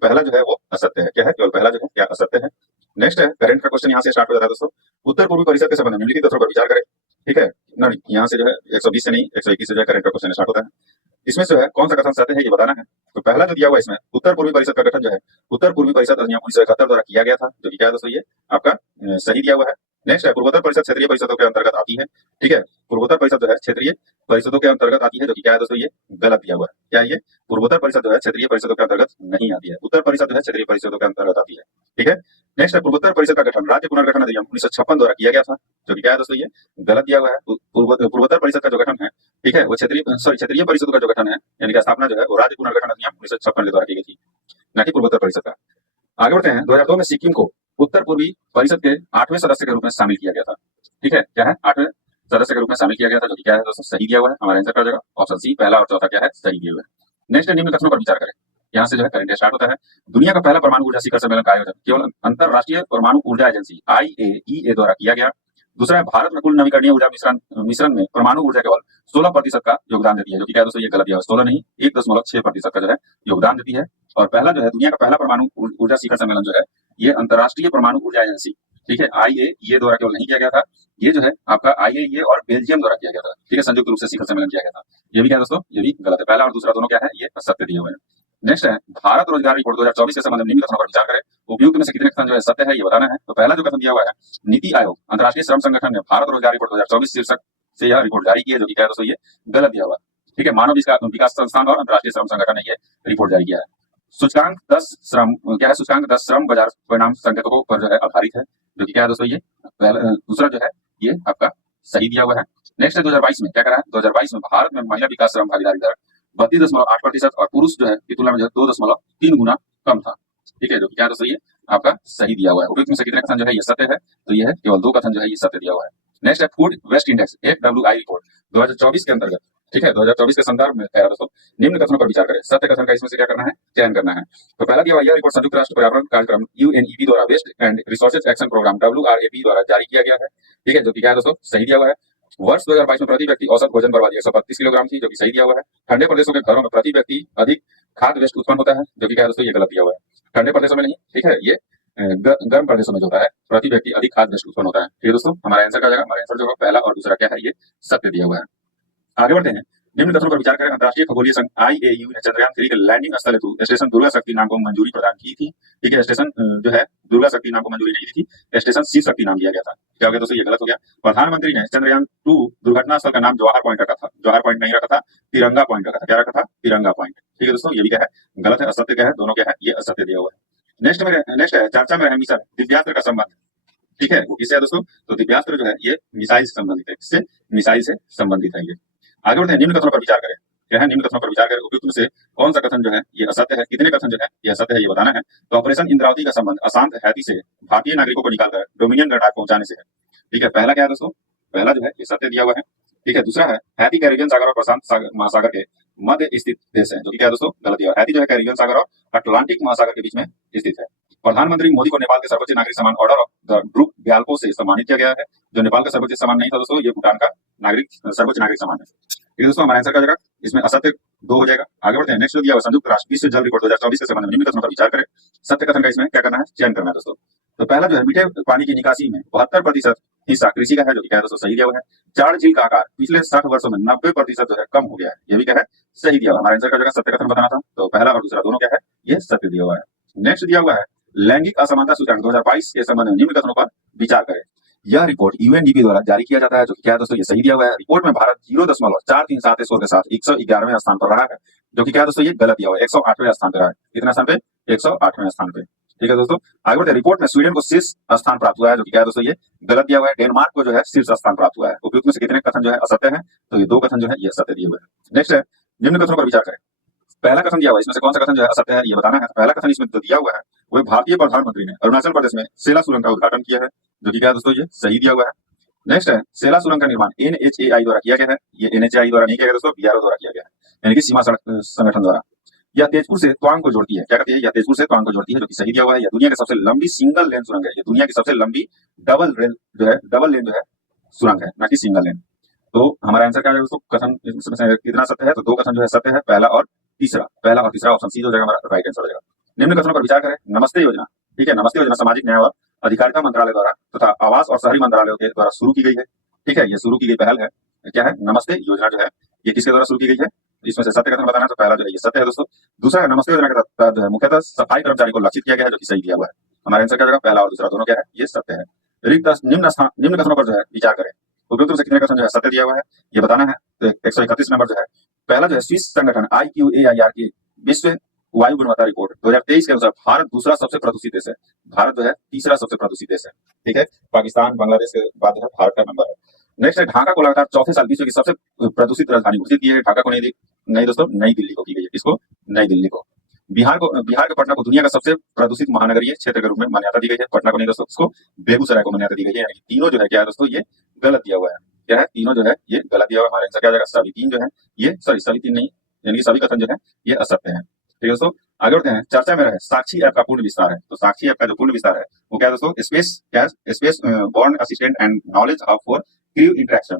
पहला जो है वो असत्य है। क्या है, केवल पहला जो है क्या असत्य है। नेक्स्ट है, करंट का क्वेश्चन यहाँ से स्टार्ट हो जाता है दोस्तों। उत्तर पूर्वी परिषद के संबंध में निम्नलिखित तथ्यों पर विचार करें। ठीक है ना, यहाँ से जो है 120 से नहीं 121 से जो है करंट का क्वेश्चन स्टार्ट होता है। इसमें जो है कौन सा कथन सत्य है, ये बताना है। तो पहला जो दिया हुआ है इसमें, उत्तर पूर्वी परिषद का गठन जो है उत्तर पूर्वी परिषद अधिनियम 1971 द्वारा किया गया था, जो कि क्या है दोस्तों, ये आपका सही दिया हुआ है। नेक्स्ट है, पूर्वोत्तर परिषद क्षेत्रीय परिषदों के अंतर्गत आती है। ठीक है, पूर्वोत्तर परिषद जो है क्षेत्रीय परिषदों के अंतर्गत आती है, जो कि क्या है दोस्तों, ये गलत दिया हुआ है। क्या है ये, पूर्वोत्तर परिषद जो है क्षेत्रीय परिषदों के अंतर्गत नहीं आती है, उत्तर परिषद जो है क्षेत्रीय परिषदों के अंतर्गत आती है। ठीक है, नेक्स्ट है, पूर्वोत्तर परिषद का गठन राज्य पुनर्गठन अधिनियम 1956 द्वारा किया गया था, जो कि क्या है दोस्तों, ये गलत दिया हुआ है। पूर्वोत्तर परिषद का जो गठन है, ठीक है, वो क्षेत्रीय परिषदों का जो गठन है, यानी कि स्थापना जो है वो राज्य पुनर्गठन अधिनियम 1956 के द्वारा की गई थी, न कि पूर्वोत्तर परिषद का। आगे बढ़ते हैं, 2002 में सिक्किम को उत्तर पूर्वी परिषद के 8वें सदस्य के रूप में शामिल किया गया था। ठीक है, क्या है, 8वें सदस्य के रूप में शामिल किया गया था, जो कि क्या है दोस्तों, सही दिया हुआ है। हमारा आंसर क्या हो जाएगा, ऑप्शन सी, पहला और चौथा क्या है, सही दिया हुआ है। नेक्स्ट निम्न कथनों पर विचार करें। यहाँ से जो है करंट स्टार्ट होता है। दुनिया का पहला परमाणु ऊर्जा शिखर सम्मेलन का आयोजन केवल अंतरराष्ट्रीय परमाणु ऊर्जा एजेंसी IAEA द्वारा किया गया। दूसरा है, भारत में कुल नवीकरणीय ऊर्जा मिश्रण में परमाणु ऊर्जा केवल 16% का योगदान देती है, जो कि क्या है दोस्तों, ये गलत दिया है। 16 नहीं, 1.6% का जो है योगदान देती है। और पहला जो है, दुनिया का पहला परमाणु ऊर्जा शिखर सम्मेलन जो है ये अंतरराष्ट्रीय परमाणु ऊर्जा एजेंसी, ठीक है, IAEA द्वारा केवल नहीं किया गया था। ये जो है आपका IAEA और बेल्जियम द्वारा किया गया था। ठीक है, संयुक्त रूप से शिखर सम्मेलन किया गया था। ये भी क्या है दोस्तों, ये भी गलत है। पहला और दूसरा दोनों क्या है, ये सत्य दिए हुए हैं। नेक्स्ट है, भारत रोजगार रिपोर्ट 2024 के संबंध में निम्न कथनों पर विचार करें। उपयुक्त में से कितने कथन जो है सत्य है, ये बताना है। तो पहला जो कथन दिया हुआ है, नीति आयोग अंतर्राष्ट्रीय श्रम संगठन ने भारत रोजगार रिपोर्ट 2024 शीर्षक से यह रिपोर्ट जारी की है, जो कि क्या है दोस्तों, ये गलत दिया हुआ है। ठीक है, मानव विकास संस्थान और अंतर्राष्ट्रीय श्रम संगठन ने यह रिपोर्ट जारी किया है। सूचकांक 10 श्रम क्या है, सूचकांक 10 श्रम बाजार परिणाम संकेतकों पर जो है आधारित है, जो कि क्या है दोस्तों, ये दूसरा जो है ये आपका सही दिया हुआ है। नेक्स्ट है 2022 में क्या करा है, 2022 में भारत में महिला विकास श्रम भागीदारी दर 32.8% और पुरुष जो है की तुलना में 2.3 गुना कम था। ठीक है, जो कि क्या है दोस्तों, ये आपका सही दिया हुआ है। उपयुक्त में से कितने कथन जो है ये सत्य है, तो ये है केवल 2 कथन जो है ये सत्य दिया हुआ है। नेक्स्ट है, Food Waste Index FWI report 2024 के अंतर्गत, ठीक है, 2024 के संदर्भ में कह रहा दोस्तों, निम्न कथनों पर विचार करें। सत्य कथन का इसमें से क्या करना है, चयन करना है। तो पहला दिया हुआ यह रिपोर्ट संयुक्त राष्ट्र पर्यावरण कार्यक्रम UNEP द्वारा Waste and Resources Action Programme WRAP द्वारा जारी किया गया है। ठीक है, जो कि क्या है दोस्तों, सही दिया हुआ है। वर्ष 2022 में प्रति व्यक्ति औसत भोजन बर्बादी 132 किलोग्राम थी, जो कि सही दिया हुआ है। ठंडे प्रदेशों के घरों में प्रति व्यक्ति अधिक खाद्य वेस्ट उत्पन्न होता है, जो कि क्या है दोस्तों, ये गलत दिया हुआ है। ठंडे प्रदेशों में नहीं, ठीक है, ये गर्म प्रदेशों में जो होता है प्रति व्यक्ति अधिक खाद्य वेस्ट उत्पन्न होता है। ठीक है दोस्तों, हमारा आंसर क्या जाएगा, हमारा आंसर जो है पहला और दूसरा क्या है, ये सत्य दिया हुआ है। आगे बढ़ते हैं, निम्न कथनों पर विचार करें। अंतर्राष्ट्रीय खगोलीय संघ IAU ने चंद्रयान 3 के लैंडिंग स्थल हेतु स्टेशन दुर्गा शक्ति नाम को मंजूरी प्रदान की थी। ठीक है, स्टेशन जो है दुर्गा शक्ति नाम को मंजूरी नहीं दी थी, स्टेशन शिव शक्ति नाम दिया गया था। क्या हो गया दोस्तों, ये गलत हो गया। प्रधानमंत्री ने चंद्रयान 2 दुर्घटना स्थल का नाम जवाहर पॉइंट रखा था, जवाहर पॉइंट नहीं रखा था, तिरंगा पॉइंट रखा था। क्या रखा था? तिरंगा पॉइंट। ठीक है दोस्तों, ये भी क्या है? गलत है। असत्य क्या है? दोनों क्या है? ये असत्य दिया हुआ है। नेक्स्ट है चर्चा में रहे मिशन दिव्यास्त्र का संबंध। ठीक है, वो किससे है दोस्तों? तो दिव्यास्त्र जो है ये मिसाइल से संबंधित है। किससे? मिसाइल से संबंधित है ये। आगे बढ़ते हैं, निम्न कथनों पर विचार करें। क्या है? निम्न कथनों पर विचार करें, उपयुक्त में से कौन सा कथन जो है ये असत्य है, कितने कथन जो है ये असत्य है, ये बताना है। तो ऑपरेशन इंद्रावती का संबंध अशांत हैती से भारतीय नागरिकों को निकालकर डोमिनियन गणराज्य पहुंचाने से है। ठीक है, पहला क्या है दोस्तों? पहला जो है ये सत्य दिया हुआ है। ठीक है, दूसरा है हैती कैरिबियन सागर और प्रशांत महासागर के मध्य स्थित देश है, जो कि क्या है दोस्तों? गलत दिया हुआ है। हैती जो है कैरिबियन सागर और अटलांटिक महासागर के बीच में स्थित है। प्रधानमंत्री मोदी को नेपाल के सर्वोच्च नागरिक सम्मान order of the drupe Gyalpo से सम्मानित किया गया है। जो नेपाल का सर्वोच्च सम्मान नहीं था दोस्तों, ये भूटान का सर्वोच्च नागरिक सम्मान है। ठीक है दोस्तों, हमारा आंसर क्या हो जाएगा? इसमें असत्य 2 हो जाएगा। आगे बढ़ते हैं, नेक्स्ट जो दिया हुआ संयुक्त राष्ट्र विश्व जल रिपोर्ट 2024 के संबंध में निम्न कथनों पर विचार करें। सत्य कथन का इसमें क्या करना है? चयन करना है दोस्तों। तो पहला जो है मीठे पानी की निकासी में 72% हिस्सा कृषि का है, जो कि क्या है दोस्तों? सही दिया हुआ है। चार झील का आकार पिछले 60 वर्षों में 90% जो है कम हो गया है, ये भी क्या है? सही दिया हुआ है। हमारा आंसर क्या हो जाएगा? सत्य कथन बताना था, तो पहला और दूसरा दोनों क्या है? ये सत्य दिया हुआ है। नेक्स्ट दिया हुआ है लैंगिक असमानता सूचकांक 2022 के संबंध में निम्न कथनों पर विचार करें। यह रिपोर्ट UNDP द्वारा जारी किया जाता है, जो कि क्या है दोस्तों? ये सही दिया हुआ है। रिपोर्ट में भारत 0.437 स्कोर के साथ 111वें स्थान पर रहा है, जो कि क्या है दोस्तों? ये गलत दिया हुआ है। 108वें स्थान पर रहा है। कितना स्थान पे? 108वें स्थान पे। ठीक है दोस्तों, आगे बढ़ते हैं। रिपोर्ट में स्वीडन को शीर्ष स्थान प्राप्त हुआ है, जो कि क्या है दोस्तों? ये गलत दिया हुआ है। डेनमार्क को जो है शीर्ष स्थान प्राप्त हुआ है। उपयुक्त में से कितने कथन जो है असत्य है? तो ये 2 कथन जो है ये असत्य दिए हुए हैं। नेक्स्ट है निम्न कथनों पर विचार करें। पहला कथन दिया हुआ है, इसमें से कौन सा कथन जो है असत्य है, ये बताना है। पहला कथन इसमें जो दिया हुआ है वो भारतीय प्रधानमंत्री ने अरुणाचल प्रदेश में सेला सुरंग का उद्घाटन किया है, जो कि क्या है दोस्तों? ये सही दिया हुआ है। नेक्स्ट है सेला सुरंग का निर्माण NHAI द्वारा किया गया है। ये NHAI द्वारा नहीं किया गया दोस्तों, BRO द्वारा किया गया है, यानी कि सीमा सड़क संगठन द्वारा। यह तेजपुर से तवांग को जोड़ती है। क्या कहती है? यह तेजपुर से तवांग को जोड़ती है, जो कि सही दिया हुआ है। यह दुनिया की सबसे लंबी सिंगल लेन सुरंग है। ये दुनिया की सबसे लंबी डबल लेन जो है सुरंग है, ना कि सिंगल लेन। तो हमारा आंसर क्या है दोस्तों? कथन कितना सत्य है? तो 2 कथन जो है सत्य है, पहला और तीसरा ऑप्शन सी हो जाएगा हमारा राइट आंसर हो जाएगा। निम्न कथनों पर विचार करें। नमस्ते योजना। ठीक है, नमस्ते योजना सामाजिक न्याय और अधिकारिता मंत्रालय द्वारा तथा आवास और शहरी मंत्रालयों के द्वारा शुरू की गई है। ठीक है, ये शुरू की गई पहल है। क्या है? नमस्ते योजना जो है ये किसके द्वारा शुरू की गई है? इसमें से सत्य कथन बताना है, तो पहला जो है ये सत्य है दोस्तों। दूसरा है नमस्ते योजना के तहत जो है मुख्यतः सफाई कर्मचारी को लक्षित किया गया है, जो कि सही दिया हुआ है। हमारा आंसर क्या हो जाएगा? पहला और दूसरा दोनों क्या है? ये सत्य है। निम्न कथनों पर जो है विचार करें। उपयुक्त से कितने कथन जो है सत्य दिया हुआ है, ये बताना है। तो 131 नंबर जो है, पहला जो है स्विस संगठन IQAIR की विश्व वायु गुणवत्ता रिपोर्ट 2023 के अनुसार भारत दूसरा सबसे प्रदूषित देश है। भारत जो है तीसरा सबसे प्रदूषित देश है। ठीक है, पाकिस्तान बांग्लादेश के बाद जो है भारत का नंबर है। नेक्स्ट है ढाका को लगातार चौथे साल विश्व की सबसे प्रदूषित राजधानी घोषित की है। ढाका को नहीं दोस्तों, नई दिल्ली को की गई है। किसको? नई दिल्ली को। बिहार के पटना को दुनिया का सबसे प्रदूषित महानगरीय क्षेत्र के रूप में मान्यता दी गई है। पटना को नहीं दोस्तों, इसको बेगूसराय को मान्यता दी गई है। यानी तीनों जो है क्या है दोस्तों? ये गलत दिया हुआ है। क्या है? तीनों जो है ये गलत दिया हुआ है। हमारा आंसर क्या जाएगा? सभी 3 जो है ये सभी 3 नहीं, यानी कि सभी कथन जो है ये असत्य है। ठीक है दोस्तों, आगे बढ़ते हैं। चर्चा में रहे साक्षी ऐप का पूर्ण विस्तार है। तो साक्षी ऐप का जो पूर्ण विस्तार है वो क्या है दोस्तों? Space born assistant and knowledge hub for crew interaction,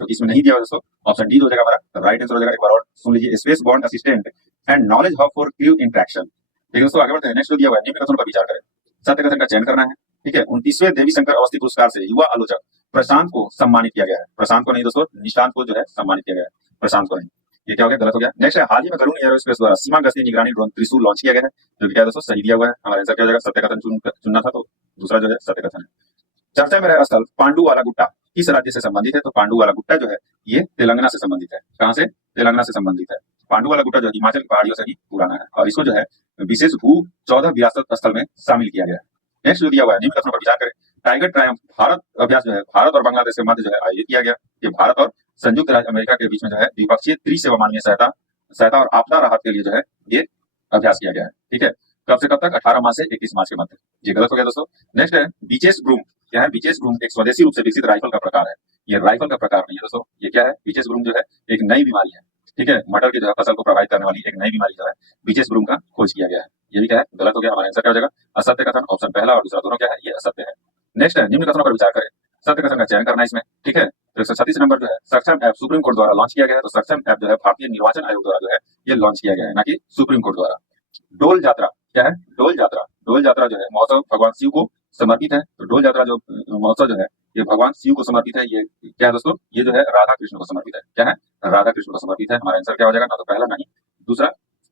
जो कि इसमें नहीं दिया हुआ दोस्तों। ऑप्शन डी हो जाएगा हमारा राइट आंसर हो जाएगा। एक बार और सुन लीजिए, space born assistant and knowledge hub for crew interaction. ठीक है दोस्तों, आगे बढ़ते हैं। नेक्स्ट दिया हुआ है निम्न कथनों पर विचार करें। सत्य कथन का चयन करना है। ठीक है, 29वें देवी शंकर अवस्थी पुरस्कार से युवा आलोचक प्रशांत को सम्मानित किया गया है। प्रशांत को नहीं दोस्तों, निशांत को जो है सम्मानित किया गया है, प्रशांत को नहीं। ये क्या हो गया? गलत हो गया। नेक्स्ट है हाल ही में गरुड़ एरोस्पेस द्वारा सीमा गश्ती निगरानी ड्रोन त्रिशूल लॉन्च किया गया है, जो कि क्या है दोस्तों? सही दिया हुआ है। हमारा आंसर क्या हो जाएगा? सत्य कथन चुनना था, तो दूसरा जो है सत्य कथन है। चर्चा में रहे स्थल पांडु वाला गुट्टा किस राज्य से संबंधित है? तो पांडु वाला गुट्टा जो है ये तेलंगाना से संबंधित है। कहां से? तेलंगाना से संबंधित है। पांडु वाला गुट्टा जो हिमाचल की पहाड़ियों से ही पुराना है, और इसको जो है विशेष भू 14 विरासत स्थल में शामिल किया गया है। नेक्स्ट जो दिया हुआ है निम्न कथनों पर विचार करें। टाइगर ट्रायम्फ भारत अभ्यास जो है भारत और बांग्लादेश के मध्य जो है आयोजित किया गया। ये भारत और संयुक्त राज्य अमेरिका के बीच में जो है द्विपक्षीय त्रिसेवा मानवीय सहायता और आपदा राहत के लिए जो है ये अभ्यास किया गया है। ठीक है, कब से कब तक? 18 मार्च से 31 मार्च के मध्य। ये गलत हो गया दोस्तों। नेक्स्ट है बीचेस ब्रूम। क्या है? बीचेस ब्रूम एक स्वदेशी रूप से विकसित राइफल का प्रकार है। ये राइफल का प्रकार नहीं है दोस्तों। ये क्या है? बीचेस ब्रूम जो है एक नई बीमारी है। ठीक है, मटर की जो है फसल को प्रभावित करने वाली एक नई बीमारी जो है बीचेस ब्रूम का खोज किया गया है। ये भी क्या है? गलत हो गया। हमारा आंसर क्या हो जाएगा? असत्य कथन। ऑप्शन पहला और दूसरा दोनों क्या है? ये असत्य है। नेक्स्ट है निम्न कथनों पर विचार करें। सत्य कथन का चयन करना है इसमें। ठीक है, तो 136 नंबर जो है सक्षम ऐप सुप्रीम कोर्ट द्वारा लॉन्च किया गया है। तो सक्षम ऐप जो है भारतीय निर्वाचन आयोग द्वारा जो है ये लॉन्च किया गया है, ना कि सुप्रीम कोर्ट द्वारा। डोल यात्रा। क्या है? डोल यात्रा जो है महोत्सव भगवान शिव को समर्पित है। तो डोल यात्रा जो महोत्सव जो है ये भगवान शिव को समर्पित है। ये क्या है दोस्तों, ये जो है राधा कृष्ण को समर्पित है। क्या है, राधा कृष्ण को समर्पित है। हमारा आंसर क्या हो जाएगा, ना तो पहला ना ही दूसरा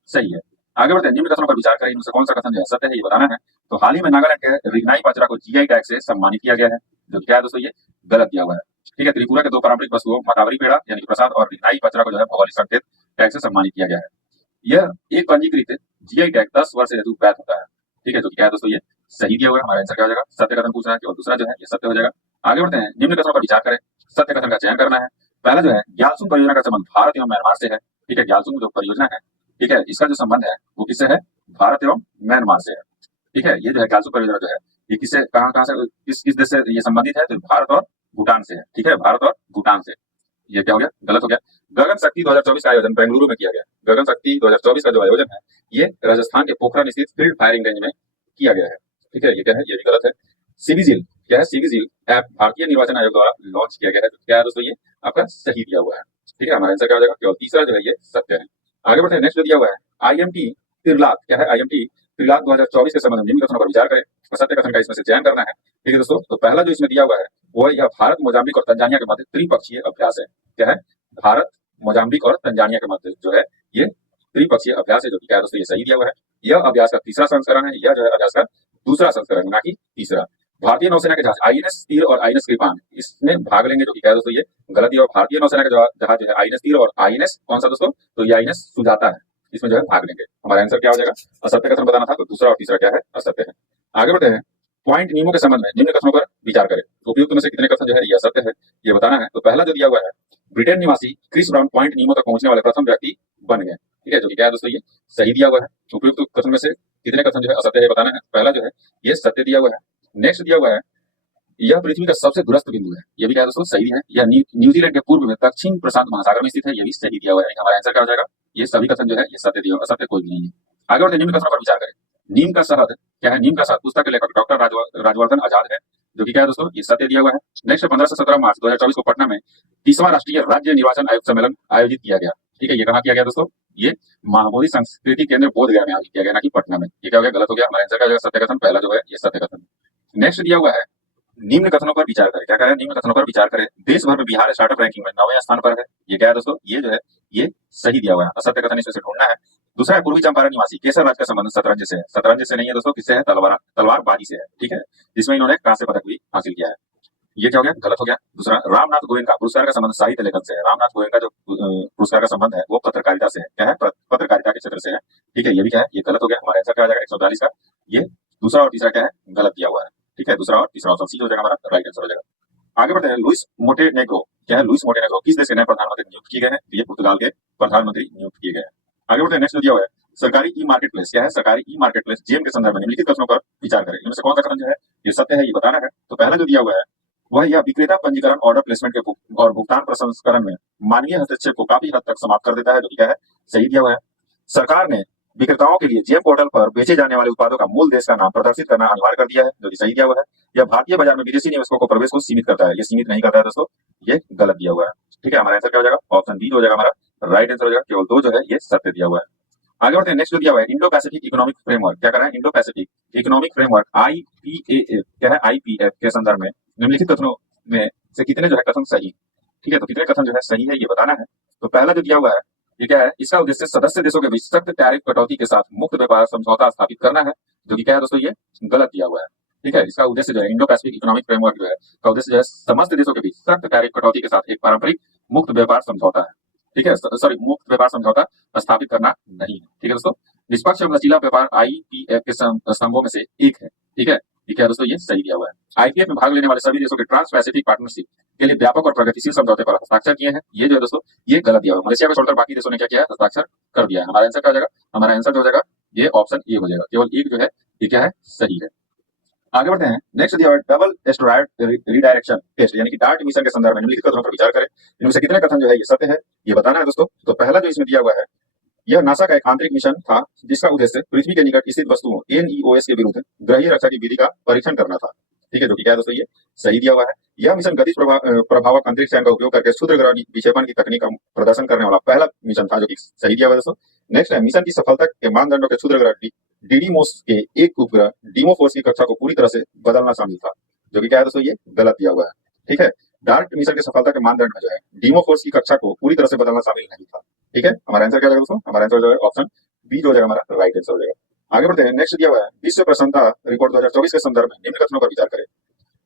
सही है। आगे बढ़ते हैं, निम्न कथनों पर विचार करें, इनमें से कौन सा कथन जो है सत्य है ये बताना है। तो हाल ही में नागालैंड के रिगनाई पाचरा को जीआई टैग से सम्मानित किया गया है, जो क्या है दोस्तों, ये गलत दिया हुआ है। ठीक है, त्रिपुरा के दो पारंपरिक वस्तुओं मकावरी पेड़ा यानी कि प्रसाद और रिगनाई पाचरा को जो है भौगोलिक संकेत टैग से सम्मानित किया गया है। यह एक पंजीकृत जीआई टैग 10 वर्ष से हेतु वैध होता है। ठीक है, जो कि क्या है दोस्तों, ये सही दिया हुआ है। हमारा आंसर क्या हो जाएगा, सत्य कथन पूछ रहा है, केवल दूसरा जो है ये सत्य हो जाएगा। आगे बढ़ते हैं, निम्न कथनों पर विचार करें, सत्य कथन का चयन करना है। पहला जो है, ग्यालसून परियोजना का संबंध भारत एवं म्यांमार से है। ठीक है, ग्यालसून जो परियोजना है, ठीक है, इसका जो संबंध है वो किससे है, भारत एवं म्यांमार से है। ठीक है, ये जो है ग्यालसून परियोजना जो है ये किससे, कहाँ कहाँ से, किस देश से ये संबंधित है, तो भारत और भूटान से है। ठीक है, भारत और भूटान से। ये क्या हो गया, गलत हो गया। गगन शक्ति 2024 का आयोजन बेंगलुरु में किया गया। गगन शक्ति 2024 का जो आयोजन है ये राजस्थान के पोखरण स्थित फील्ड फायरिंग रेंज में किया गया है। ठीक है, ये क्या है, ये भी गलत है। सिविजिल क्या है, सिविजिल ऐप भारतीय निर्वाचन आयोग द्वारा लॉन्च किया गया है। तो क्या है दोस्तों, ये आपका सही दिया हुआ है। ठीक है, हमारा आंसर क्या हो जाएगा, केवल तीसरा जो है ये सत्य है। आगे बढ़ते हैं, नेक्स्ट जो दिया हुआ है, आईएमटी तिरलाक क्या है, आईएमटी तिरलाक 2024 के संबंध में निम्न कथनों पर विचार करें और सत्य कथन का इसमें से चयन करना है। ठीक है दोस्तों, तो पहला जो इसमें दिया हुआ है वो यह भारत, मोजाम्बिक और तंजानिया के मध्य त्रिपक्षीय अभ्यास है। क्या है, भारत, मोजाम्बिक और तंजानिया के मध्य जो है ये त्रिपक्षीय अभ्यास है, जो कि क्या है दोस्तों, ये सही दिया हुआ है। यह अभ्यास का तीसरा संस्करण है, यह जो है अभ्यास का दूसरा संस्करण, ना कि तीसरा। भारतीय नौसेना के जहाज आईएनएस तीर और आईएनएस कृपान इसमें भाग लेंगे, जो कि क्या है दोस्तों, ये गलत है। और भारतीय नौसेना के जहाज जो है आईएनएस तीर और आईएनएस कौन सा दोस्तों, तो ये आईएनएस सुजाता है, इसमें जो है भाग लेंगे। हमारा आंसर क्या हो जाएगा, असत्य कथन बताना था, तो दूसरा और तीसरा क्या है, असत्य है। आगे बढ़ते हैं, पॉइंट नियमों के संबंध में निम्न कथनों पर विचार करें। उपयुक्त में से कितने कथन जो है ये असत्य है ये बताना है। तो पहला जो दिया हुआ है, ब्रिटेन निवासी क्रिस ब्राउन पॉइंट नियमों तक पहुंचने वाले प्रथम व्यक्ति बन गए। ठीक है, जो कि क्या है दोस्तों, ये सही दिया हुआ है। उपयुक्त कथन में से कितने कथन जो है असत्य है बताना है। पहला जो है ये सत्य दिया हुआ है। नेक्स्ट दिया हुआ है, यह पृथ्वी का सबसे दूरस्थ बिंदु है, यह भी क्या है दोस्तों, सही है। यह न्यूजीलैंड के पूर्व में दक्षिण प्रशांत महासागर में स्थित है, यह भी सही दिया हुआ है। हमारा आंसर क्या हो जाएगा, ये सभी कथन जो है ये सत्य दिया हुआ, असत्य कोई भी नहीं है। आगे बढ़ते निम्न कथनों पर विचार करें। नीम का शहद क्या है, नीम का शहद पुस्तक के लेखक डॉक्टर राजवर्धन आजाद है, जो कि क्या है दोस्तों, ये सत्य दिया हुआ है। नेक्स्ट 15 से 17 मार्च 2024 को पटना में 30वां राष्ट्रीय राज्य निर्वाचन आयोग सम्मेलन आयोजित किया गया। ठीक है, ये कहाँ किया गया दोस्तों, ये महाबोधि संस्कृति केंद्र बोधगया में आयोजित किया गया, ना कि पटना में। ये क्या हो गया, गलत हो गया। हमारा आंसर क्या हो जाएगा, सत्य कथन पहला जो है ये सत्य कथन। नेक्स्ट दिया हुआ है, निम्न कथनों पर विचार करें। क्या करें, निम्न कथनों पर विचार करें। देश भर में बिहार स्टार्टअप रैंकिंग में 9वें स्थान पर है। ये क्या है दोस्तों, ये जो है ये सही दिया हुआ है। असत्य कथन इसमें से ढूंढना है। दूसरा है, पूर्वी चंपारण निवासी केसर राज का संबंध शतरंज से है। शतरंज से नहीं है दोस्तों, किससे है, तलवारबाजी से है। ठीक है, जिसमें इन्होंने कांस्य पदक भी हासिल किया है। ये क्या हो गया, गलत हो गया। दूसरा, रामनाथ गोयनका पुरस्कार का संबंध साहित्य लेखन से है। रामनाथ गोयनका जो पुरस्कार का संबंध है वो पत्रकारिता से है। क्या है, पत्रकारिता के क्षेत्र से है। ठीक है, ये भी क्या है, ये गलत हो गया। हमारा आंसर क्या हो जाएगा, 142 का। ये दूसरा और तीसरा क्या है, गलत दिया हुआ है। ठीक है, दूसरा और तीसरा ऑप्शन सी हो जाएगा हमारा राइट आंसर हो जाएगा। आगे बढ़ते हैं, लुइस मोंटेनेग्रो क्या है, लुइस मोंटेनेग्रो किस देश के नए प्रधानमंत्री नियुक्त किए गए हैं, ये पुर्तगाल के प्रधानमंत्री नियुक्त किए गए हैं। आगे बढ़ते हैं, नेक्स्ट दिया हुआ है, सरकारी ई मार्केट प्लेस क्या है, सरकारी ई मार्केट प्लेस जेम के संदर्भ में निम्नलिखित कथनों पर विचार करें। इनमें से कौन सा कथन जो है ये सत्य है ये बताना है। तो पहला जो दिया हुआ है वह यह विक्रेता पंजीकरण, ऑर्डर प्लेसमेंट के और भुगतान प्रसंस्करण में मानवीय हस्तक्षेप को काफी हद तक समाप्त कर देता है, जो कि क्या है, सही दिया हुआ है। सरकार ने विक्रेताओं के लिए जेम पोर्टल पर बेचे जाने वाले उत्पादों का मूल देश का नाम प्रदर्शित करना अनिवार्य कर दिया है, जो कि सही दिया हुआ है। यह भारतीय बाजार में विदेशी निवेशकों को प्रवेश को सीमित करता है, ये सीमित नहीं करता है दोस्तों, ये गलत दिया हुआ है। ठीक है, हमारा आंसर क्या हो जाएगा, ऑप्शन बी हो जाएगा हमारा राइट आंसर हो जाएगा। केवल दो जो है ये सत्य दिया हुआ है। आगे बढ़ते हैं, नेक्स्ट जो दिया हुआ है, इंडो पैसिफिक इकोनॉमिक फ्रेमवर्क क्या कर रहा है, Indo Pacific economic framework IPAF क्या है, IPF के संदर्भ में निम्नलिखित कथनों में से कितने जो है कथन सही। ठीक है, तो कितने कथन जो है सही है ये बताना है। तो पहला जो दिया हुआ है ये क्या है, इसका उद्देश्य सदस्य देशों के बीच सख्त टैरिफ कटौती के साथ मुक्त व्यापार समझौता स्थापित करना है, जो कि क्या है दोस्तों, ये गलत दिया हुआ है। ठीक है, इसका उद्देश्य जो है इंडो पैसिफिक इकोनॉमिक फ्रेमवर्क जो है का उद्देश्य जो है समस्त देशों के बीच सख्त टैरिफ कटौती के साथ एक पारंपरिक मुक्त व्यापार समझौता है। ठीक है, सॉरी, मुक्त व्यापार समझौता स्थापित करना नहीं है। ठीक है दोस्तों, निष्पक्ष एवं लचीला व्यापार IPF के स्तंभों में से एक है। ठीक है, ठीक है दोस्तों, ये सही दिया हुआ है। IPF में भाग लेने वाले सभी देशों के ट्रांस पैसिफिक पार्टनरशिप के लिए व्यापक और प्रगतिशील समझौते पर हस्ताक्षर किए हैं। ये जो है दोस्तों ये गलत दिया हुआ है। मलेशिया को छोड़कर बाकी देशों ने क्या किया है, हस्ताक्षर कर दिया है। हमारा आंसर क्या हो जाएगा, हमारा आंसर जो हो जाएगा ये ऑप्शन ए हो जाएगा। केवल एक जो है ये क्या है, सही है। आगे बढ़ते हैं, नेक्स्ट दिया हुआ है, डबल एस्टेरॉयड रिडायरेक्शन टेस्ट यानी कि डार्ट मिशन के संदर्भ में निम्नलिखित कथनों पर विचार करें। इनमें से कितने कथन जो है ये सत्य है ये बताना है दोस्तों। तो पहला जो इसमें दिया हुआ है, यह नासा का एक आंतरिक मिशन था जिसका उद्देश्य पृथ्वी के निकट स्थित वस्तुओं NEOS के विरुद्ध ग्रहीय रक्षा की विधि का परीक्षण करना था। ठीक है, जो कि क्या है दोस्तों, ये सही दिया हुआ है। यह मिशन गतिज प्रभावक अंतरिक्ष यान का उपयोग करके क्षुद्र ग्रह विक्षेपण की तकनीक का प्रदर्शन करने वाला पहला मिशन था, जो कि सही दिया हुआ है दोस्तों। नेक्स्ट है, मिशन की सफलता के मानदंडों के क्षुद्र ग्रह डिडीमोस के एक उपग्रह डीमोफोर्स की कक्षा को पूरी तरह से बदलना शामिल था, जो कि क्या है दोस्तों, ये गलत दिया हुआ है। ठीक है। डार्ट मिशन की सफलता के मानदंड में जो है डीमो फोर्स की कक्षा को पूरी तरह से बदलना शामिल नहीं था। ठीक है, हमारा आंसर क्या हो जाएगा दोस्तों? हमारा आंसर जो है ऑप्शन बी जो हो जाएगा हमारा राइट आंसर हो जाएगा। आगे बढ़ते हैं, नेक्स्ट दिया हुआ है विश्व प्रसन्नता रिपोर्ट 2024 के संदर्भ में निम्न कथनों पर विचार करें।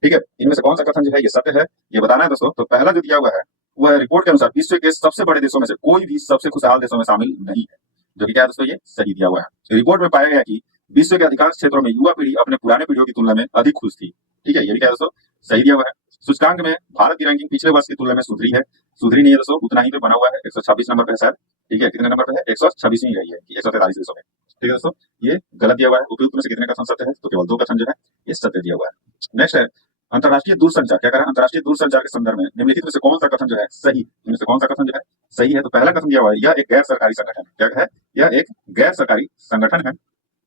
ठीक है, इनमें से कौन सा कथन जो है ये सत्य है, ये बताना है दोस्तों। तो पहला जो दिया हुआ है वह रिपोर्ट के अनुसार विश्व के सबसे बड़े देशों में से कोई भी सबसे खुशहाल देशों में शामिल नहीं है, जो कि क्या है दोस्तों? ये सही दिया हुआ है। रिपोर्ट में पाया गया कि विश्व के अधिकांश क्षेत्रों में युवा पीढ़ी अपने पुराने पीढ़ियों की तुलना में अधिक खुश थी। ठीक है, ये भी क्या है दोस्तों? सही दिया हुआ है। सूचकांक में भारत की रैंकिंग पिछले वर्ष की तुलना में सुधरी है, सुधरी नहीं है दोस्तों, उतना ही पे बना हुआ है, 126 नंबर पे है शायद। ठीक है, कितने नंबर पे है? 126वीं रही है कि 143 देशों में। ठीक है दोस्तों, ये गलत दिया हुआ है। उपयुक्त में से कितने कथन सत्य है? तो केवल 2 कथन जो है ये सत्य दिया हुआ है। नेक्स्ट है अंतर्राष्ट्रीय दूरसंचार। क्या कह रहा है? अंतर्राष्ट्रीय दूरसंचार के संदर्भ में निम्नलिखित में से कौन सा कथन जो है सही? इनमें से कौन सा कथन जो है सही है? तो पहला कथन दिया हुआ है यह एक गैर सरकारी संगठन है। क्या है? यह एक गैर सरकारी संगठन है,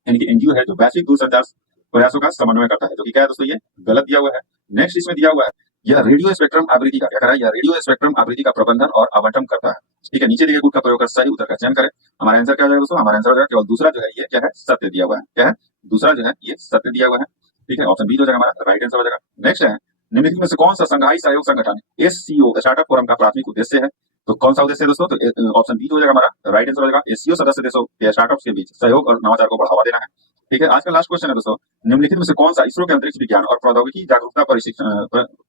यानी कि एनजीओ है जो वैश्विक दूरसंचार प्रयासों का समन्वय करता है, जो कि क्या है दोस्तों? ये गलत दिया हुआ है। नेक्स्ट इसमें दिया हुआ है यह रेडियो स्पेक्ट्रम आवृत्ति का क्या कर रहा है? यह रेडियो स्पेक्ट्रम आवृत्ति का प्रबंधन और आवंटन करता है। ठीक है, नीचे दिए गए गुट का प्रयोग कर सही उत्तर का चयन करें। हमारा आंसर क्या हो जाएगा दोस्तों? हमारा आंसर हो जाएगा केवल दूसरा जो है ये क्या है? सत्य दिया हुआ है। क्या है? दूसरा जो है ये सत्य दिया हुआ है। ठीक है, ऑप्शन बी जो हो जाएगा हमारा राइट आंसर हो जाएगा। नेक्स्ट है निम्नलिखित में से कौन सा संघाई सहयोग संगठन एससीओ स्टार्टअप फोरम का प्राथमिक उद्देश्य है? तो कौन सा उद्देश्य है दोस्तों? तो ऑप्शन बी जो हो जाएगा हमारा राइट आंसर हो जाएगा। एससीओ सदस्य देशों के स्टार्टअप्स के बीच सहयोग और नवाचार को बढ़ावा देना है। ठीक है, आज का लास्ट क्वेश्चन है दोस्तों, निम्नलिखित में से कौन सा इसरो के अंतरिक्ष विज्ञान और प्रौद्योगिकी जागरूकता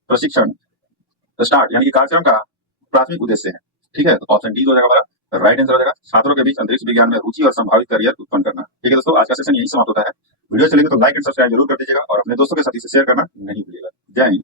प्रशिक्षण स्टार्ट यानी कि कार्यक्रम का प्राथमिक उद्देश्य है? ठीक है, तो ऑप्शन डी हो जाएगा हमारा राइट आंसर हो जाएगा। छात्रों के बीच अंतरिक्ष विज्ञान में रुचि और संभावित करियर उत्पन्न करना। ठीक है दोस्तों, आज का सेशन यही समाप्त होता है। वीडियो चलेगी तो लाइक एंड सब्सक्राइब जरूर कर दीजिएगा और अपने दोस्तों के साथ इसे शेयर करना नहीं भूलिएगा। जय हिंद।